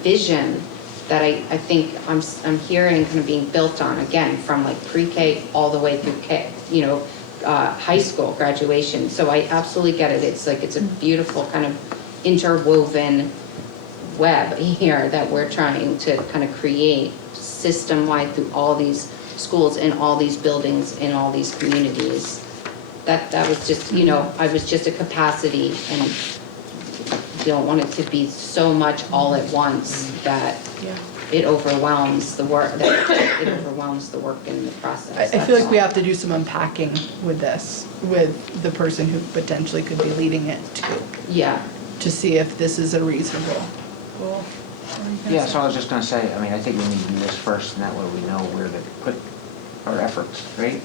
vision that I think I'm hearing kind of being built on, again, from like pre-K all the way through K, high school graduation. So I absolutely get it. It's like, it's a beautiful kind of interwoven web here that we're trying to kind of create system-wide through all these schools in all these buildings in all these communities. That was just, I was just a capacity, and you don't want it to be so much all at once that it overwhelms the work, it overwhelms the work in the process. I feel like we have to do some unpacking with this, with the person who potentially could be leading it too. Yeah. To see if this is a reasonable goal. Yeah, so I was just gonna say, I think we need to do this first, and that way we know where to put our efforts, right?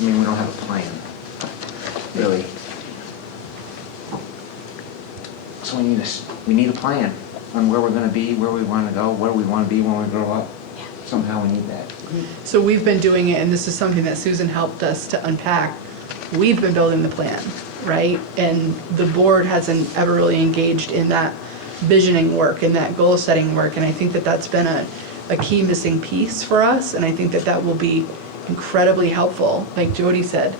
We don't have a plan, really. So we need a plan on where we're gonna be, where we wanna go, where we wanna be when we grow up. Somehow we need that. So we've been doing it, and this is something that Susan helped us to unpack. We've been building the plan, right? And the board hasn't ever really engaged in that visioning work and that goal setting work, and I think that that's been a key missing piece for us, and I think that that will be incredibly helpful. Like Jody said,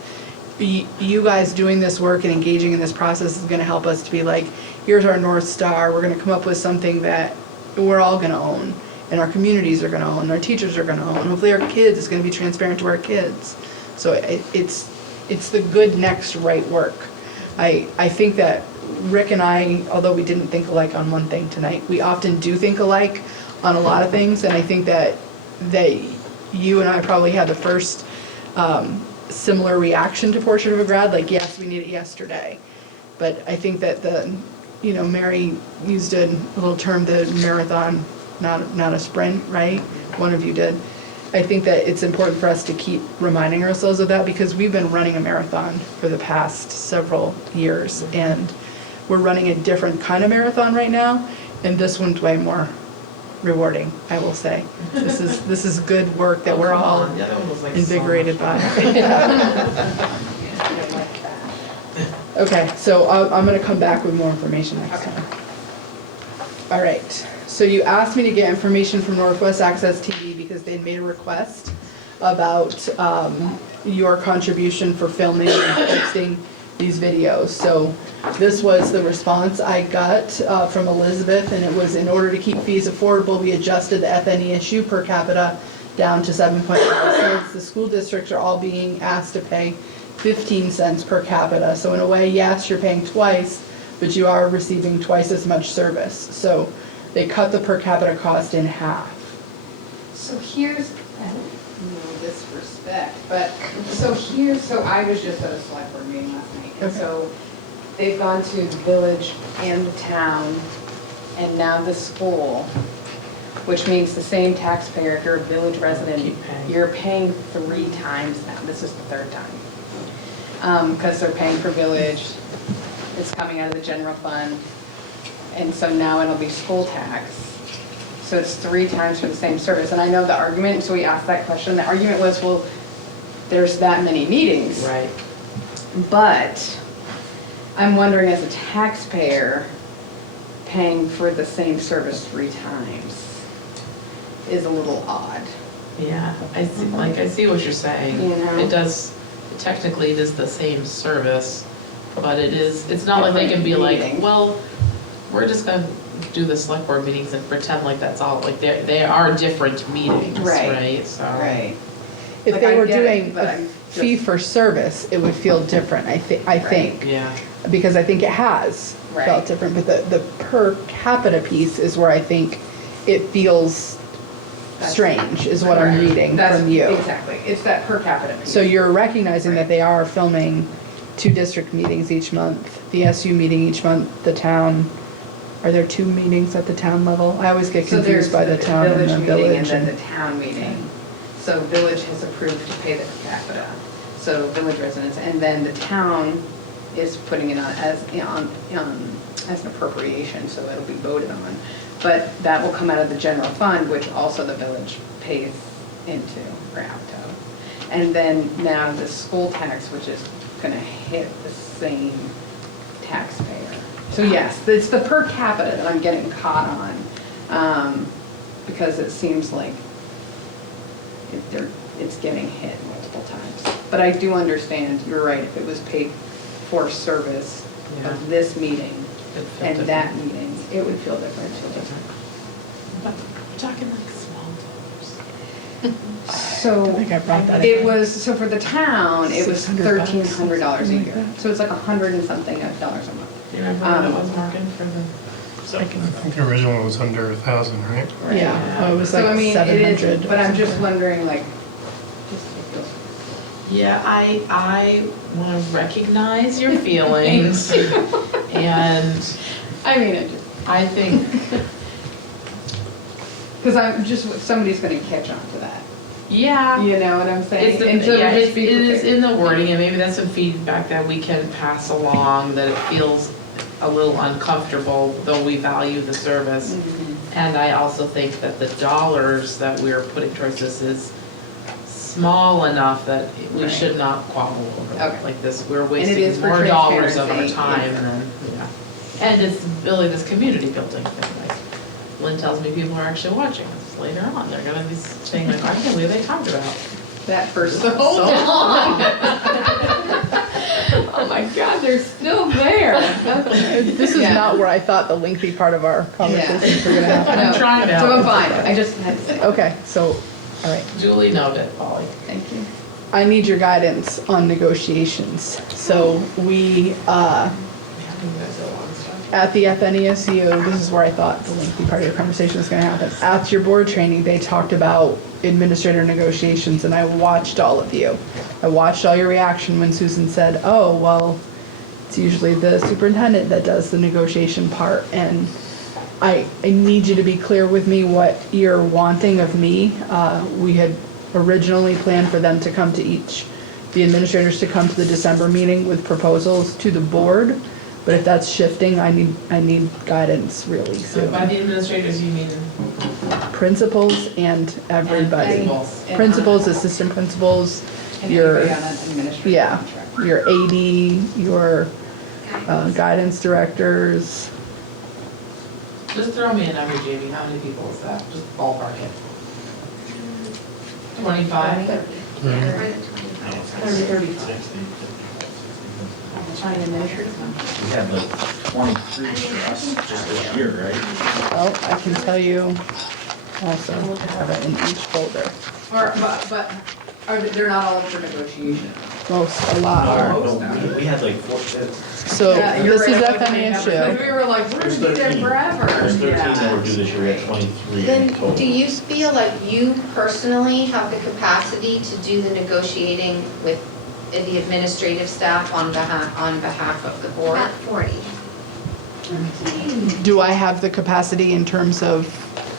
you guys doing this work and engaging in this process is going to help us to be like, here's our North Star, we're going to come up with something that we're all going to own, and our communities are going to own, and our teachers are going to own, hopefully our kids, it's going to be transparent to our kids. So it's the good next right work. I think that Rick and I, although we didn't think alike on one thing tonight, we often do think alike on a lot of things, and I think that you and I probably had the first similar reaction to Portrait of a Grad, like, yes, we need it yesterday. But I think that Mary used a little term, the marathon, not a sprint, right? One of you did. I think that it's important for us to keep reminding ourselves of that because we've been running a marathon for the past several years, and we're running a different kind of marathon right now, and this one's way more rewarding, I will say. This is good work that we're all invigorated by. Okay, so I'm gonna come back with more information next time. All right, so you asked me to get information from Northwest Access TV because they made a request about your contribution for filming and posting these videos. So this was the response I got from Elizabeth, and it was, in order to keep fees affordable, we adjusted the FNESU per capita down to 7.5 cents. The school districts are all being asked to pay 15 cents per capita. So in a way, yes, you're paying twice, but you are receiving twice as much service. So they cut the per capita cost in half. So here's, I don't know this respect, but, so I was just at a select board meeting last night. And so they've gone to the village and the town, and now the school, which means the same taxpayer, if you're a village resident, you're paying 3 times now. This is the 3rd time. Because they're paying for village, it's coming out of the general fund, and so now it'll be school tax. So it's 3 times for the same service. And I know the argument, so we asked that question, the argument was, well, there's that many meetings. Right. But I'm wondering, as a taxpayer, paying for the same service 3 times is a little odd. Yeah, I see what you're saying. You know? Technically it is the same service, but it's not like they can be like, well, we're just gonna do the select board meetings and pretend like that's all, like they are different meetings, right? So. Right. If they were doing a fee for service, it would feel different, I think. Yeah. Because I think it has felt different, but the per capita piece is where I think it feels strange, is what I'm reading from you. Exactly, it's that per capita piece. So you're recognizing that they are filming 2 district meetings each month, the SU meeting each month, the town. Are there 2 meetings at the town level? I always get confused by the town and the village. And then the town meeting. So village has approved to pay the per capita, so village residents, and then the town is putting it on as an appropriation, so it'll be voted on. But that will come out of the general fund, which also the village pays into or out of. And then now the school tax, which is gonna hit the same taxpayer. So yes, it's the per capita that I'm getting caught on, because it seems like it's getting hit multiple times. But I do understand, you're right, if it was paid for service of this meeting and that meeting, it would feel different too. But we're talking like small dollars. So I think I brought that it up. was, so for the town, it was $600 $1,300 a year. So it's like $100 and something dollars a month. Do you remember what it was, Morgan, for the? I think the original one was under 1,000, right? Yeah, it was So I like mean, it 700. is, but I'm just wondering, like, Yeah, I want to recognize your feelings, and I mean, I think, because I'm just, somebody's gonna catch on to that. yeah. You know what I'm saying? And so Yeah, just it be is prepared. in the wording, and maybe that's some feedback that we can pass along, that it feels a little uncomfortable, though we value the service. And I also think that the dollars that we're putting towards this is small enough that we should not quabble over it. Okay. Like this, we're it wasting is for more dollars of our transparency, time yeah. than, yeah. And it's really this community building thing, like Lynn tells me people are actually watching this later on, they're gonna be saying like, I can't believe they talked about That for so so long. Oh my God, they're still there. This is not where I thought the lengthy part of our conversations were gonna happen. I'm trying to. So I'm fine, I just had to say. Okay, so, all right. Julie noted, Polly. Thank you. I need your guidance on negotiations. So we, Yeah, you guys are a lot of stuff. at the FNESU, this is where I thought the lengthy part of your conversation was gonna happen. At your board training, they talked about administrator negotiations, and I watched all of you. I watched all your reaction when Susan said, oh, well, it's usually the superintendent that does the negotiation part, and I need you to be clear with me what you're wanting of me. We had originally planned for them to come to the administrators to come to the December meeting with proposals to the board, but if that's shifting, I need guidance really So soon. by the administrators, you mean? Principals and everybody. Principals. Principals, assistant principals, your, Anybody on an administrative yeah, contract. your AD, your guidance directors. Just throw me a number, Jamie, how many people is that? Just ballpark it. 25? We had like 23 for us just this year, right? Oh, I can tell you also, I have it in each folder. But they're not all up for negotiation. A lot are. No, we had like 4. So Yeah, you're this is right, I wouldn't remember. FNESU. We were like, we're There's gonna be there 13. forever. There's 13 Yeah. that were due this year, we had 23 in Then, total. do you feel like you personally have the capacity to do the negotiating with the administrative staff on behalf of the board? About 40. Do I have the capacity in terms of,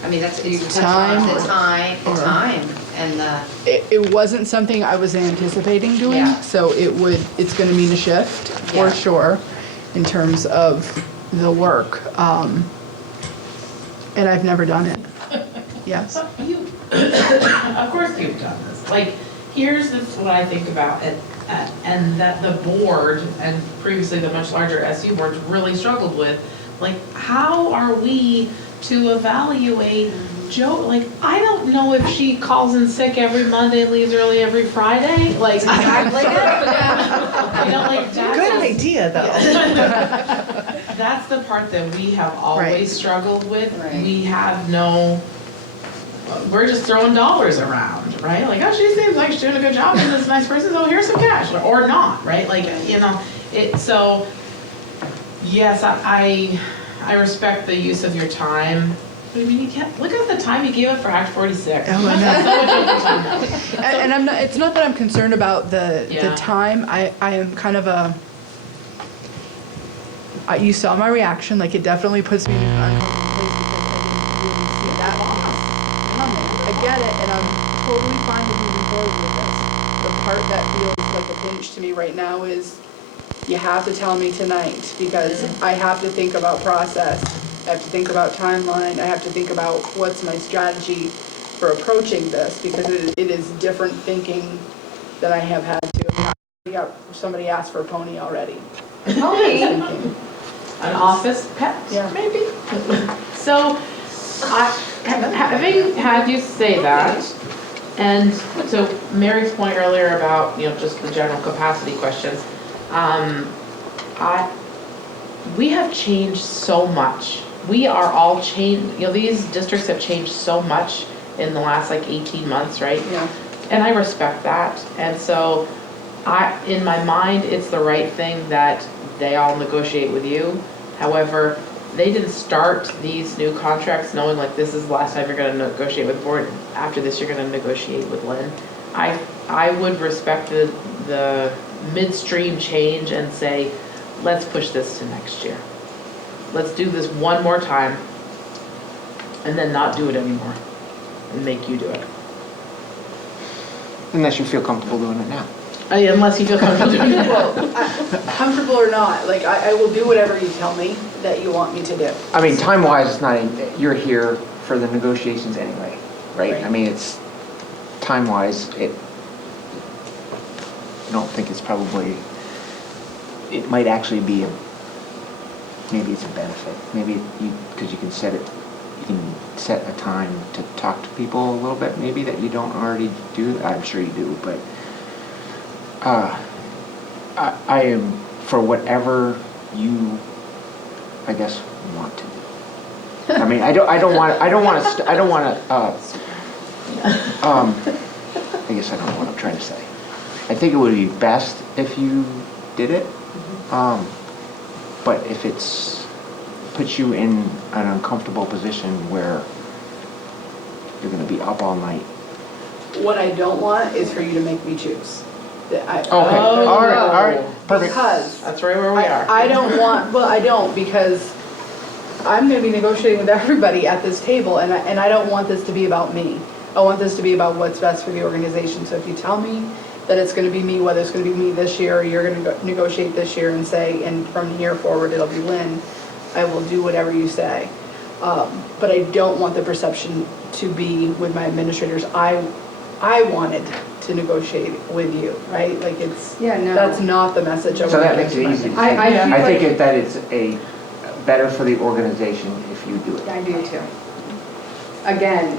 I mean, that's, it's Time the or- time and the, it wasn't something I was anticipating doing, Yeah. so it's gonna mean a shift, for Yeah. sure, in terms of the work. And I've never done it. Yes. Of course you've done this. Like, here's what I think about it, and that the board, and previously the much larger SU boards really struggled with. Like, how are we to evaluate Joe? Like, I don't know if she calls in sick every Monday and leaves early every Friday. Like, exactly it. you know, like, that's Good idea, though. that's the part that we have always Right. struggled with. Right. We have we're just throwing dollars around, right? Like, oh, she seems like she's doing a good job and this nice person, so here's some cash, or not, right? Like, so, yes, I respect the use of your time. But I mean, you can't, look at the time you gave up for Act 46. Oh, I know. That's so much of your time now. And I'm not, it's not that I'm concerned about the Yeah. time, I am kind of you saw my reaction, like it definitely puts me in an uncomfortable place because I didn't really see that piece. I get it, and I'm totally fine with moving forward with this. The part that feels like a pinch to me right now is you have to tell me tonight because I have to think about process. I have to think about timeline. I have to think about what's my strategy for approaching this because it is different thinking than I have had to. Somebody asked for a pony already. An office pet, Yeah. maybe? So, having had you say that, and so Mary's point earlier about, just the general capacity questions, we have changed so much. We are all changed, these districts have changed so much in the last 18 months, right? Yeah. And I respect that. And so in my mind, it's the right thing that they all negotiate with you. However, they didn't start these new contracts knowing this is the last time you're gonna negotiate with the board. After this, you're gonna negotiate with Lynn. I would respect the midstream change and say, let's push this to next year. Let's do this one more time and then not do it anymore and make you do it. Unless you feel comfortable doing it now. Unless you feel comfortable doing it. Well, comfortable or not, I will do whatever you tell me that you want me to do. I mean, time-wise, it's not, you're here for the negotiations anyway, right? Right. I mean, it's, time-wise, I don't think it's probably, it might actually be maybe it's a benefit. Maybe because you can set a time to talk to people a little bit, maybe that you don't already do. I'm sure you do, but I am for whatever you, I guess, want to do. I mean, I don't want to, I guess I don't know what I'm trying to say. I think it would be best if you did it, but if it's puts you in an uncomfortable position where you're gonna be up all night. What I don't want is for you to make me choose. Okay, all right, perfect. Because That's right where we are. I don't want, well, I don't, because I'm gonna be negotiating with everybody at this table, and I don't want this to be about me. I want this to be about what's best for the organization. So if you tell me that it's gonna be me, whether it's gonna be me this year, or you're gonna negotiate this year and say, and from here forward, it'll be Lynn, I will do whatever you say. But I don't want the perception to be with my administrators, I wanted to negotiate with you, right? Like it's, Yeah, no. that's not the message I want So to that give makes to it my easy. administrators. I think that it's a better for the organization if you do it. I do too. Again,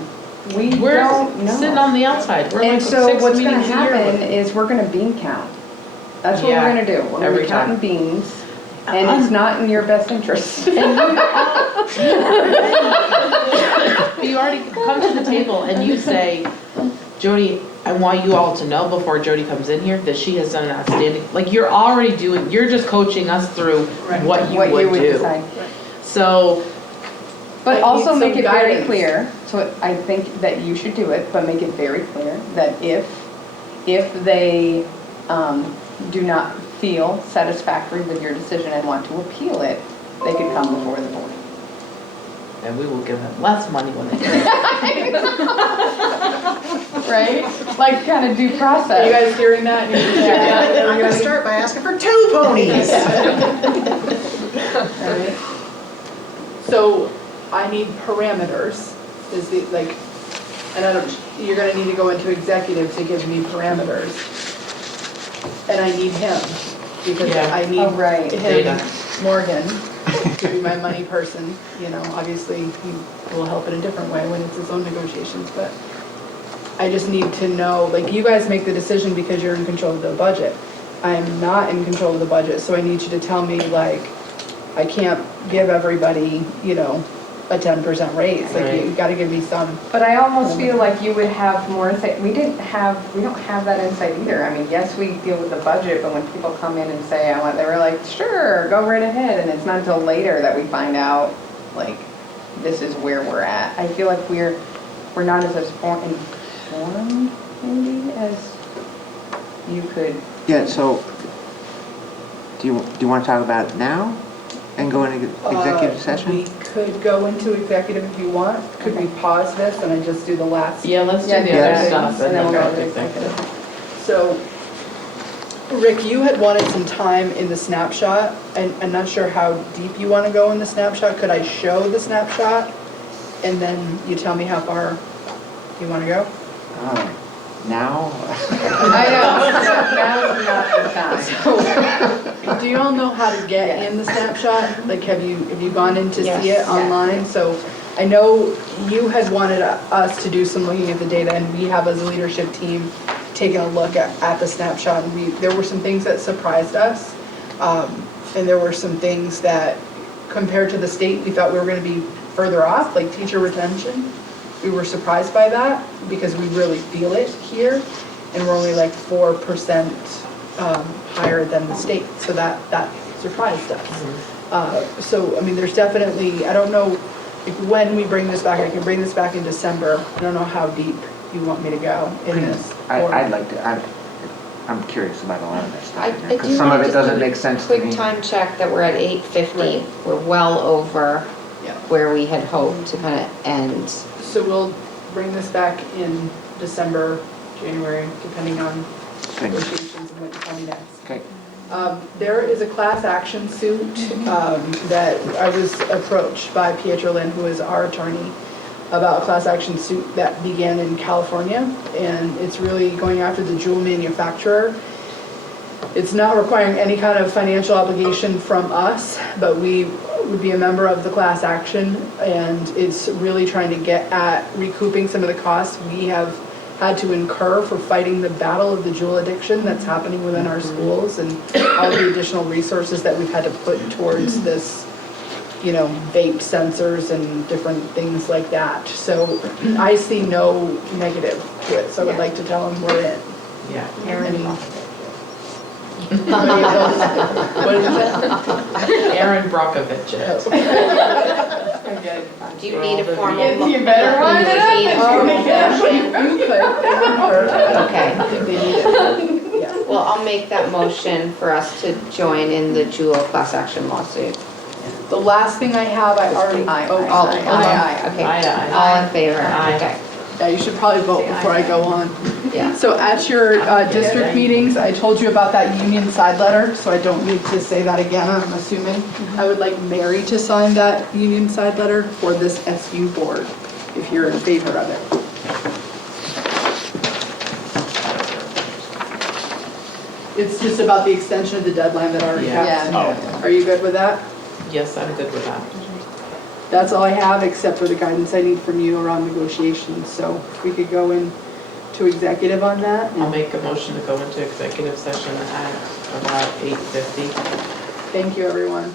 we We're don't know. sitting on the outside. We're like And so 6 what's gonna meetings a year happen with- is we're gonna bean count. That's what Yeah, we're gonna do. We're gonna every be counting time. beans, and it's not in your best interest. You already come to the table and you say, Jody, I want you all to know before Jody comes in here that she has done an outstanding, like you're already doing, you're just coaching us through what you would do. decide. So, But I also need make some it very guidance. clear, so I think that you should do it, but make it very clear that if they do not feel satisfactory with your decision and want to appeal it, they could come before the board. and we will give them less money when they do it. Right? Like kind of due Are process. you guys hearing that? Yeah, I'm gonna start by asking for 2 ponies. Right? So I need parameters, is the, like, and I don't, you're gonna need to go into executive to give me parameters. And I need him, because Yeah. I need Oh, right. Data. him, Morgan, to be my money person. You know, obviously, he will help in a different way when it's his own negotiations, but I just need to know, like, you guys make the decision because you're in control of the budget. I am not in control of the budget, so I need you to tell me, like, I can't give everybody, you know, a 10% raise. Like, you gotta give me some. But I almost feel like you would have more insight. We don't have that insight either. I mean, yes, we deal with the budget, but when people come in and say, I want, they were like, sure, go right ahead. And it's not until later that we find out, like, this is where we're at. I feel like we're not as informed, maybe, as you could. Yeah, so, do you want to talk about it now and go into executive session? We could go into executive if you want. Could we pause this and I just do the last? Yeah, let's do Yeah, the do other that, stuff and then we'll go to to executive. So, Rick, you had wanted some time in the snapshot, and I'm not sure how deep you want to go in the snapshot. Could I show the snapshot? And then you tell me how far you want to go? Now? I know, now's not the time. Do you all know how to get in the snapshot? Like, have you gone in to see it online? So I know you had wanted us to do some looking at the data, and we have as a leadership team taken a look at the snapshot, and there were some things that surprised us. And there were some things that, compared to the state, we thought we were gonna be further off, like teacher retention. We were surprised by that because we really feel it here, and we're only like 4% higher than the state, so that surprised us. So, I mean, there's definitely, I don't know if when we bring this back, I can bring this back in December. I don't know how deep you want me to go in this. I'd like to, I'm curious about a lot of this stuff, I because do some of want it to doesn't just make sense to me. quick time check that we're at 8:50. Right. We're well over Yeah. where we had hoped to kind of end. So we'll bring this back in December, January, depending on Okay. negotiations and what you tell me next. Okay. There is a class action suit that I was approached by Pietro Lynn, who is our attorney, about a class action suit that began in California, and it's really going after the jewel manufacturer. It's not requiring any kind of financial obligation from us, but we would be a member of the class action, and it's really trying to get at recouping some of the costs we have had to incur for fighting the battle of the jewel addiction that's happening within our schools, and all the additional resources that we've had to put towards this, you know, vape sensors and different things like that. So I see no negative to it, so I would like to tell them we're in. Yeah. Aaron. What did you say? Aaron Brockovich it. Do you need a formal? You better run it up. Do you need a formal motion? Okay. I think they need it. Yeah. Well, I'll make that motion for us to join in the Jewel class action lawsuit. The last thing I have, I already. Aye. Oh, All, sorry. okay. Aye. All in favor? Aye. Okay, Yeah, you should probably vote before I go on. yeah. So at your district meetings, I told you about that union side letter, so I don't need to say that again, I'm assuming. I would like Mary to sign that union side letter for this SU board, if you're in favor of it. It's just about the extension of the deadline that already happened. Yeah. Are you good with that? Yes, I'm good with that. That's all I have, except for the guidance I need from you around negotiations, so if we could go into executive on that. I'll make a motion to go into executive session at about 8:50. Thank you, everyone.